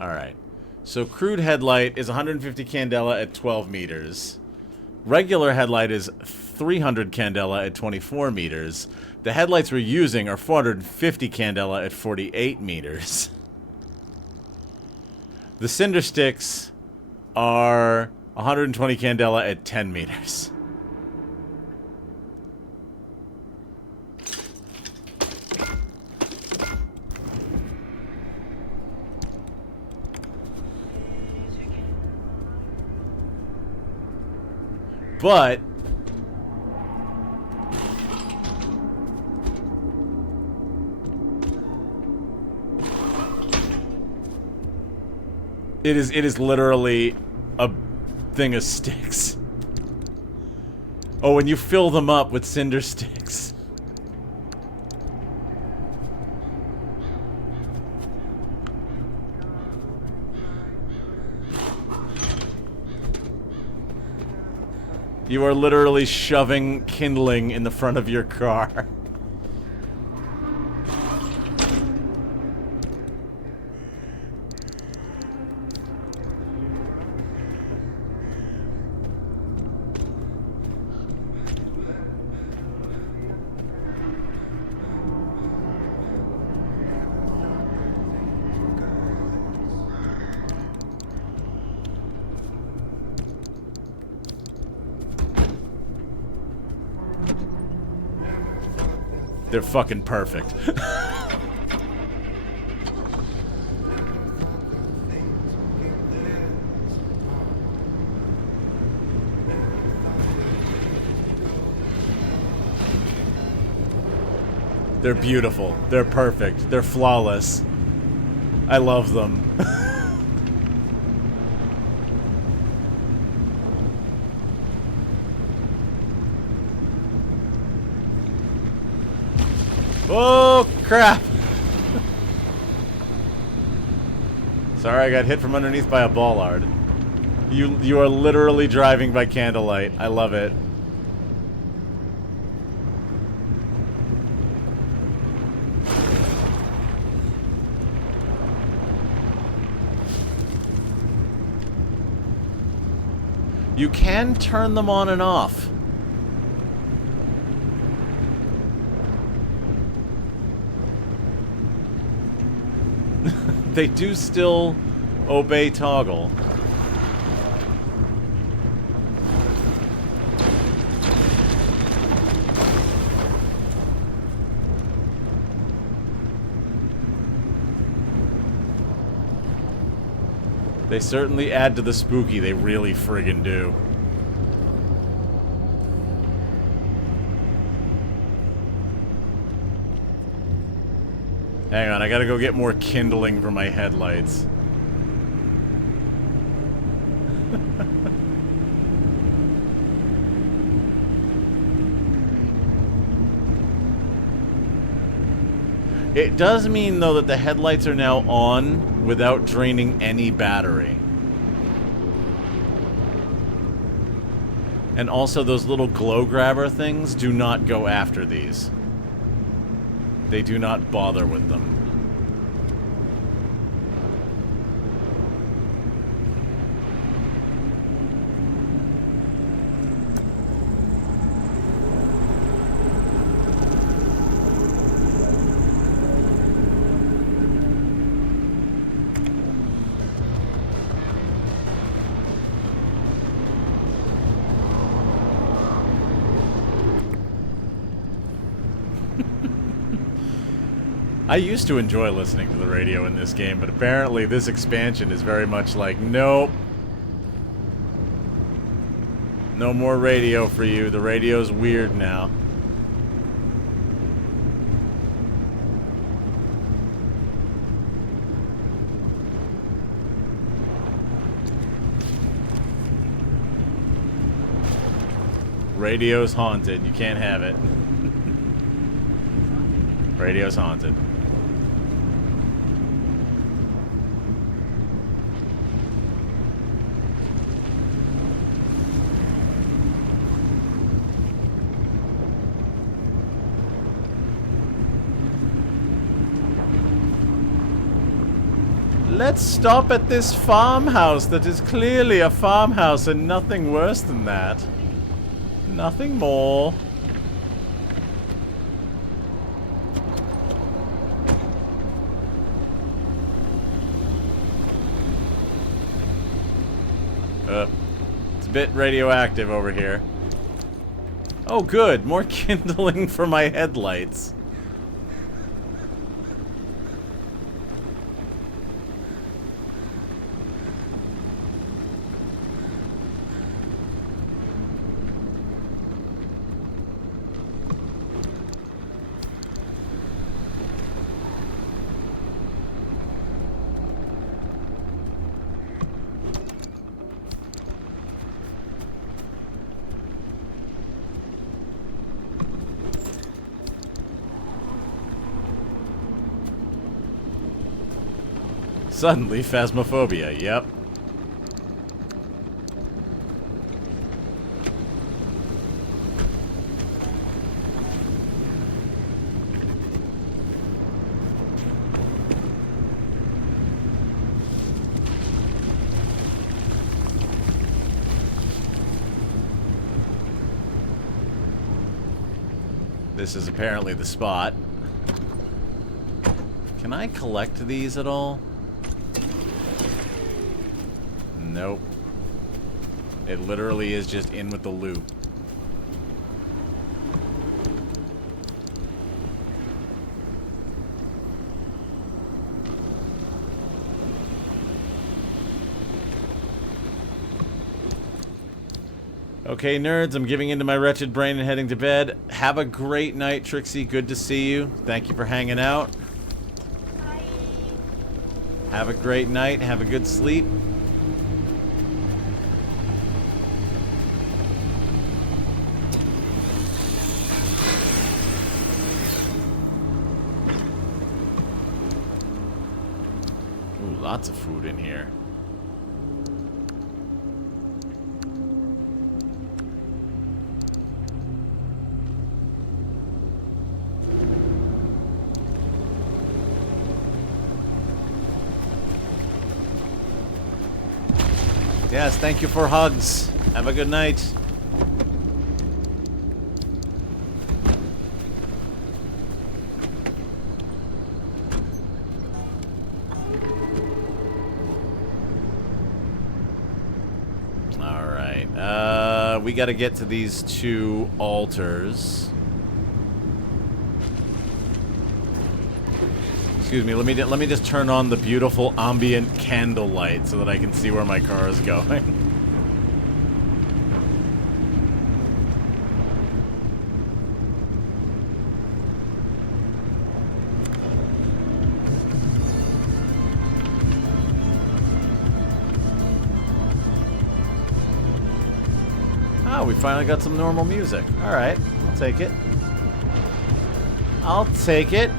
Alright. So crude headlight is 150 candela at 12 meters. Regular headlight is 300 candela at 24 meters. The headlights we're using are 450 candela at 48 meters. The cinder sticks are 120 candela at 10 meters. But it is literally a thing of sticks. Oh, and you fill them up with cinder sticks. You are literally shoving kindling in the front of your car. They're fucking perfect. They're beautiful. They're perfect. They're flawless. I love them. Oh, crap! Sorry, I got hit from underneath by a bollard. You are literally driving by candlelight. I love it. You can turn them on and off. They do still obey toggle. They certainly add to the spooky, they really friggin' do. Hang on, I gotta go get more kindling for my headlights. It does mean, though, that the headlights are now on without draining any battery. And also, those little glow grabber things do not go after these. They do not bother with them. I used to enjoy listening to the radio in this game, but apparently this expansion is very much like, nope. No more radio for you. The radio's weird now. Radio's haunted. You can't have it. Radio's haunted. Let's stop at this farmhouse that is clearly a farmhouse and nothing worse than that. Nothing more. It's a bit radioactive over here. Oh good, more kindling for my headlights. Suddenly, phasmophobia, yep. This is apparently the spot. Can I collect these at all? Nope. It literally is just in with the loop. Okay, nerds, I'm giving into my wretched brain and heading to bed. Have a great night, Trixie. Good to see you. Thank you for hanging out. Bye. Have a great night. Have a good sleep. Ooh, lots of food in here. Yes, thank you for hugs. Have a good night. Alright, we gotta get to these two altars. Excuse me, let me just turn on the beautiful ambient candlelight so that I can see where my car is going. Oh, we finally got some normal music. Alright, I'll take it. I'll take it.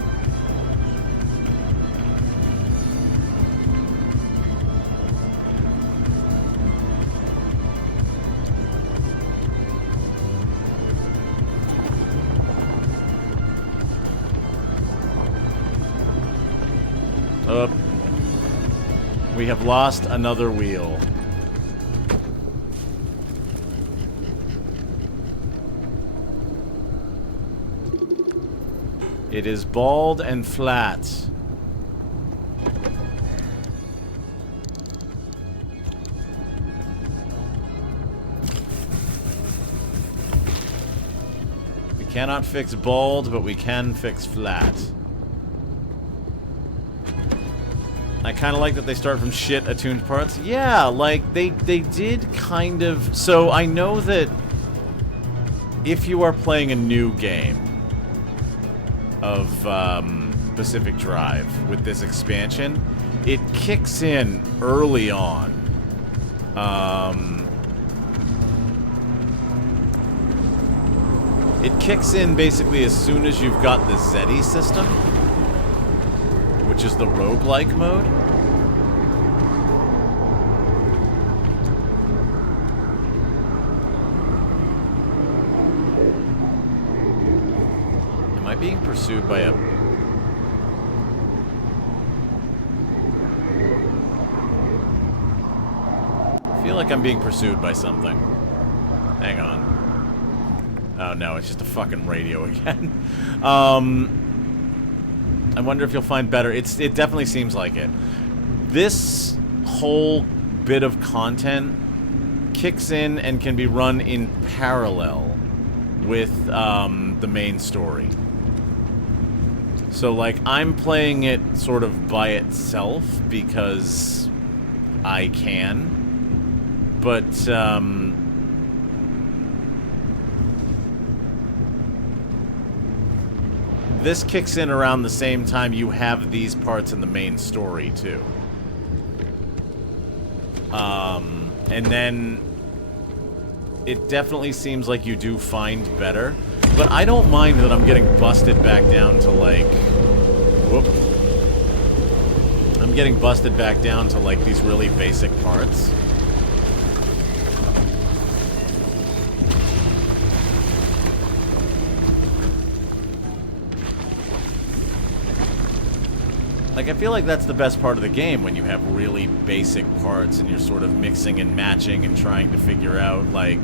We have lost another wheel. It is bald and flat. We cannot fix bald, but we can fix flat. I kind of like that they start from shit attuned parts. Yeah, like, they did kind of... So, I know that if you are playing a new game of Pacific Drive with this expansion, it kicks in early on. It kicks in basically as soon as you've got the Zeti system, which is the roguelike mode. Am I being pursued by a... I feel like I'm being pursued by something. Hang on. Oh no, it's just a fucking radio again. I wonder if you'll find better. It definitely seems like it. This whole bit of content kicks in and can be run in parallel with the main story. So, like, I'm playing it sort of by itself because I can, but this kicks in around the same time you have these parts in the main story, too. And then it definitely seems like you do find better. But I don't mind that I'm getting busted back down to, like... Whoop. I'm getting busted back down to, like, these really basic parts. Like, I feel like that's the best part of the game, when you have really basic parts and you're sort of mixing and matching and trying to figure out, like,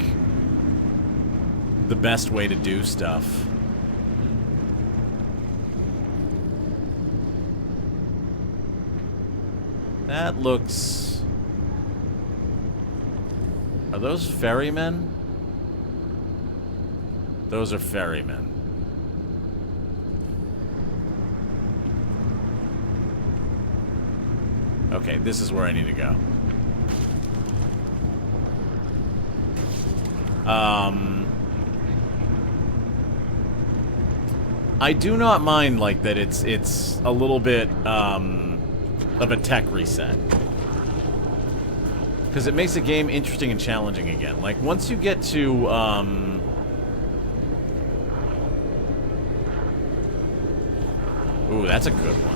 the best way to do stuff. That looks... Are those ferrymen? Those are ferrymen. Okay, this is where I need to go. I do not mind, like, that it's a little bit, of a tech reset. Because it makes the game interesting and challenging again. Like, once you get to, Ooh, that's a good one.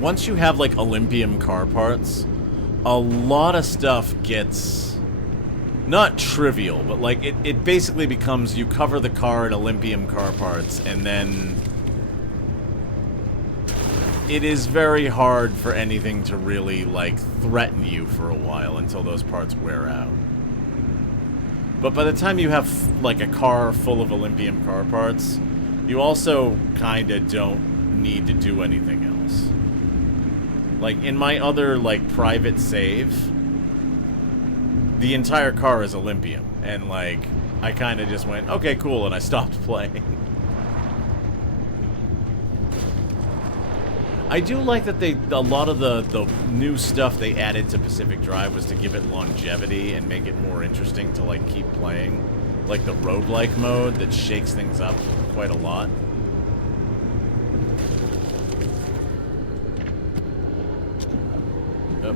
Once you have, like, Olympium car parts, a lot of stuff gets... not trivial, but, like, it basically becomes you cover the car in Olympium car parts, and then... it is very hard for anything to really, like, threaten you for a while until those parts wear out. But by the time you have, like, a car full of Olympium car parts, you also kinda don't need to do anything else. Like, in my other, like, private save, the entire car is Olympium. And, like, I kind of just went, okay, cool, and I stopped playing. I do like that a lot of the new stuff they added to Pacific Drive was to give it longevity and make it more interesting to, like, keep playing. Like the roguelike mode that shakes things up quite a lot. Oh.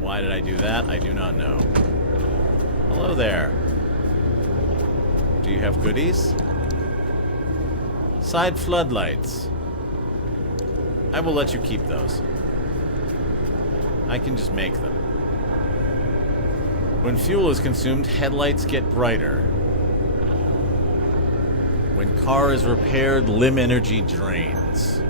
Why did I do that? I do not know. Hello there. Do you have goodies? Side floodlights. I will let you keep those. I can just make them. When fuel is consumed, headlights get brighter. When car is repaired, limb energy drains.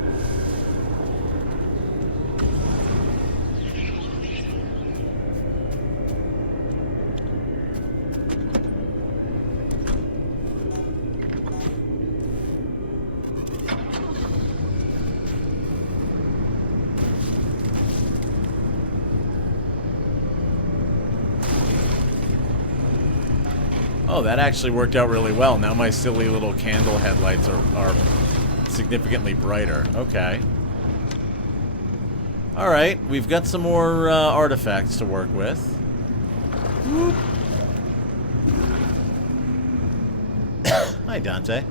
Oh, that actually worked out really well. Now my silly little candle headlights are significantly brighter. Okay. Alright, we've got some more artifacts to work with. Whoop. Hi, Dante.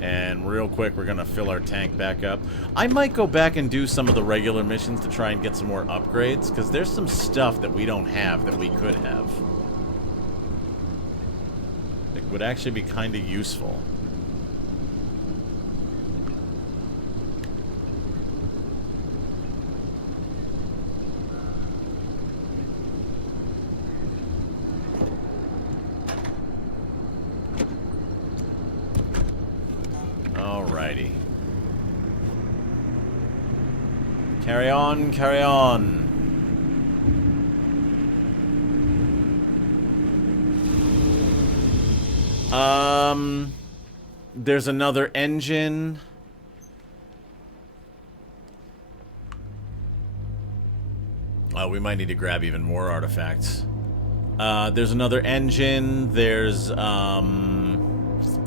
And real quick, we're gonna fill our tank back up. I might go back and do some of the regular missions to try and get some more upgrades, because there's some stuff that we don't have that we could have. It would actually be kind of useful. Alrighty. Carry on, carry on. There's another engine. Oh, we might need to grab even more artifacts. There's another engine. There's, I'll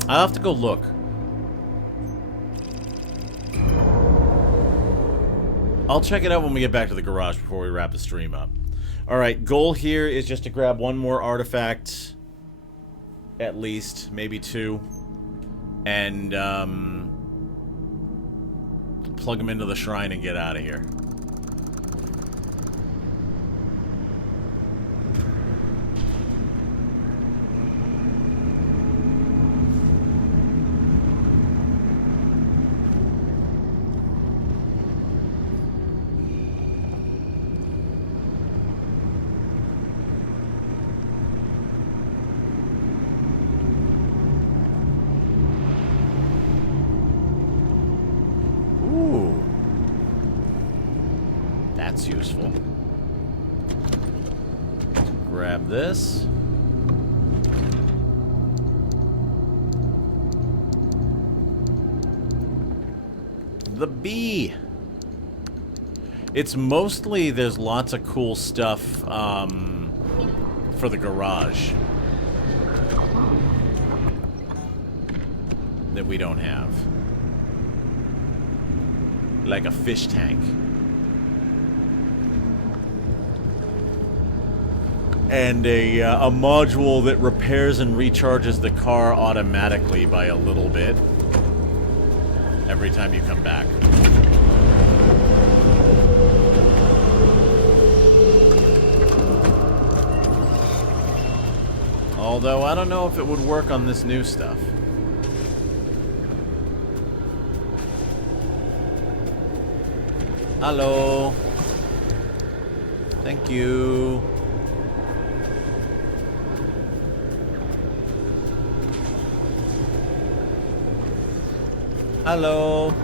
have to go look. I'll check it out when we get back to the garage before we wrap the stream up. Alright, goal here is just to grab one more artifact. At least. Maybe two. And, plug them into the shrine and get out of here. That's useful. Grab this. The bee. It's mostly there's lots of cool stuff for the garage that we don't have. Like a fish tank. And a module that repairs and recharges the car automatically by a little bit every time you come back. Although, I don't know if it would work on this new stuff. Hello. Thank you. Hello.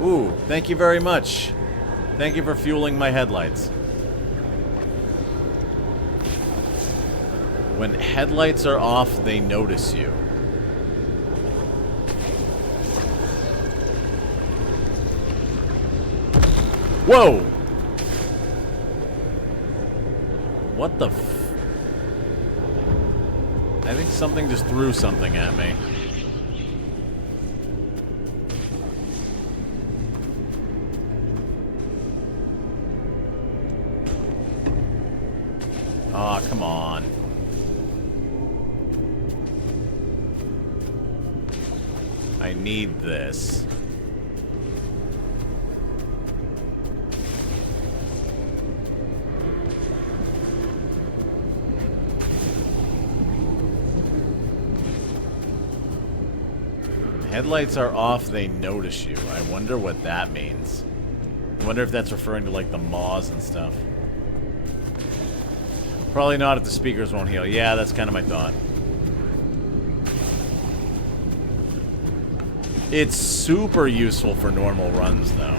Ooh, thank you very much. Thank you for fueling my headlights. When headlights are off, they notice you. Whoa! What the f... I think something just threw something at me. Aw, oh, come on. I need this. Headlights are off, they notice you. I wonder what that means. I wonder if that's referring to, like, the maws and stuff. Probably not if the speakers won't heal. Yeah, that's kind of my thought. It's super useful for normal runs, though.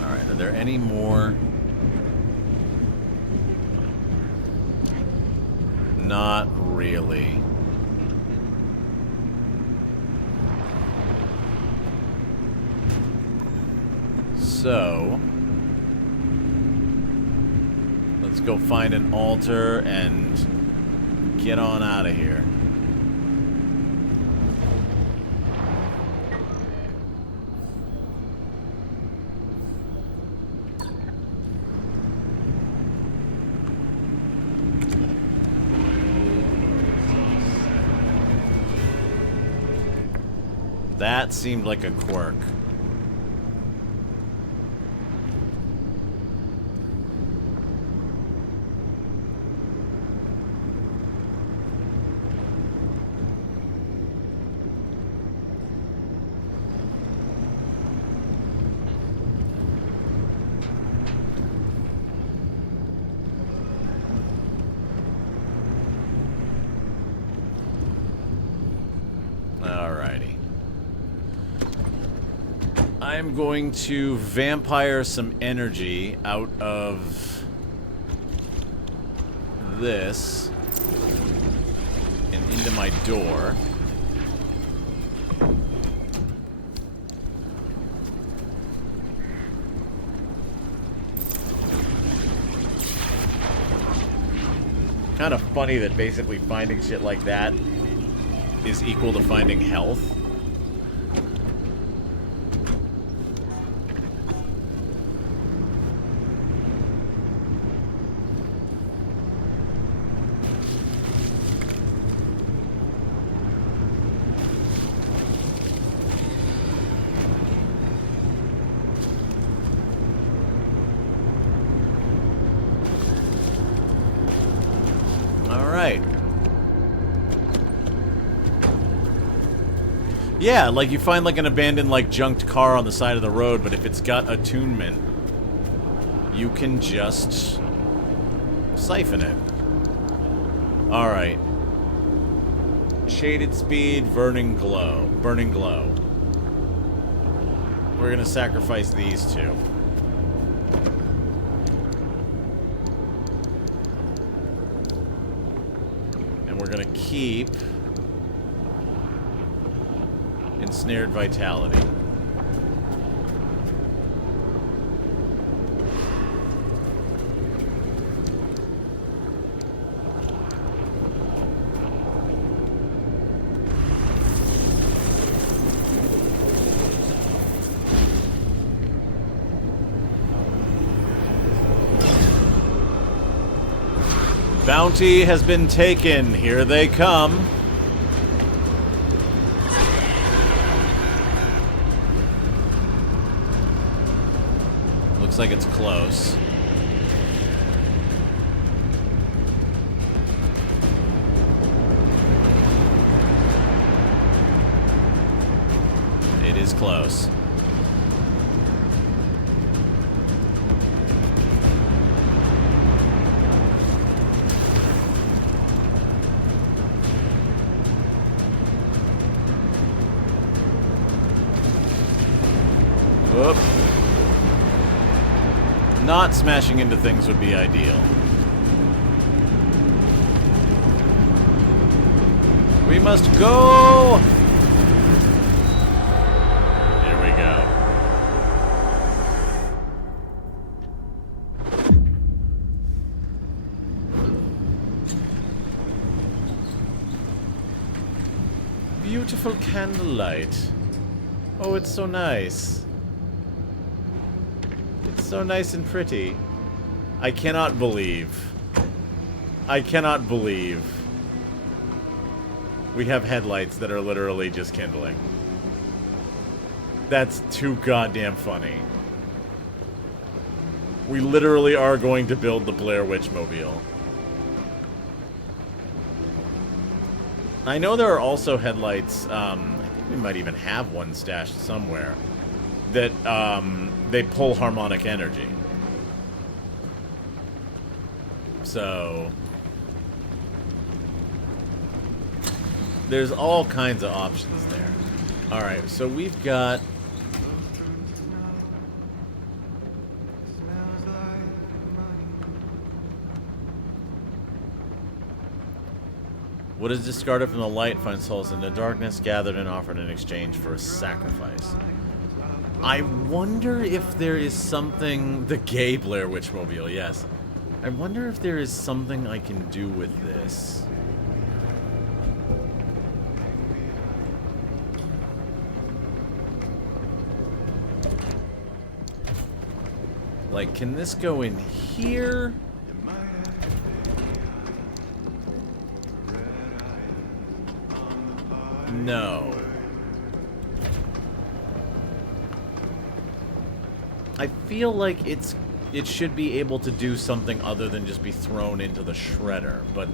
Alright, are there any more? Not really. So, let's go find an altar and get on out of here. That seemed like a quirk. I'm going to vampire some energy out of this and into my door. Kind of funny that basically finding shit like that is equal to finding health. Yeah, like you find like an abandoned like junked car on the side of the road, but if it's got attunement, you can just siphon it. Alright. Shaded speed, burning glow. Burning glow. We're gonna sacrifice these two. And we're gonna keep Ensnared Vitality. Bounty has been taken. Here they come. Looks like it's close. It is close. Whoop. Not smashing into things would be ideal. We must go! There we go. Beautiful candlelight. Oh, it's so nice. So nice and pretty. I cannot believe we have headlights that are literally just kindling. That's too goddamn funny. We literally are going to build the Blair Witch Mobile. I know there are also headlights, I think we might even have one stashed somewhere, that they pull harmonic energy. So there's all kinds of options there. Alright, so we've got what is discarded from the light finds souls in the darkness, gathered and offered in exchange for a sacrifice. I wonder if there is something... The gay Blair Witch Mobile, yes. I wonder if there is something I can do with this. Like, can this go in here? No. I feel like it should be able to do something other than just be thrown into the shredder, but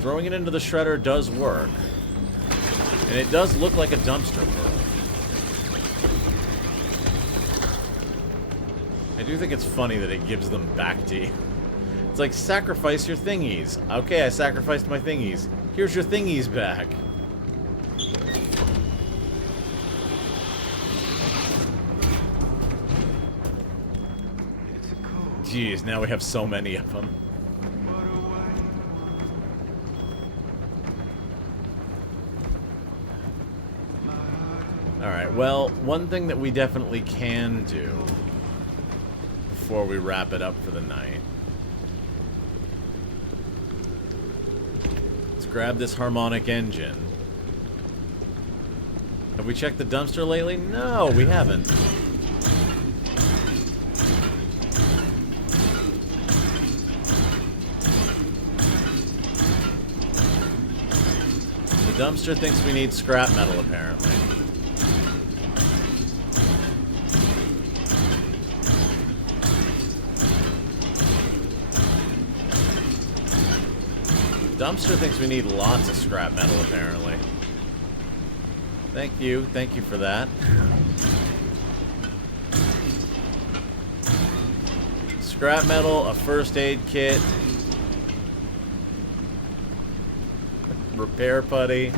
throwing it into the shredder does work. And it does look like a dumpster pearl. I do think it's funny that it gives them back to you. It's like, sacrifice your thingies. Okay, I sacrificed my thingies. Here's your thingies back. Jeez, now we have so many of them. Alright, well, one thing that we definitely can do before we wrap it up for the night. Let's grab this harmonic engine. Have we checked the dumpster lately? No, we haven't. The dumpster thinks we need scrap metal, apparently. Dumpster thinks we need lots of scrap metal, apparently. Thank you for that. Scrap metal, a first aid kit, repair putty,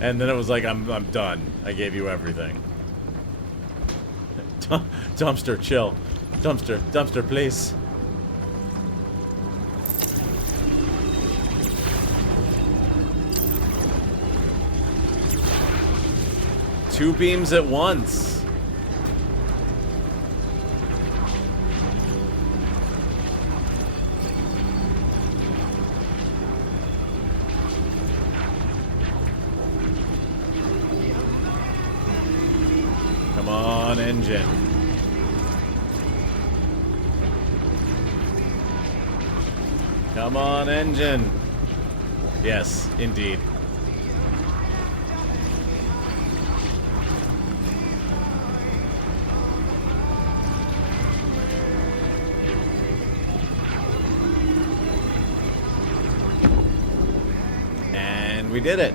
and then it was like, I'm done. I gave you everything. Dumpster, chill. Dumpster, please. Two beams at once. Come on, engine. Come on, engine. Yes, indeed. We did it.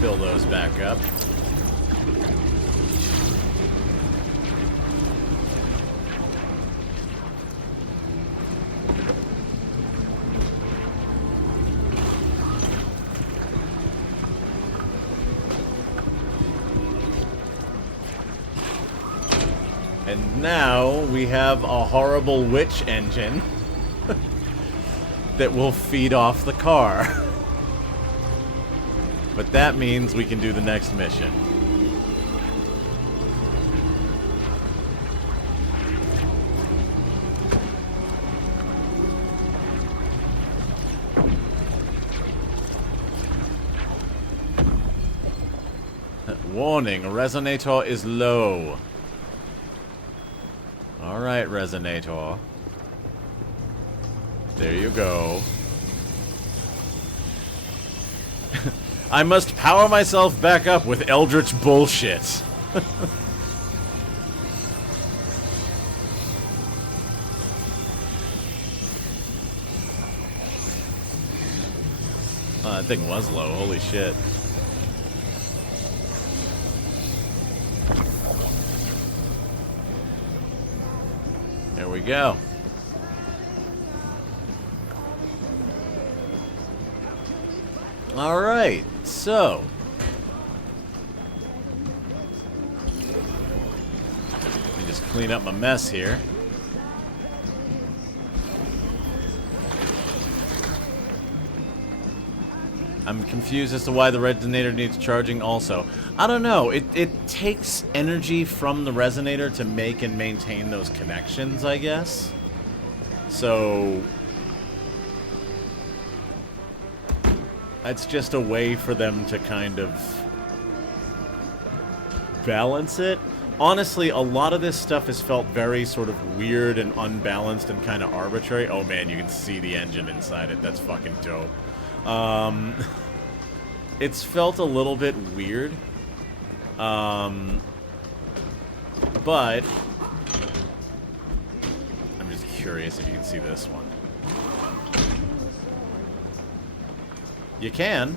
Fill those back up. And now we have a horrible witch engine that will feed off the car. But that means we can do the next mission. Warning, resonator is low. Alright, resonator. There you go. I must power myself back up with eldritch bullshit. That thing was low, holy shit. There we go. All right, so let me just clean up my mess here. I'm confused as to why the resonator needs charging also. I don't know. It takes energy from the resonator to make and maintain those connections, I guess. So it's just a way for them to kind of balance it. Honestly, a lot of this stuff has felt very sort of weird and unbalanced and kind of arbitrary. Oh man, you can see the engine inside it. That's fucking dope. It's felt a little bit weird. But I'm just curious if you can see this one. You can.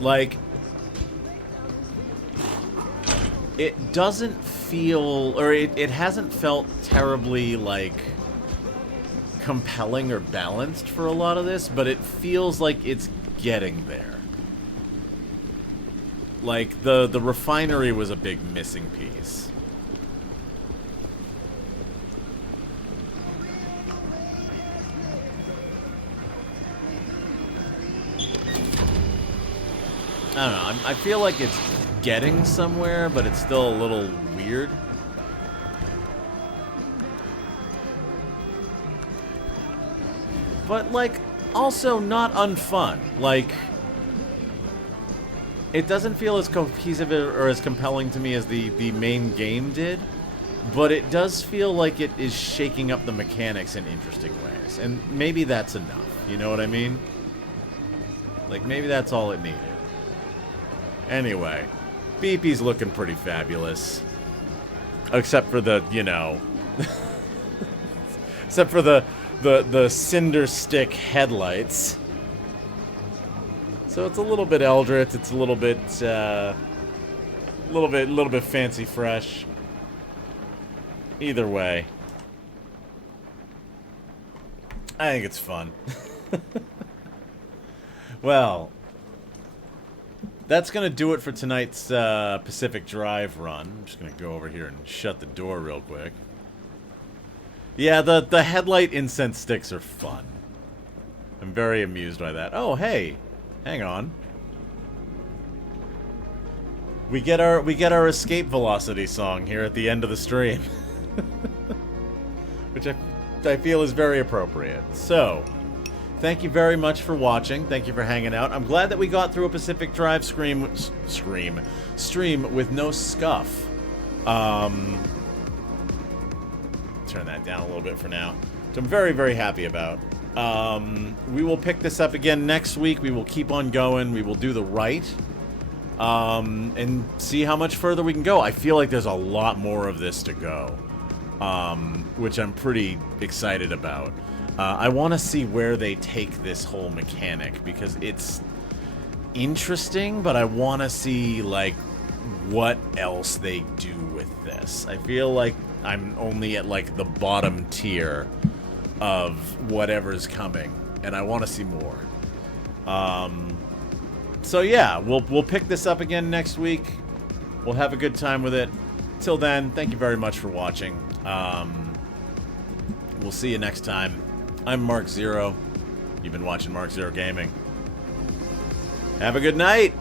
Like, it doesn't feel, or it hasn't felt terribly, like, compelling or balanced for a lot of this, but it feels like it's getting there. Like, the refinery was a big missing piece. I don't know, I feel like it's getting somewhere, but it's still a little weird. But, like, also not unfun. Like, it doesn't feel as cohesive or as compelling to me as the main game did, but it does feel like it is shaking up the mechanics in interesting ways. And maybe that's enough, you know what I mean? Like, maybe that's all it needed. Anyway, BP's looking pretty fabulous. Except for the, you know... except for the cinder stick headlights. So it's a little bit Eldritch, it's a little bit fancy fresh. Either way, I think it's fun. Well, that's gonna do it for tonight's Pacific Drive run. I'm just gonna go over here and shut the door real quick. Yeah, the headlight incense sticks are fun. I'm very amused by that. Oh, hey. Hang on. We get our escape velocity song here at the end of the stream. Which I feel is very appropriate. So, thank you very much for watching. Thank you for hanging out. I'm glad that we got through a Pacific Drive stream with no scuff. Turn that down a little bit for now. Which I'm very, very happy about. We will pick this up again next week. We will keep on going. We will do the right. And see how much further we can go. I feel like there's a lot more of this to go. Which I'm pretty excited about. I want to see where they take this whole mechanic, because it's interesting, but I want to see, like, what else they do with this. I feel like I'm only at, like, the bottom tier of whatever's coming, and I want to see more. So yeah, we'll pick this up again next week. We'll have a good time with it. Till then, thank you very much for watching. We'll see you next time. I'm Mark Zero. You've been watching Mark Zero Gaming. Have a good night!